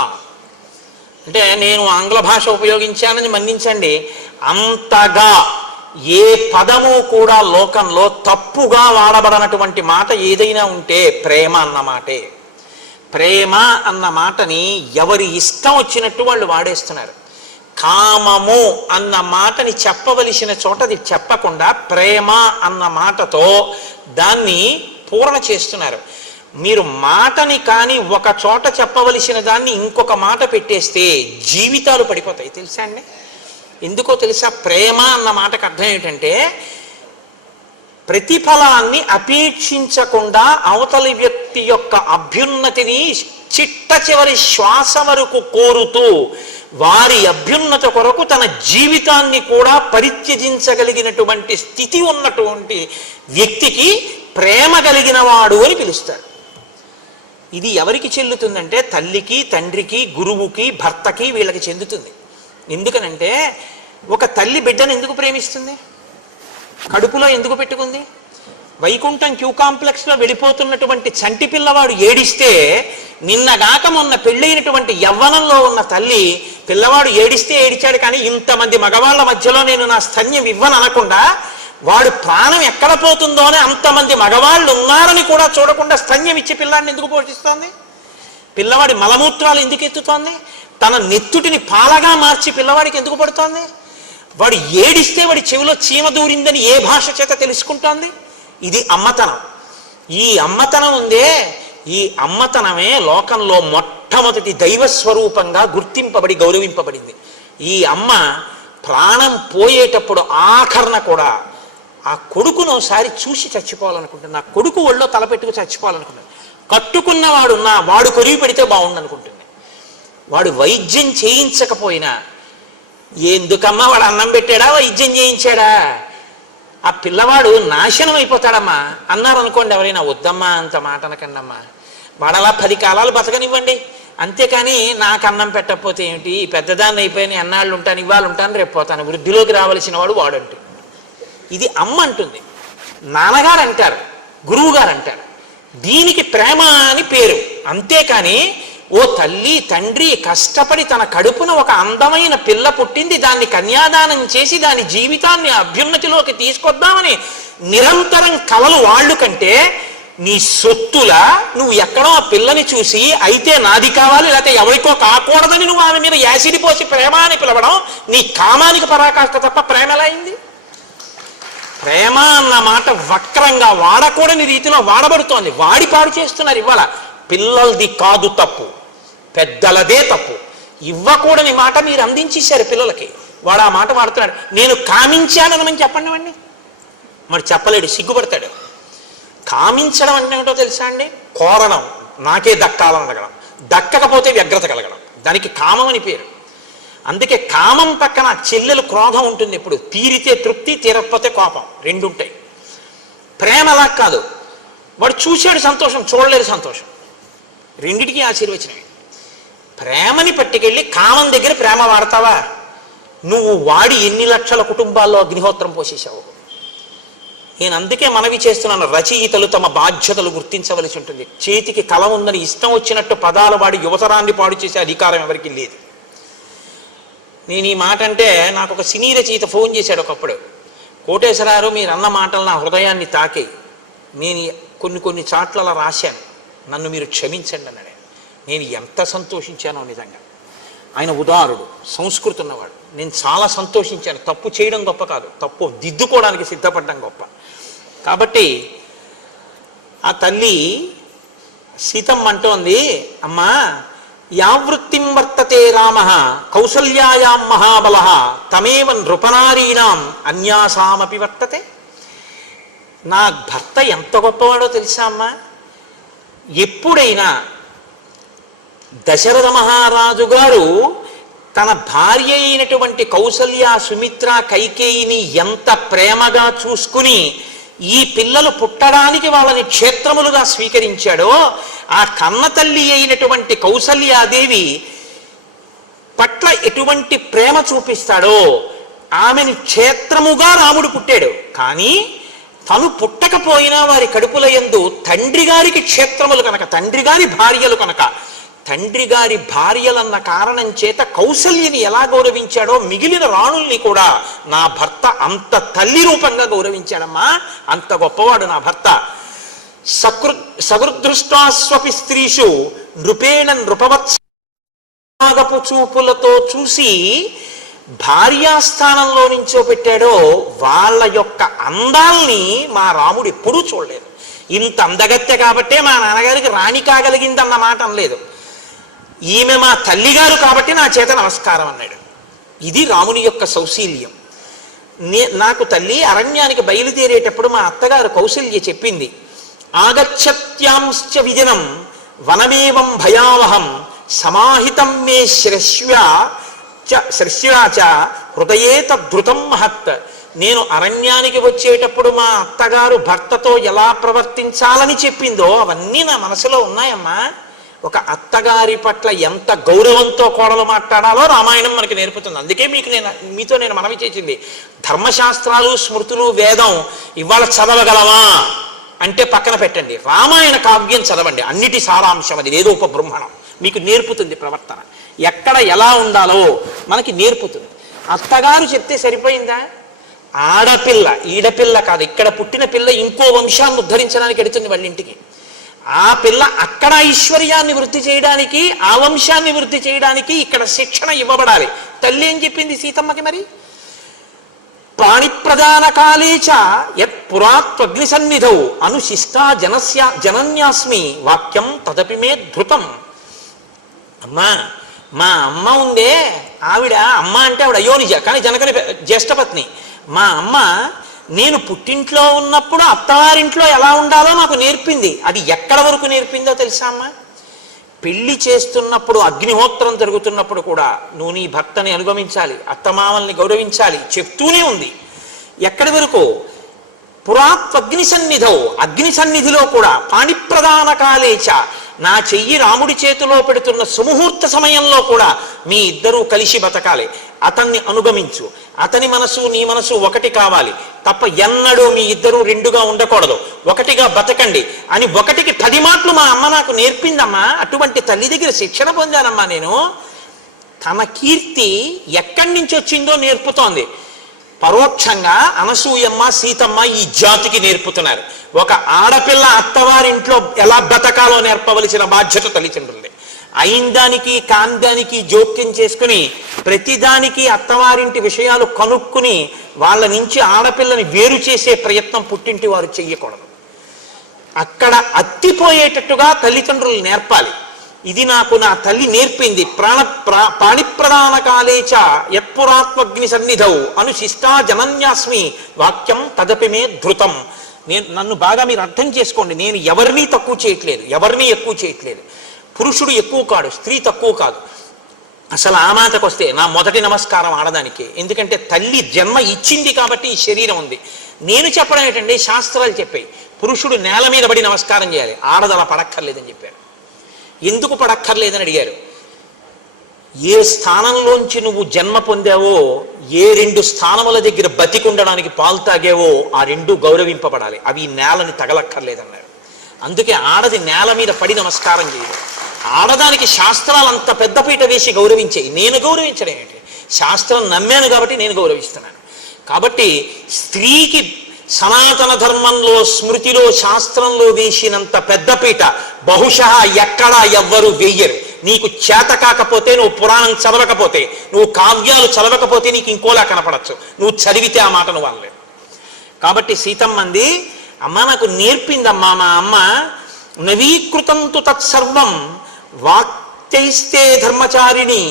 అంటే, నేను ఆంగ్ల భాష ఉపయోగించానని మన్నించండి, అంతగా ఏ పదము కూడా లోకంలో తప్పుగా వాడబడనటువంటి మాట ఏదైనా ఉంటే ప్రేమ అన్న మాటే. ప్రేమ అన్న మాటని ఎవరి ఇష్టం వచ్చినట్టు వాళ్ళు వాడేస్తున్నారు. కామము అన్న మాటని చెప్పవలసిన చోట అది చెప్పకుండా ప్రేమ అన్న మాటతో దాన్ని పూర్ణ చేస్తున్నారు. మీరు మాటని కానీ ఒక చోట చెప్పవలసిన దాన్ని ఇంకొక మాట పెట్టేస్తే జీవితాలు పడిపోతాయి. తెలుసా అండి? ఎందుకో తెలుసా? ప్రేమ అన్న మాటకు అర్థం ఏంటంటే, ప్రతిఫలాన్ని అపేక్షించకుండా అవతలి వ్యక్తి యొక్క అభ్యున్నతిని చిట్ట చివరి శ్వాస వరకు కోరుతూ వారి అభ్యున్నత కొరకు తన జీవితాన్ని కూడా పరిత్యజించగలిగినటువంటి స్థితి ఉన్నటువంటి వ్యక్తికి ప్రేమ కలిగిన వాడు అని పిలుస్తారు. ఇది ఎవరికి చెల్లుతుందంటే తల్లికి, తండ్రికి, గురువుకి, భర్తకి, వీళ్ళకి చెందుతుంది. ఎందుకనంటే ఒక తల్లి బిడ్డను ఎందుకు ప్రేమిస్తుంది? కడుపులో ఎందుకు పెట్టుకుంది? వైకుంఠం క్యూ కాంప్లెక్స్లో వెళ్ళిపోతున్నటువంటి చంటి పిల్లవాడు ఏడిస్తే, నిన్నగాక మొన్న పెళ్ళైనటువంటి యవ్వనంలో ఉన్న తల్లి పిల్లవాడు ఏడిస్తే ఏడిచాడు కానీ ఇంతమంది మగవాళ్ళ మధ్యలో నేను నా స్తన్యం ఇవ్వను అనకుండా, వాడు ప్రాణం ఎక్కడ పోతుందో అని అంతమంది మగవాళ్ళు ఉన్నారని కూడా చూడకుండా స్తన్యం ఇచ్చి పిల్లాడిని ఎందుకు పోషిస్తోంది? పిల్లవాడి మలమూత్రాలు ఎందుకు ఎత్తుతోంది? తన నెత్తుటిని పాలగా మార్చి పిల్లవాడికి ఎందుకు పడుతోంది? వాడు ఏడిస్తే వాడి చెవిలో చీమ దూరిందని ఏ భాష చేత తెలుసుకుంటోంది? ఇది అమ్మతనం. ఈ అమ్మతనం ఉందే, ఈ అమ్మతనమే లోకంలో మొట్టమొదటి దైవస్వరూపంగా గుర్తింపబడి గౌరవింపబడింది. ఈ అమ్మ ప్రాణం పోయేటప్పుడు ఆఖరణ కూడా ఆ కొడుకును ఒకసారి చూసి చచ్చిపోవాలనుకుంటుంది. నా కొడుకు ఒళ్ళో తలపెట్టుకు చచ్చిపోవాలనుకుంటుంది. కట్టుకున్నవాడు వాడు కొరివి పెడితే బాగుండనుకుంటుంది. వాడు వైద్యం చేయించకపోయినా, ఎందుకమ్మా వాడు అన్నం పెట్టాడా వైద్యం చేయించాడా, ఆ పిల్లవాడు నాశనం అయిపోతాడమ్మా అన్నారు అనుకోండి ఎవరైనా, వద్దమ్మా అంత మాట అనకండమ్మా, వాడలా 10 కాలాలు బతకనివ్వండి, అంతేకాని నాకు అన్నం పెట్టకపోతే ఏమిటి, పెద్దదాన్ని అయిపోయిన ఎన్నాళ్ళు ఉంటాను, ఇవాళ ఉంటాను, రేపు పోతాను, వృద్ధిలోకి రావలసిన వాడు వాడంటు. ఇది అమ్మ అంటుంది. నాన్నగారు అంటారు, గురువుగారు అంటారు. దీనికి ప్రేమ అని పేరు. అంతేకాని ఓ తల్లి తండ్రి కష్టపడి తన కడుపున ఒక అందమైన పిల్ల పుట్టింది, దాన్ని కన్యాదానం చేసి దాని జీవితాన్ని అభ్యున్నతిలోకి తీసుకొద్దామని నిరంతరం కలలు వాళ్ళు కంటే, నీ సొత్తులా నువ్వు ఎక్కడో ఆ పిల్లని చూసి అయితే నాది కావాలి లేకపోతే ఎవరికో కాకూడదని నువ్వు ఆమె మీద యాసిడి పోసి ప్రేమ అని పిలవడం నీ కామానికి పరాకాష్ట తప్ప ప్రేమ ఎలా అయింది? ప్రేమ అన్న మాట వక్రంగా వాడకూడని రీతిలో వాడబడుతోంది. వాడి పాడు చేస్తున్నారు. ఇవాళ పిల్లలది కాదు తప్పు, పెద్దలదే తప్పు. ఇవ్వకూడని మాట మీరు అందించేశారు పిల్లలకి. వాడు ఆ మాట వాడుతున్నాడు. నేను కామించానని చెప్పండి వాడిని. మరి చెప్పలేడు, సిగ్గుపడతాడు. కామించడం అంటే ఏమిటో తెలుసా అండి? కోరడం, నాకే దక్కాలని అడగడం, దక్కకపోతే వ్యగ్రత కలగడం, దానికి కామం అని పేరు. అందుకే కామం పక్కన చెల్లెలు క్రోధం ఉంటుంది. ఎప్పుడు తీరితే తృప్తి, తీరకపోతే కోపం, రెండు ఉంటాయి. ప్రేమ అలా కాదు. వాడు చూశాడు సంతోషం, చూడలేదు సంతోషం, రెండిటికీ ఆశీర్వచనమే. ప్రేమని పట్టుకెళ్ళి కామం దగ్గర ప్రేమ వాడతావా? నువ్వు వాడి ఎన్ని లక్షల కుటుంబాల్లో అగ్నిహోత్రం పోసేసావు. నేను అందుకే మనవి చేస్తున్నాను, రచయితలు తమ బాధ్యతలు గుర్తించవలసి ఉంటుంది. చేతికి కలం ఉందని ఇష్టం వచ్చినట్టు పదాలు వాడి యువతరాన్ని పాడు చేసే అధికారం ఎవరికి లేదు. నేను ఈ మాట అంటే నాకు ఒక సినీ రచయిత ఫోన్ చేశాడు ఒకప్పుడు. కోటేశ్వరారు మీరు అన్న మాటలు నా హృదయాన్ని తాకి, నేను కొన్ని చాట్ల రాశాను, నన్ను మీరు క్షమించండి అన్నాడు. నేను ఎంత సంతోషించానో నిజంగా. ఆయన ఉదారుడు, సంస్కృతి ఉన్నవాడు. నేను చాలా సంతోషించాను. తప్పు చేయడం గొప్ప కాదు, తప్పు దిద్దుకోవడానికి సిద్ధపడడం గొప్ప. కాబట్టి ఆ తల్లి సీతమ్మ అంటోంది, అమ్మా యావృత్తిం వర్తతే రామ కౌసల్యాయాం మహాబల తమేవ నృపనారీణాం అన్యాసామపి వర్తతే. నా భర్త ఎంత గొప్పవాడో తెలుసా అమ్మా? ఎప్పుడైనా దశరథ మహారాజు గారు తన భార్య అయినటువంటి కౌసల్య, సుమిత్ర, కైకేయిని ఎంత ప్రేమగా చూసుకుని ఈ పిల్లలు పుట్టడానికి వాళ్ళని క్షేత్రములుగా స్వీకరించాడో, ఆ కన్న తల్లి అయినటువంటి కౌసల్యాదేవి పట్ల ఎటువంటి ప్రేమ చూపిస్తాడో, ఆమెని క్షేత్రముగా రాముడు పుట్టాడు. కానీ తను పుట్టకపోయినా వారి కడుపుల యందు తండ్రి గారికి క్షేత్రములు కనుక, తండ్రి గారి భార్యలు కనుక, తండ్రి గారి భార్యలన్న కారణం చేత కౌసల్యని ఎలా గౌరవించాడో మిగిలిన రాణుల్ని కూడా నా భర్త అంత తల్లి రూపంగా గౌరవించాడమ్మా. అంత గొప్పవాడు నా భర్త. సగృదృష్టాస్వపి స్త్రీషు నృపేణ నృపవత్సగపు చూపులతో చూసి భార్యాస్థానంలో నించోపెట్టాడో వాళ్ళ యొక్క అందాల్ని మా రాముడు ఎప్పుడూ చూడలేదు. ఇంత అందగత్తె కాబట్టే మా నాన్నగారికి రాణి కాగలిగిందన్న మాట అనలేదు. ఈమె మా తల్లిగారు కాబట్టి నా చేత నమస్కారం అన్నాడు. ఇది రాముని యొక్క సౌశీల్యం. నాకు తల్లి అరణ్యానికి బయలుదేరేటప్పుడు మా అత్తగారు కౌసల్య చెప్పింది, ఆగచ్చత్యాంశ్చ విజనం వనమేవం భయావహం సమాహితం మే శ్రశ్వాచ హృదయే తద్ధృతం మహత్. నేను అరణ్యానికి వచ్చేటప్పుడు మా అత్తగారు భర్తతో ఎలా ప్రవర్తించాలని చెప్పిందో అవన్నీ నా మనసులో ఉన్నాయమ్మా. ఒక అత్తగారి పట్ల ఎంత గౌరవంతో కోడలు మాట్లాడాలో రామాయణం మనకి నేర్పుతుంది. అందుకే మీతో నేను మనవి చేసింది, ధర్మశాస్త్రాలు స్మృతులు వేదం ఇవాళ చదవగలవా అంటే పక్కన పెట్టండి, రామాయణ కావ్యం చదవండి. అన్నిటి సారాంశం అది, వేదోపబృంహణం మీకు నేర్పుతుంది. ప్రవర్తన ఎక్కడ ఎలా ఉండాలో మనకి నేర్పుతుంది. అత్తగారు చెప్తే సరిపోయిందా? ఆడపిల్ల, ఈడపిల్ల కాదు, ఇక్కడ పుట్టిన పిల్ల ఇంకో వంశాన్ని ఉద్ధరించడానికి ఎడుతుంది వాళ్ళ ఇంటికి. ఆ పిల్ల అక్కడ ఐశ్వర్యాన్ని వృద్ధి చేయడానికి, ఆ వంశాన్ని వృద్ధి చేయడానికి ఇక్కడ శిక్షణ ఇవ్వబడాలి. తల్లి ఏం చెప్పింది సీతమ్మకి మరి? పాణిప్రదాన కాలేచ యత్ పురాత్వగ్ని సన్నిధౌ అనుశిష్టా జనన్యాస్మి వాక్యం తదపి మే ధృతం. అమ్మా, మా అమ్మ ఉందే, ఆవిడ అమ్మ అంటే ఆవిడ అయోనిజ, కానీ జనకని జ్యేష్ఠపత్ని. మా అమ్మ నేను పుట్టింట్లో ఉన్నప్పుడు అత్తవారింట్లో ఎలా ఉండాలో నాకు నేర్పింది. అది ఎక్కడ వరకు నేర్పిందో తెలుసా అమ్మ? పెళ్లి చేస్తున్నప్పుడు, అగ్నిహోత్రం జరుగుతున్నప్పుడు కూడా నువ్వు నీ భర్తని అనుగమించాలి, అత్తమామల్ని గౌరవించాలి చెప్తూనే ఉంది. ఎక్కడి వరకు? పురాత్వగ్ని సన్నిధౌ, అగ్ని సన్నిధిలో కూడా. పాణిప్రదాన కాలేచ, నా చెయ్యి రాముడి చేతిలో పెడుతున్న సుముహూర్త సమయంలో కూడా మీ ఇద్దరూ కలిసి బతకాలి. అతన్ని అనుగమించు, అతని మనసు నీ మనసు ఒకటి కావాలి తప్ప ఎన్నడూ మీ ఇద్దరూ రెండుగా ఉండకూడదు, ఒకటిగా బతకండి అని 1కి 10 మాటలు మా అమ్మ నాకు నేర్పిందమ్మా. అటువంటి తల్లి దగ్గర శిక్షణ పొందానమ్మా నేను. తన కీర్తి ఎక్కడి నుంచి వచ్చిందో నేర్పుతోంది. పరోక్షంగా అనసూయమ్మ, సీతమ్మ ఈ జాతికి నేర్పుతున్నారు. ఒక ఆడపిల్ల అత్తవారింట్లో ఎలా బతకాలో నేర్పవలసిన బాధ్యత తల్లిదండ్రులది. అయిందానికి కాందానికి జోక్యం చేసుకుని ప్రతిదానికి అత్తవారింటి విషయాలు కనుక్కుని వాళ్ళ నుంచి ఆడపిల్లని వేరు చేసే ప్రయత్నం పుట్టింటి వారు చెయ్యకూడదు. అక్కడ అత్తిపోయేటట్టుగా తల్లిదండ్రులు నేర్పాలి. ఇది నాకు నా తల్లి నేర్పింది. పాణిప్రదాన కాలేచ యత్పురాత్మగ్ని సన్నిధౌ అనుశిష్టా జనన్యాస్మి వాక్యం తదపి మే ధృతం. నన్ను బాగా మీరు అర్థం చేసుకోండి. నేను ఎవరినీ తక్కువ చేయట్లేదు, ఎవరినీ ఎక్కువ చేయట్లేదు. పురుషుడు ఎక్కువ కాడు, స్త్రీ తక్కువ కాదు. అసలు ఆ మాటకు వస్తే నా మొదటి నమస్కారం ఆడదానికి. ఎందుకంటే తల్లి జన్మ ఇచ్చింది కాబట్టి ఈ శరీరం ఉంది. నేను చెప్పడం ఏంటంటే శాస్త్రాలు చెప్పాయి, పురుషుడు నేల మీద పడి నమస్కారం చేయాలి, ఆడది అలా పడక్కర్లేదని చెప్పారు. ఎందుకు పడక్కర్లేదని అడిగారు. ఏ స్థానంలోంచి నువ్వు జన్మ పొందావో, ఏ 2 స్థానముల దగ్గర బతికుండడానికి పాలు తాగావో ఆ 2 గౌరవింపబడాలి, అవి నేలని తగలక్కర్లేదన్నారు. అందుకే ఆడది నేల మీద పడి నమస్కారం చేయదు. ఆడదానికి శాస్త్రాలు అంత పెద్దపీట వేసి గౌరవించేయి. నేను గౌరవించడం ఏంటి? శాస్త్రం నమ్మాను కాబట్టి నేను గౌరవిస్తున్నాను. కాబట్టి స్త్రీకి సనాతన ధర్మంలో, స్మృతిలో, శాస్త్రంలో వేసినంత పెద్దపీట బహుశా ఎక్కడా ఎవ్వరూ వేయరు. నీకు చేత కాకపోతే, నువ్వు పురాణం చదవకపోతే, నువ్వు కావ్యాలు చదవకపోతే నీకు ఇంకోలా కనపడచ్చు, నువ్వు చదివితే ఆ మాట నువ్వు అనలేవు. కాబట్టి సీతమ్మంది, అమ్మ నాకు నేర్పిందమ్మా మా అమ్మ, నవీకృతంతు తత్సర్వం వాక్తైస్తే ధర్మచారిణి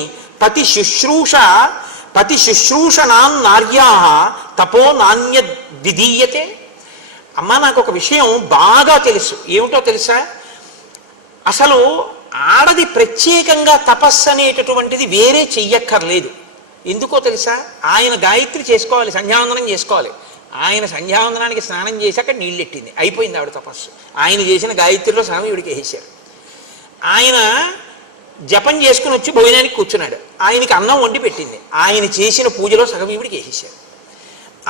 పతి శుశ్రూషణాం నార్యా తపో నాణ్య విధీయతే. అమ్మ నాకు ఒక విషయం బాగా తెలుసు. ఏమిటో తెలుసా? అసలు ఆడది ప్రత్యేకంగా తపస్సు అనేటటువంటిది వేరే చెయ్యక్కర్లేదు. ఎందుకో తెలుసా? ఆయన గాయత్రి చేసుకోవాలి, సంధ్యావందనం చేసుకోవాలి. ఆయన సంధ్యావందనానికి స్నానం చేశాక నీళ్ళెట్టింది, అయిపోయింది ఆవిడ తపస్సు. ఆయన చేసిన గాయత్రిలో సగం ఈవిడికి వేసేశారు. ఆయన జపం చేసుకుని వచ్చి భోజనానికి కూర్చున్నాడు, ఆయనకి అన్నం వండి పెట్టింది, ఆయన చేసిన పూజలో సగం ఈవిడికి వేసేశారు.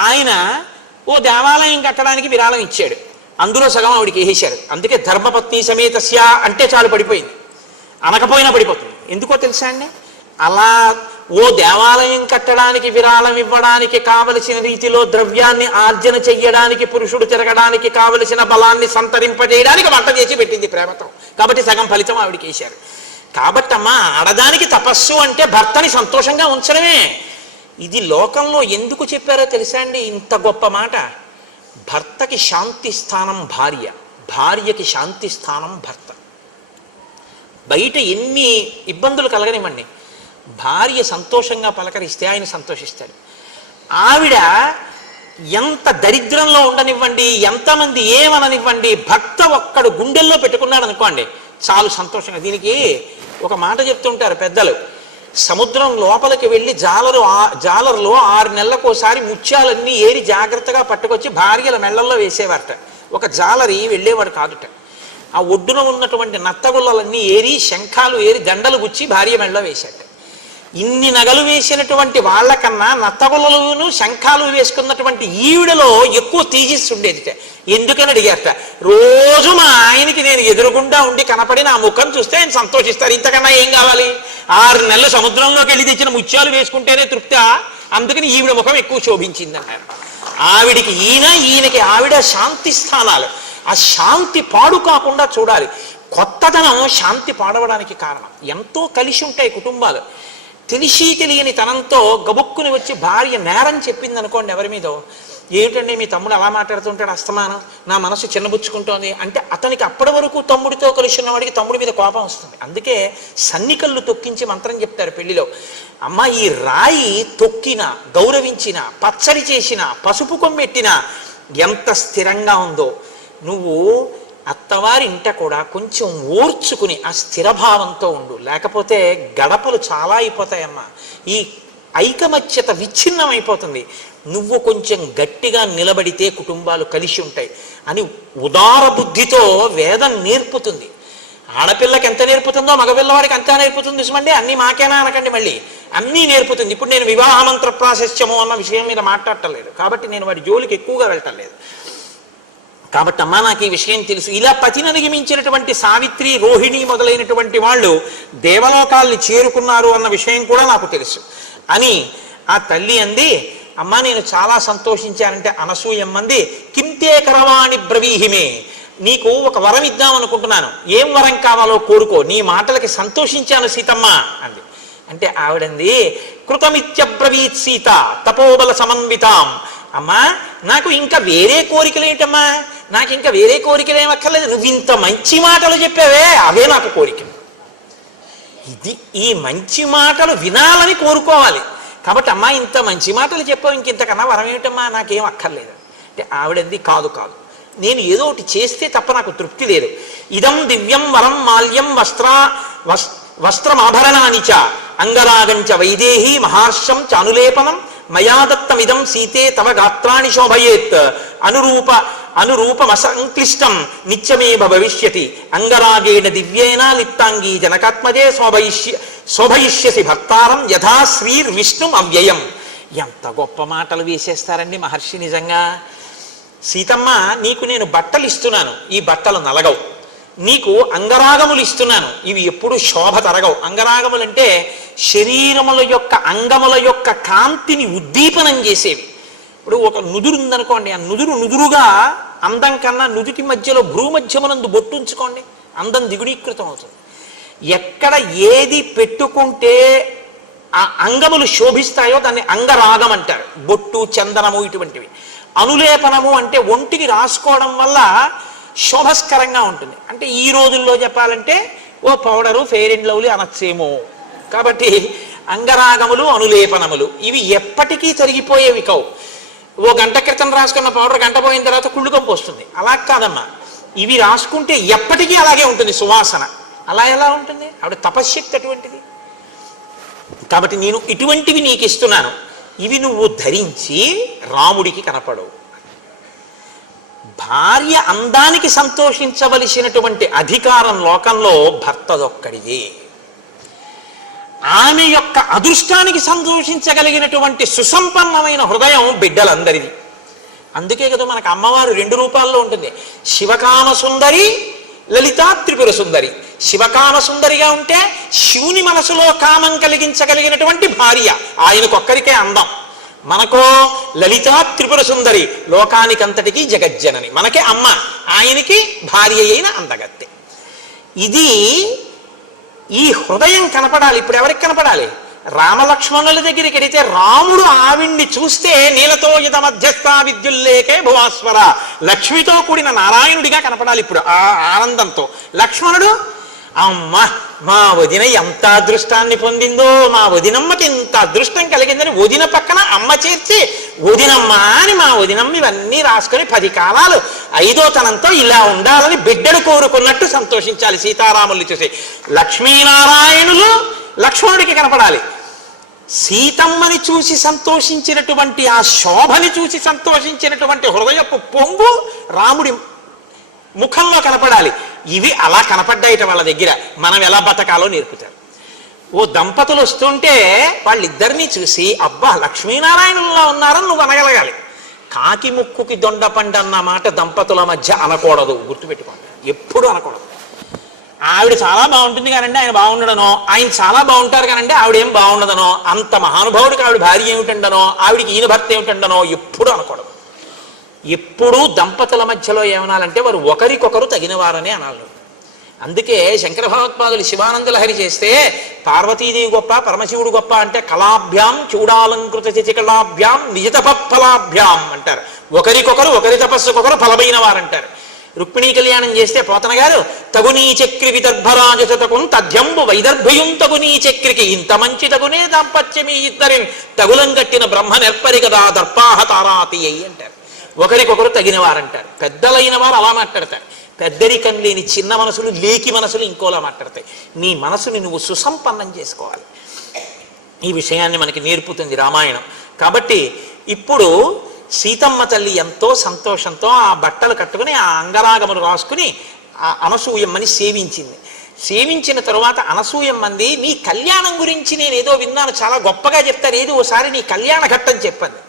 ఆయన ఓ దేవాలయం కట్టడానికి విరాళం ఇచ్చాడు, అందులో సగం ఆవిడికి వేసేశారు. అందుకే ధర్మపత్ని సమేతస్య అంటే చాలు పడిపోయింది, అనకపోయినా పడిపోతుంది. ఎందుకో తెలుసా అండి? అలా ఓ దేవాలయం కట్టడానికి విరాళం ఇవ్వడానికి కావలసిన రీతిలో ద్రవ్యాన్ని ఆర్జన చెయ్యడానికి, పురుషుడు తిరగడానికి కావలసిన బలాన్ని సంతరింపజేయడానికి వంట చేసి పెట్టింది ప్రేమతో. కాబట్టి సగం ఫలితం ఆవిడికి వేశారు. కాబట్టి అమ్మా, ఆడదానికి తపస్సు అంటే భర్తని సంతోషంగా ఉంచడమే. ఇది లోకంలో ఎందుకు చెప్పారో తెలుసా అండి ఇంత గొప్ప మాట? భర్తకి శాంతి స్థానం భార్య, భార్యకి శాంతి స్థానం భర్త. బయట ఎన్ని ఇబ్బందులు కలగనివ్వండి, భార్య సంతోషంగా పలకరిస్తే ఆయన సంతోషిస్తాడు. ఆవిడ ఎంత దరిద్రంలో ఉండనివ్వండి, ఎంతమంది ఏమననివ్వండి, భర్త ఒక్కడు గుండెల్లో పెట్టుకున్నాడు అనుకోండి చాలు సంతోషంగా. దీనికి ఒక మాట చెప్తుంటారు పెద్దలు, సముద్రం లోపలికి వెళ్ళి జాలరులో 6 నెలలకోసారి ముత్యాలన్నీ ఏరి జాగ్రత్తగా పట్టుకొచ్చి భార్యల మెళ్ళల్లో వేసేవారట. ఒక జాలరి వెళ్ళేవాడు కాదుట. ఆ ఒడ్డున ఉన్నటువంటి నత్తగుల్లలన్నీ ఏరి, శంఖాలు ఏరి, దండలు గుచ్చి భార్య మెడలో వేశాట. ఇన్ని నగలు వేసినటువంటి వాళ్ళకన్నా నత్తగుల్లలను శంఖాలు వేసుకున్నటువంటి ఈవిడలో ఎక్కువ తేజస్సు ఉండేదిట. ఎందుకని అడిగారట. రోజు మా ఆయనకి నేను ఎదురుగుండా ఉండి కనపడి నా ముఖం చూస్తే ఆయన సంతోషిస్తారు, ఇంతకన్నా ఏం కావాలి? 6 నెలలు సముద్రంలోకి వెళ్ళి తెచ్చిన ముత్యాలు వేసుకుంటేనే తృప్తి, అందుకని ఈవిడ ముఖం ఎక్కువ శోభించింది అన్నారు. ఆవిడికి ఈయనకి ఆవిడ శాంతి స్థానాలు. ఆ శాంతి పాడు కాకుండా చూడాలి. కొత్తదనం శాంతి పాడవడానికి కారణం. ఎంతో కలిసి ఉంటాయి కుటుంబాలు. తెలిసి తెలియని తనంతో గబుక్కుని వచ్చి భార్య నేరం చెప్పింది అనుకోండి ఎవరి మీదో, ఏమిటండి మీ తమ్ముడు అలా మాట్లాడుతుంటాడు అస్తమానం, నా మనసు చిన్నబుచ్చుకుంటోంది అంటే, అతనికి అప్పటి వరకు తమ్ముడితో కలిసి ఉన్నవాడికి తమ్ముడి మీద కోపం వస్తుంది. అందుకే సన్నికళ్ళు తొక్కించి మంత్రం చెప్తారు పెళ్లిలో. అమ్మ, ఈ రాయి తొక్కిన, గౌరవించిన, పచ్చడి చేసిన, పసుపు కొమ్మెట్టిన ఎంత స్థిరంగా ఉందో, నువ్వు అత్తవారి ఇంట కూడా కొంచెం ఓర్చుకుని ఆ స్థిరభావంతో ఉండు, లేకపోతే గడపలు చాలా అయిపోతాయమ్మా. ఈ ఐకమత్యత విచ్ఛిన్నం అయిపోతుంది. నువ్వు కొంచెం గట్టిగా నిలబడితే కుటుంబాలు కలిసి ఉంటాయి అని ఉదార బుద్ధితో వేదం నేర్పుతుంది. ఆడపిల్లకి ఎంత నేర్పుతుందో మగపిల్లవాడికి అంతా నేర్పుతుంది. చూసండి, అన్నీ మాకేనా అనకండి, మళ్ళీ అన్నీ నేర్పుతుంది. ఇప్పుడు నేను వివాహ మంత్ర ప్రాశస్త్యము అన్న విషయం మీద మాట్లాడటం లేదు కాబట్టి నేను వాడి జోలికి ఎక్కువగా వెళ్ళటం లేదు. కాబట్టి అమ్మా, నాకు ఈ విషయం తెలుసు. ఇలా పతిని అధిగమించినటువంటి సావిత్రి, రోహిణి మొదలైనటువంటి వాళ్ళు దేవలోకాల్ని చేరుకున్నారు అన్న విషయం కూడా నాకు తెలుసు అని ఆ తల్లి అంది. అమ్మా, నేను చాలా సంతోషించానంటే అనసూయమ్మంది, కింతే కరవాణి బ్రవీహిమే, నీకు ఒక వరం ఇద్దాం అనుకుంటున్నాను, ఏం వరం కావాలో కోరుకో, నీ మాటలకి సంతోషించాను సీతమ్మ అంది. అంటే ఆవిడంది, కృతమిత్యబ్రవీత్ సీత తపోబల సమన్వితాం. అమ్మా, నాకు ఇంకా వేరే కోరికలు ఏంటమ్మా, నాకు ఇంకా వేరే కోరికలు ఏమక్కర్లేదు, నువ్వు ఇంత మంచి మాటలు చెప్పావే అవే నాకు కోరికలు. ఈ మంచి మాటలు వినాలని కోరుకోవాలి. కాబట్టి అమ్మా, ఇంత మంచి మాటలు చెప్పావు, ఇంకింతకన్నా వరం ఏమిటమ్మా, నాకేం అక్కర్లేదు అంటే ఆవిడంది, కాదు కాదు, నేను ఏదో ఒకటి చేస్తే తప్ప నాకు తృప్తి లేదు. ఇదం దివ్యం వరం మాల్యం వస్త్రమాభరణాని చ అంగరాగంచ వైదేహి మహార్షం చానులేపనం మయాదత్తమిదం సీతే తవ గాత్రాణి శోభయేత్ అనురూపమసంక్లిష్టం నిత్యమేవ భవిష్యతి అంగరాగేణ దివ్యేన లిప్తాంగీ జనకాత్మజే శోభయిష్యసి భర్తారం యథా శ్రీర్విష్ణుం అవ్యయం. ఎంత గొప్ప మాటలు వేసేస్తారండి మహర్షి నిజంగా. సీతమ్మ, నీకు నేను బట్టలు ఇస్తున్నాను, ఈ బట్టలు నలగవు. నీకు అంగరాగములు ఇస్తున్నాను, ఇవి ఎప్పుడు శోభ తరగవు. అంగరాగములంటే శరీరముల యొక్క అంగముల యొక్క కాంతిని ఉద్దీపనం చేసేవి. ఇప్పుడు ఒక నుదురు ఉందనుకోండి, ఆ నుదురుగా అందం కన్నా నుదుటి మధ్యలో భ్రూమధ్యమునందు బొట్టు ఉంచుకోండి, అందం దిగుడీకృతం అవుతుంది. ఎక్కడ ఏది పెట్టుకుంటే ఆ అంగములు శోభిస్తాయో దాన్ని అంగరాగం అంటారు. బొట్టు, చందనము ఇటువంటివి. అనులేపనము అంటే ఒంటికి రాసుకోవడం వల్ల శోభస్కరంగా ఉంటుంది. అంటే ఈ రోజుల్లో చెప్పాలంటే ఓ పౌడరు, ఫెయిర్ అండ్ లవ్లీ అనొచ్చేమో. కాబట్టి అంగరాగములు, అనులేపనములు ఇవి ఎప్పటికీ తరిగిపోయేవి కావు. ఓ గంట క్రితం రాసుకున్న పౌడర్ గంట పోయిన తర్వాత కుళ్ళుకంపు వస్తుంది. అలా కాదమ్మా, ఇవి రాసుకుంటే ఎప్పటికీ అలాగే ఉంటుంది సువాసన. అలా ఎలా ఉంటుంది? ఆవిడ తపశ్శక్తి అటువంటిది. కాబట్టి నేను ఇటువంటివి నీకు ఇస్తున్నాను, ఇవి నువ్వు ధరించి రాముడికి కనపడవు. భార్య అందానికి సంతోషించవలసినటువంటి అధికారం లోకంలో భర్తదొక్కడిదే. ఆమె యొక్క అదృష్టానికి సంతోషించగలిగినటువంటి సుసంపన్నమైన హృదయం బిడ్డలందరిది. అందుకే కదా మనకు అమ్మవారు 2 రూపాల్లో ఉంటుంది. శివకామ సుందరి, లలితా త్రిపుర సుందరి. శివకామ సుందరిగా ఉంటే శివుని మనసులో కామం కలిగించగలిగినటువంటి భార్య, ఆయనకొక్కరికే అందం. మనకో లలితా త్రిపుర సుందరి, లోకానికంతటికీ జగజ్జనని, మనకే అమ్మ, ఆయనకి భార్య అయిన అందగత్తె. ఇది ఈ హృదయం కనపడాలి. ఇప్పుడు ఎవరికి కనపడాలి? రామలక్ష్మణుల దగ్గరికి వెడితే రాముడు ఆవిడ్ని చూస్తే నీలతో ఇద మధ్యస్థ విద్యుల్లేకే భువాస్వర, లక్ష్మితో కూడిన నారాయణుడిగా కనపడాలి ఇప్పుడు ఆ ఆనందంతో. లక్ష్మణుడు, అమ్మ మా వదిన ఎంత అదృష్టాన్ని పొందిందో, మా వదినమ్మకి ఇంత అదృష్టం కలిగిందని వదిన పక్కన అమ్మ చేర్చి వదినమ్మ అని మా వదినమ్మ ఇవన్నీ రాసుకొని 10 కాలాలు 5వ తనంతో ఇలా ఉండాలని బిడ్డడు కోరుకున్నట్టు సంతోషించాలి సీతారాముల్ని చూసి. లక్ష్మీనారాయణులు లక్ష్మణుడికి కనపడాలి. సీతమ్మని చూసి సంతోషించినటువంటి ఆ శోభని చూసి సంతోషించినటువంటి హృదయపు పొంగు రాముడి ముఖంలో కనపడాలి. ఇవి అలా కనపడ్డాయిట వాళ్ళ దగ్గర. మనం ఎలా బతకాలో నేర్పుతారు. ఓ దంపతులు వస్తుంటే వాళ్ళిద్దరినీ చూసి అబ్బా లక్ష్మీనారాయణుల్లో ఉన్నారని నువ్వు అనగలగాలి. కాకి ముక్కుకి దొండపండు అన్న మాట దంపతుల మధ్య అనకూడదు, గుర్తుపెట్టుకోండి, ఎప్పుడు అనకూడదు. ఆవిడ చాలా బాగుంటుంది కానండి ఆయన బాగుండడనో, ఆయన చాలా బాగుంటారు కానండి ఆవిడేం బాగుండదనో, అంత మహానుభావుడికి ఆవిడ భార్య ఏమిటండనో, ఆవిడికి ఈయన భర్త ఏమిటండనో ఎప్పుడు అనకూడదు. ఎప్పుడూ దంపతుల మధ్యలో ఏమనాలంటే వారు ఒకరికొకరు తగినవారనే అనాలి. అందుకే శంకర భగవత్పాదులు శివానంద లహరి చేస్తే పార్వతీదేవి గొప్ప పరమశివుడు గొప్ప అంటే కళాభ్యాం చూడాలంకృత చికళాభ్యాం నిజతపఫలాభ్యాం అంటారు. ఒకరికొకరు ఒకరి తపస్సుకొకరు ఫలమైన వారంటారు. రుక్మిణీ కళ్యాణం చేస్తే పోతన గారు తగునీ చక్రి విదర్భరాజతకున్ తథ్యంబు వైదర్భయుం తగునీ చక్రికి ఇంత మంచి తగునే దాంపత్యమీ ఇద్దరిని తగులం కట్టిన బ్రహ్మ నెర్పరి కదా దర్పాహ తారాతి అయ్యి అంటారు. ఒకరికొకరు తగిన వారంటారు. పెద్దలైన వారు అలా మాట్లాడతారు. పెద్దరికం లేని చిన్న మనసులు లేకి మనసులు ఇంకోలా మాట్లాడతాయి. నీ మనసుని నువ్వు సుసంపన్నం చేసుకోవాలి. ఈ విషయాన్ని మనకి నేర్పుతుంది రామాయణం. కాబట్టి ఇప్పుడు సీతమ్మ తల్లి ఎంతో సంతోషంతో ఆ బట్టలు కట్టుకుని ఆ అంగరాగములు రాసుకుని ఆ అనసూయమ్మని సేవించింది. సేవించిన తరువాత అనసూయమ్మంది నీ కళ్యాణం గురించి నేను ఏదో విన్నాను, చాలా గొప్పగా చెప్తారు, ఏదో ఓసారి నీ కళ్యాణ ఘట్టం చెప్పండి.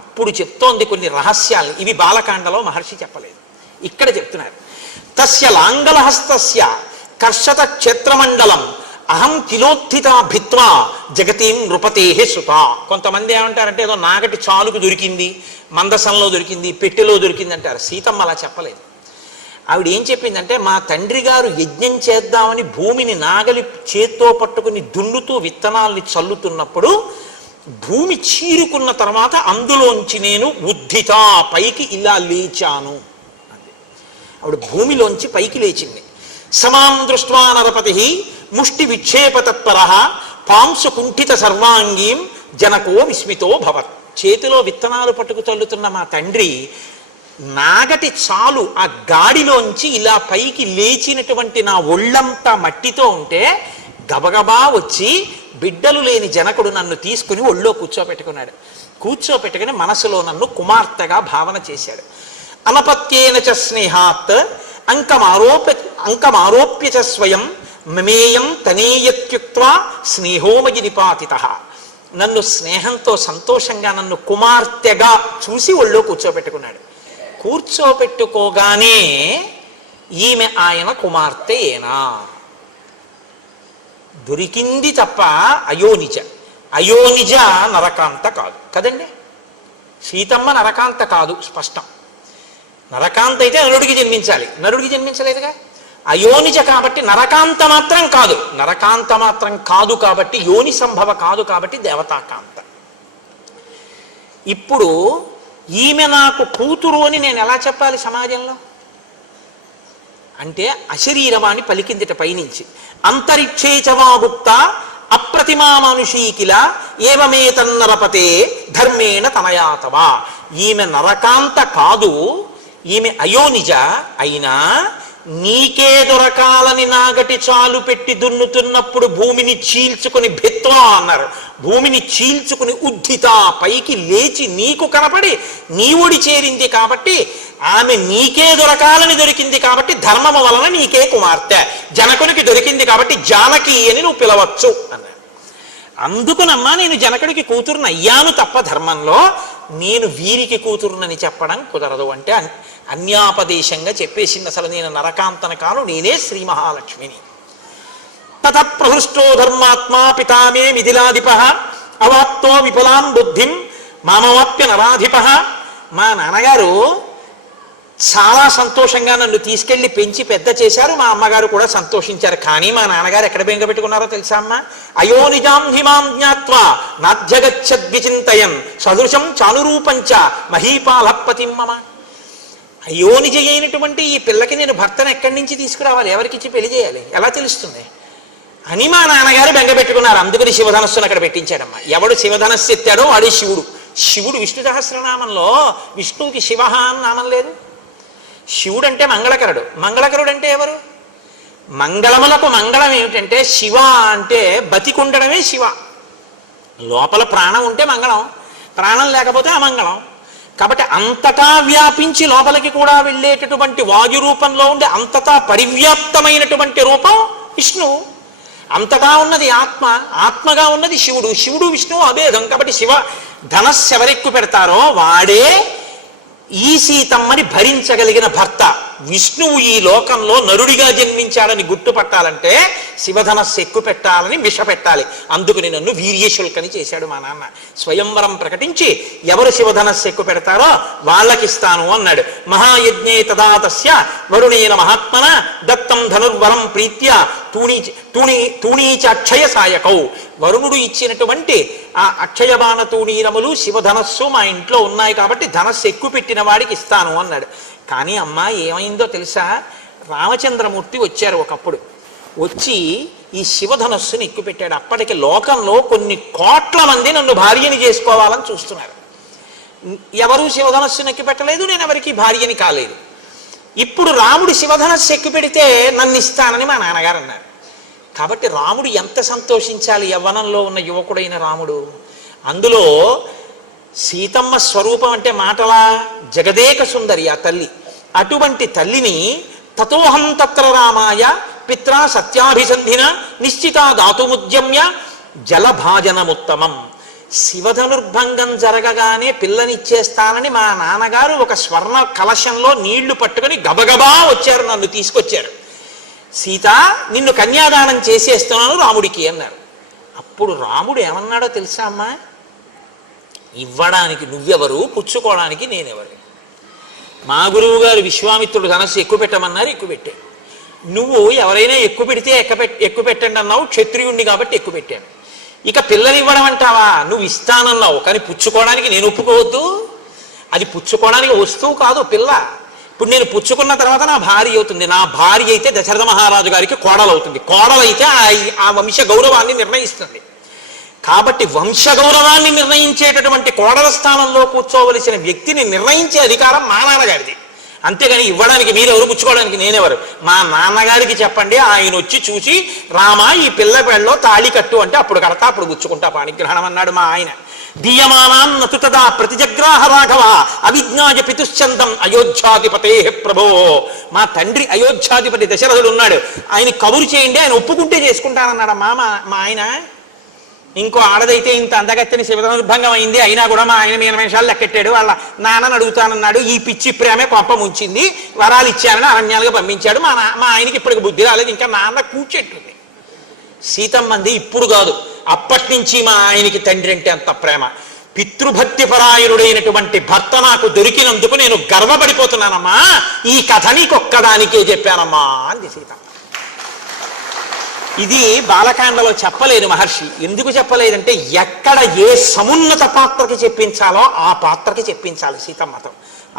అప్పుడు చెప్తోంది కొన్ని రహస్యాలు. ఇవి బాలకాండలో మహర్షి చెప్పలేదు, ఇక్కడ చెప్తున్నారు. తస్య లాంగలహస్తస్య కర్షత క్షేత్రమండలం అహం కిలోత్థిత భిత్వా జగతీం నృపతేహే సుత. కొంతమంది ఏమంటారంటే ఏదో నాగటి చాలుకు దొరికింది, మందసంలో దొరికింది, పెట్టెలో దొరికింది అంటారు. సీతమ్మ అలా చెప్పలేదు. ఆవిడ ఏం చెప్పిందంటే మా తండ్రి గారు యజ్ఞం చేద్దామని భూమిని నాగలి చేత్తో పట్టుకుని దున్నుతూ విత్తనాల్ని చల్లుతున్నప్పుడు భూమి చీరుకున్న తర్వాత అందులోంచి నేను ఉద్ధిత పైకి ఇలా లేచాను. ఆవిడ భూమిలోంచి పైకి లేచింది. సమాం దృష్ట్వా నరపతి ముష్టి విక్షేప తత్పర పాంసు కుంఠిత సర్వాంగీం జనకో విస్మితో భవత్. చేతిలో విత్తనాలు పట్టుకు చల్లుతున్న మా తండ్రి నాగటి చాలు ఆ గాడిలోంచి ఇలా పైకి లేచినటువంటి నా ఒళ్ళంతా మట్టితో ఉంటే గబగబా వచ్చి బిడ్డలు లేని జనకుడు నన్ను తీసుకుని ఒళ్ళో కూర్చోపెట్టుకున్నాడు. కూర్చోపెట్టుకుని మనసులో నన్ను కుమార్తెగా భావన చేశాడు. అనపత్యేన చ స్నేహాత్ అంకమారోప్య చ స్వయం మమేయం తనేయత్యుక్త్వా స్నేహోమగి నిపాతిత. నన్ను స్నేహంతో సంతోషంగా నన్ను కుమార్తెగా చూసి ఒళ్ళో కూర్చోపెట్టుకున్నాడు. కూర్చోపెట్టుకోగానే ఈమె ఆయన కుమార్తె ఏనా దొరికింది తప్ప అయోనిజ. అయోనిజ నరకాంత కాదు కదండి. సీతమ్మ నరకాంత కాదు, స్పష్టం. నరకాంత అయితే నరుడికి జన్మించాలి, నరుడికి జన్మించలేదుగా. అయోనిజ కాబట్టి నరకాంత మాత్రం కాదు. నరకాంత మాత్రం కాదు కాబట్టి యోని సంభవ కాదు కాబట్టి దేవతాకాంత. ఇప్పుడు ఈమె నాకు కూతురు అని నేను ఎలా చెప్పాలి సమాజంలో అంటే అశరీరవాణి పలికిందిట పైనుంచి. అంతరిక్షేచవాగుప్త అప్రతిమా మనుషీకిల ఏవమేతన్నరపతే ధర్మేణ తనయాతవా. ఈమె నరకాంత కాదు, ఈమె అయోనిజ అయినా నీకే దొరకాలని నాగటి చాలు పెట్టి దున్నుతున్నప్పుడు భూమిని చీల్చుకుని భిత్వా అన్నారు. భూమిని చీల్చుకుని ఉద్ధిత పైకి లేచి నీకు కనపడి నీ ఒడి చేరింది కాబట్టి ఆమె నీకే దొరకాలని దొరికింది కాబట్టి ధర్మము వలన నీకే కుమార్తె, జనకునికి దొరికింది కాబట్టి జానకి అని నువ్వు పిలవచ్చు అన్నాడు. అందుకునమ్మా నేను జనకుడికి కూతురుని అయ్యాను తప్ప ధర్మంలో నేను వీరికి కూతురునని చెప్పడం కుదరదు అంటే అన్యాపదేశంగా చెప్పేసింది. అసలు నేను నరకాంతన కాను, నేనే శ్రీ మహాలక్ష్మిని. తత ప్రహృష్టో ధర్మాత్మా పితామే మిథిలాధిప అవాప్తో విపులాం బుద్ధిం మామవాప్య నరాధిప. మా నాన్నగారు చాలా సంతోషంగా నన్ను తీసుకెళ్లి పెంచి పెద్ద చేశారు, మా అమ్మగారు కూడా సంతోషించారు. కానీ మా నాన్నగారు ఎక్కడ బెంగ పెట్టుకున్నారో తెలుసా అమ్మ? అయోనిజాం హిమాం జ్ఞాత్వా నాధ్యగచ్చద్విచింతయన్ సదృశం చానురూపంచ మహీపాలపతిం మమ. అయోనిజ అయినటువంటి ఈ పిల్లకి నేను భర్తను ఎక్కడి నుంచి తీసుకురావాలి, ఎవరికిచ్చి పెళ్లి చేయాలి, ఎలా తెలుస్తుంది అని మా నాన్నగారు బెంగ పెట్టుకున్నారు. అందుకని శివధనస్సును అక్కడ పెట్టించాడమ్మా. ఎవడు శివధనస్సు ఎత్తాడో వాడే శివుడు. శివుడు విష్ణు సహస్రనామంలో విష్ణువుకి శివ అని నామం లేదు. శివుడు అంటే మంగళకరుడు. మంగళకరుడు అంటే ఎవరు? మంగళములకు మంగళం ఏమిటంటే శివ అంటే బతికుండడమే శివ. లోపల ప్రాణం ఉంటే మంగళం, ప్రాణం లేకపోతే అమంగళం. కాబట్టి అంతటా వ్యాపించి లోపలికి కూడా వెళ్ళేటటువంటి వాయు రూపంలో ఉండి అంతటా పరివ్యాప్తమైనటువంటి రూపం విష్ణువు. అంతటా ఉన్నది ఆత్మ, ఆత్మగా ఉన్నది శివుడు, శివుడు విష్ణువు అభేదం. కాబట్టి శివ ధనస్సు ఎవరెక్కు పెడతారో వాడే ఈ సీతమ్మని భరించగలిగిన భర్త. విష్ణువు ఈ లోకంలో నరుడిగా జన్మించాలని గుర్తుపట్టాలంటే శివధనస్సు ఎక్కువ పెట్టాలని విష పెట్టాలి. అందుకని నన్ను వీర్యశుల్కని చేశాడు మా నాన్న. స్వయంవరం ప్రకటించి ఎవరు శివధనస్సు ఎక్కువ పెడతారో వాళ్ళకిస్తాను అన్నాడు. మహాయజ్ఞే తదా తస్య వరుణేన మహాత్మన దత్తం ధనుర్వరం ప్రీత్య తూణీచ అక్షయ సాయకౌ. వరుణుడు ఇచ్చినటువంటి ఆ అక్షయబాణ తూణీరములు శివధనస్సు మా ఇంట్లో ఉన్నాయి కాబట్టి ధనస్సు ఎక్కువ పెట్టిన వాడికి ఇస్తాను అన్నాడు. కానీ అమ్మ ఏమైందో తెలుసా, రామచంద్రమూర్తి వచ్చారు ఒకప్పుడు. వచ్చి ఈ శివధనస్సుని ఎక్కువ పెట్టాడు. అప్పటికి లోకంలో కొన్ని కోట్ల మంది నన్ను భార్యని చేసుకోవాలని చూస్తున్నారు. ఎవరు శివధనస్సుని ఎక్కువ పెట్టలేదు, నేను ఎవరికి భార్యని కాలేదు. ఇప్పుడు రాముడు శివధనస్సు ఎక్కువ పెడితే నన్ను ఇస్తానని మా నాన్నగారు అన్నారు. కాబట్టి రాముడు ఎంత సంతోషించాలి, యవ్వనంలో ఉన్న యువకుడైన రాముడు. అందులో సీతమ్మ స్వరూపం అంటే మాటలా, జగదేక సుందరి ఆ తల్లి. అటువంటి తల్లిని తతోహం తత్ర రామాయ పిత్రా సత్యాభిసంధిన నిశ్చితా దాతుముద్యమ్య జలభాజనముత్తమం. శివధనుర్భంగం జరగగానే పిల్లనిచ్చేస్తానని మా నాన్నగారు ఒక స్వర్ణ కలశంలో నీళ్లు పట్టుకొని గబగబా వచ్చారు, నన్ను తీసుకొచ్చారు. సీత నిన్ను కన్యాదానం చేసేస్తున్నాను రాముడికి అన్నారు. అప్పుడు రాముడు ఏమన్నాడో తెలుసా అమ్మా, ఇవ్వడానికి నువ్వెవరు, పుచ్చుకోవడానికి నేనెవరు. మా గురువు గారు విశ్వామిత్రుడు ధనస్సు ఎక్కువ పెట్టమన్నారు, ఎక్కువ పెట్టాను. నువ్వు ఎవరైనా ఎక్కువ పెడితే ఎక్కువ పెట్టండి అన్నావు, క్షత్రియుణ్ణి కాబట్టి ఎక్కువ పెట్టాను. ఇక పిల్లనివ్వడం అంటావా, నువ్వు ఇస్తానన్నావు కానీ పుచ్చుకోవడానికి నేను ఒప్పుకోవద్దు. అది పుచ్చుకోవడానికి వస్తువు కాదు పిల్ల. ఇప్పుడు నేను పుచ్చుకున్న తర్వాత నా భార్య అవుతుంది. నా భార్య అయితే దశరథ మహారాజు గారికి కోడలవుతుంది. కోడలైతే ఆ వంశ గౌరవాన్ని నిర్ణయిస్తుంది. కాబట్టి వంశ గౌరవాన్ని నిర్ణయించేటటువంటి కోడల స్థానంలో కూర్చోవలసిన వ్యక్తిని నిర్ణయించే అధికారం మా నాన్నగారిది. అంతేగాని ఇవ్వడానికి మీరెవరు, పుచ్చుకోవడానికి నేనెవరు. మా నాన్నగారికి చెప్పండి, ఆయన వచ్చి చూసి రామ ఈ పిల్ల పెళ్ళలో తాళి కట్టు అంటే అప్పుడు కడతా, అప్పుడు పుచ్చుకుంటా పాణిగ్రహణం అన్నాడు మా ఆయన. దీయమానాన్ నతుతదా ప్రతిజగ్రాహ రాఘవ అవిజ్ఞాయ పితుశ్చందం అయోధ్యాధిపతే ప్రభో. మా తండ్రి అయోధ్యాధిపతి దశరథుడు ఉన్నాడు, ఆయన కబురు చేయండి, ఆయన ఒప్పుకుంటే చేసుకుంటానన్నాడు మా ఆయన. ఇంకో ఆడదైతే ఇంత అందగత్తెని శివధనుర్భంగం అయింది, అయినా కూడా మా ఆయన మీన నిమిషాలు లెక్కెట్టాడు. వాళ్ళ నాన్నని అడుగుతానన్నాడు, ఈ పిచ్చి ప్రేమే కొంప ముంచింది, వరాలు ఇచ్చారని అరణ్యాలుగా పంపించాడు. మా ఆయనకి ఇప్పటికి బుద్ధి రాలేదు, ఇంకా నాన్న కూర్చెట్టుంది. సీతమ్మంది ఇప్పుడు కాదు, అప్పటి నుంచి మా ఆయనకి తండ్రి అంటే అంత ప్రేమ. పితృభక్తి పరాయణుడైనటువంటి భర్త నాకు దొరికినందుకు నేను గర్వపడిపోతున్నానమ్మా. ఈ కథ నీకొక్కదానికే చెప్పానమ్మా అంది సీతమ్మ. ఇది బాలకాండలో చెప్పలేదు మహర్షి. ఎందుకు చెప్పలేదంటే ఎక్కడ ఏ సమున్నత పాత్రకి చెప్పించాలో ఆ పాత్రకి చెప్పించాలి సీతమ్మతో.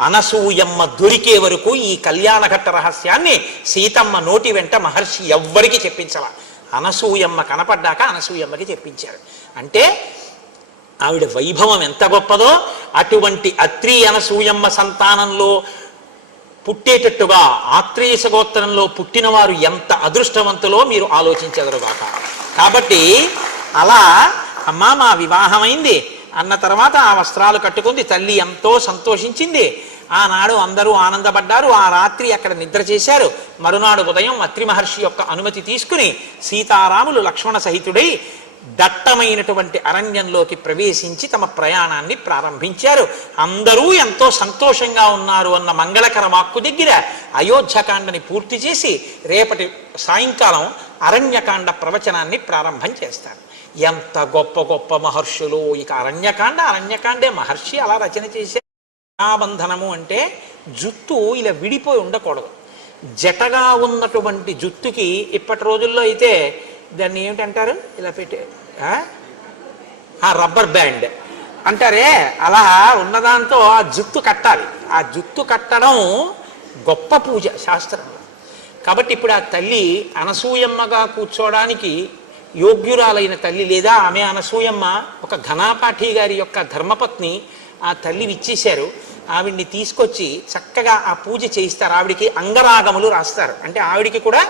అనసూయమ్మ దొరికే వరకు ఈ కళ్యాణఘట్ట రహస్యాన్ని సీతమ్మ నోటి వెంట మహర్షి ఎవ్వరికి చెప్పించాల. అనసూయమ్మ కనపడ్డాక అనసూయమ్మకి చెప్పించారు. అంటే ఆవిడ వైభవం ఎంత గొప్పదో, అటువంటి అత్రి అనసూయమ్మ సంతానంలో పుట్టేటట్టుగా ఆత్రేయస గోత్రంలో పుట్టిన వారు ఎంత అదృష్టవంతులో మీరు ఆలోచించెదరుగాక. కాబట్టి అలా అమ్మా మా వివాహమైంది అన్న తర్వాత ఆ వస్త్రాలు కట్టుకుంది. తల్లి ఎంతో సంతోషించింది. ఆనాడు అందరూ ఆనందపడ్డారు. ఆ రాత్రి అక్కడ నిద్ర చేశారు. మరునాడు ఉదయం అత్రి మహర్షి యొక్క అనుమతి తీసుకుని సీతారాములు లక్ష్మణ సహితుడై దట్టమైనటువంటి అరణ్యంలోకి ప్రవేశించి తమ ప్రయాణాన్ని ప్రారంభించారు. అందరూ ఎంతో సంతోషంగా ఉన్నారు అన్న మంగళకర వాక్కు దగ్గర అయోధ్యకాండని పూర్తి చేసి రేపటి సాయంకాలం అరణ్యకాండ ప్రవచనాన్ని ప్రారంభం చేస్తారు. ఎంత గొప్ప గొప్ప మహర్షులు. ఇక అరణ్యకాండే మహర్షి అలా రచన చేశారు. బంధనము అంటే జుత్తు ఇలా విడిపోయి ఉండకూడదు. జటగా ఉన్నటువంటి జుత్తుకి ఇప్పటి రోజుల్లో అయితే దాన్ని ఏమిటంటారు, ఇలా పెట్టే ఆ రబ్బర్ బ్యాండ్ అంటారే, అలా ఉన్నదాంతో ఆ జుత్తు కట్టాలి. ఆ జుత్తు కట్టడం గొప్ప పూజ శాస్త్రంలో. కాబట్టి ఇప్పుడు ఆ తల్లి అనసూయమ్మగా కూర్చోవడానికి యోగ్యురాలైన తల్లి, లేదా ఆమె అనసూయమ్మ ఒక ఘనాపాఠి గారి యొక్క ధర్మపత్ని, ఆ తల్లి ఇచ్చేశారు. ఆవిడ్ని తీసుకొచ్చి చక్కగా ఆ పూజ చేయిస్తారు. ఆవిడికి అంగరాగములు రాస్తారు, అంటే ఆవిడికి కూడా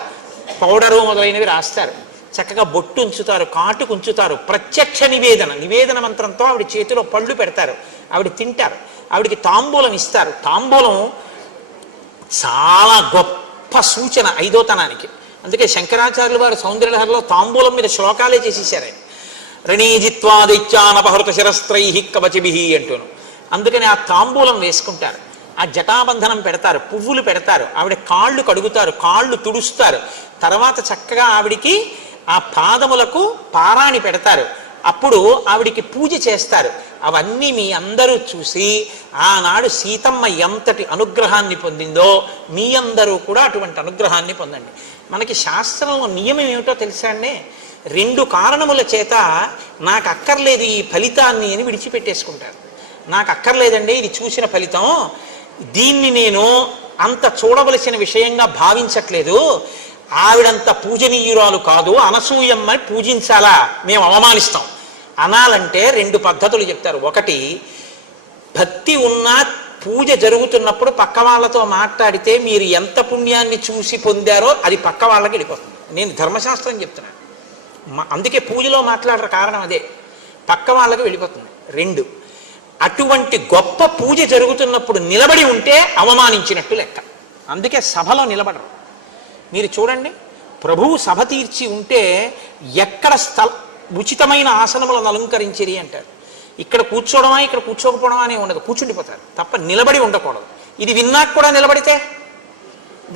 పౌడరు మొదలైనవి రాస్తారు. చక్కగా బొట్టు ఉంచుతారు, కాటుకు ఉంచుతారు. ప్రత్యక్ష నివేదన మంత్రంతో ఆవిడ చేతిలో పళ్ళు పెడతారు. ఆవిడ తింటారు. ఆవిడికి తాంబూలం ఇస్తారు. తాంబూలం చాలా గొప్ప సూచన ఐదోతనానికి. అందుకే శంకరాచార్యులు వారు సౌందర్యలహరిలో తాంబూలం మీద శ్లోకాలే చేసేసారు. రణీజిత్వా దైత్యానపహృత శిరస్త్రై కవచిభి అంటూను. అందుకని ఆ తాంబూలం వేసుకుంటారు, ఆ జటాబంధనం పెడతారు, పువ్వులు పెడతారు, ఆవిడ కాళ్ళు కడుగుతారు, కాళ్ళు తుడుస్తారు. తర్వాత చక్కగా ఆవిడికి ఆ పాదములకు పారాణి పెడతారు. అప్పుడు ఆవిడికి పూజ చేస్తారు. అవన్నీ మీ అందరూ చూసి ఆనాడు సీతమ్మ ఎంతటి అనుగ్రహాన్ని పొందిందో మీ అందరూ కూడా అటువంటి అనుగ్రహాన్ని పొందండి. మనకి శాస్త్రంలో నియమం ఏమిటో తెలుసా అండి? 2 కారణముల చేత నాకు అక్కర్లేదు ఈ ఫలితాన్ని అని విడిచిపెట్టేసుకుంటారు. నాకు అక్కర్లేదండి ఇది చూసిన ఫలితం, దీన్ని నేను అంత చూడవలసిన విషయంగా భావించట్లేదు, ఆవిడంత పూజనీయురాలు కాదు, అనసూయమ్మని పూజించాలా, మేము అవమానిస్తాం అనాలంటే 2 పద్ధతులు చెప్తారు. ఒకటి, భక్తి ఉన్నా పూజ జరుగుతున్నప్పుడు పక్క వాళ్ళతో మాట్లాడితే మీరు ఎంత పుణ్యాన్ని చూసి పొందారో అది పక్క వాళ్ళకి వెళ్ళిపోతుంది. నేను ధర్మశాస్త్రం చెప్తున్నాను, అందుకే పూజలో మాట్లాడరు, కారణం అదే, పక్క వాళ్ళకి వెళ్ళిపోతుంది. 2, అటువంటి గొప్ప పూజ జరుగుతున్నప్పుడు నిలబడి ఉంటే అవమానించినట్టు లెక్క. అందుకే సభలో నిలబడరు. మీరు చూడండి, ప్రభువు సభ తీర్చి ఉంటే ఎక్కడ ఉచితమైన ఆసనములను అలంకరించేది అంటారు. ఇక్కడ కూర్చోవడమా ఇక్కడ కూర్చోకపోవడమా అనే ఉండదు, కూర్చుండిపోతారు తప్ప నిలబడి ఉండకూడదు. ఇది విన్నాక కూడా నిలబడితే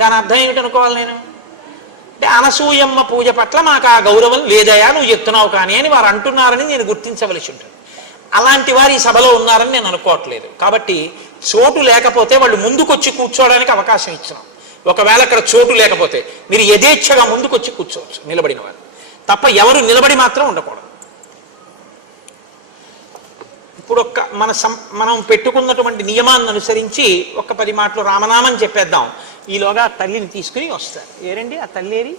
దాని అర్థం ఏమిటనుకోవాలి నేను? అంటే అనసూయమ్మ పూజ పట్ల మాకు ఆ గౌరవం లేదయా నువ్వు చెప్తున్నావు కానీ అని వారు అంటున్నారని నేను గుర్తించవలసి ఉంటుంది. అలాంటి వారు ఈ సభలో ఉన్నారని నేను అనుకోవట్లేదు. కాబట్టి చోటు లేకపోతే వాళ్ళు ముందుకొచ్చి కూర్చోవడానికి అవకాశం ఇచ్చినాం. ఒకవేళ అక్కడ చోటు లేకపోతే మీరు యథేచ్ఛగా ముందుకొచ్చి కూర్చోవచ్చు నిలబడిన వారు, తప్ప ఎవరు నిలబడి మాత్రం ఉండకూడదు. ఇప్పుడు మనం పెట్టుకున్నటువంటి నియమాన్ని అనుసరించి 10 మాటలు రామనామం చెప్పేద్దాం. ఈలోగా తల్లిని తీసుకుని వస్తారు. ఏరండి ఆ తల్లి ఏరి?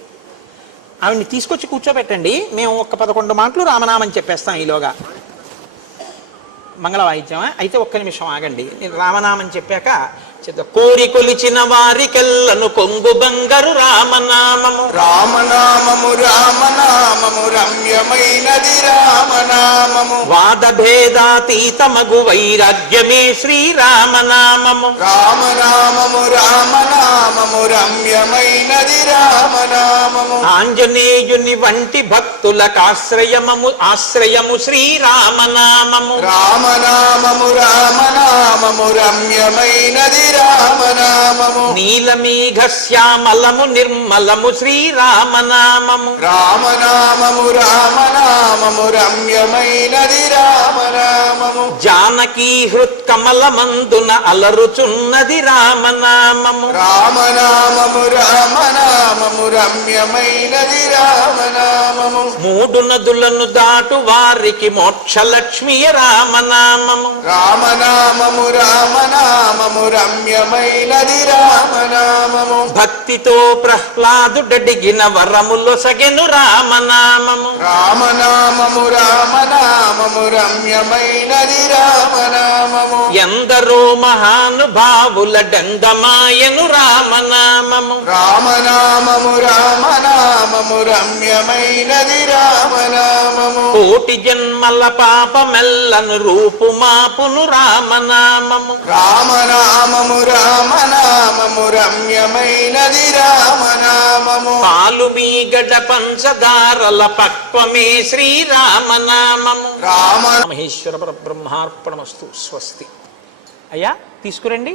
ఆవిడ్ని తీసుకొచ్చి కూర్చోబెట్టండి, మేము 11 మాటలు రామనామం చెప్పేస్తాం ఈలోగా. మంగళ వాయిద్యమా? అయితే 1 నిమిషం ఆగండి, నేను రామనామం చెప్పాక చెప్తా. కోరి కొలిచిన వారికెల్లను కొంగు బంగారు రామనామము, రామనామము రామనామము రమ్యమైనది రామనామము, వాద భేదాతీతమగు వైరాగ్యమే శ్రీరామనామము, రామనామము రామనామము రమ్యమైనది రామనామము, ఆంజనేయుని వంటి భక్తులకు ఆశ్రయము శ్రీరామనామము, రామనామము రామనామము రమ్యమైనది రామనామము, నీలమేఘ శ్యామలము నిర్మలము శ్రీరామనామము, రామనామము రామనామము రమ్యమైనది రామనామము, జానకీ హృత్కమలమందున అలరుచున్నది రామనామము, రామనామము రామనామము రమ్యమైనది రామనామము, 3 నదులను దాటు వారికి మోక్షలక్ష్మియ రామనామము, రామనామము రామనామము రమ్యమైనది రామనామము, భక్తితో ప్రహ్లాదుడడిగిన వరములు సగెను రామనామము, రామనామము రామనామము రమ్యమైనది రామనామము, ఎందరో మహానుభావుల డంగమాయను రామనామము, రామనామము రామనామము రమ్యమైనది రామనామము, కోటి జన్మల పాపమెల్లను రూపుమాపును రామనామము, రామనామము రామనామము రమ్యమైనది రామనామము, పాలు మీగడ పంచదారల పక్వమే శ్రీరామనామము. రామ మహేశ్వర బ్రహ్మార్పణమస్తు. స్వస్తి. అయ్యా తీసుకురండి.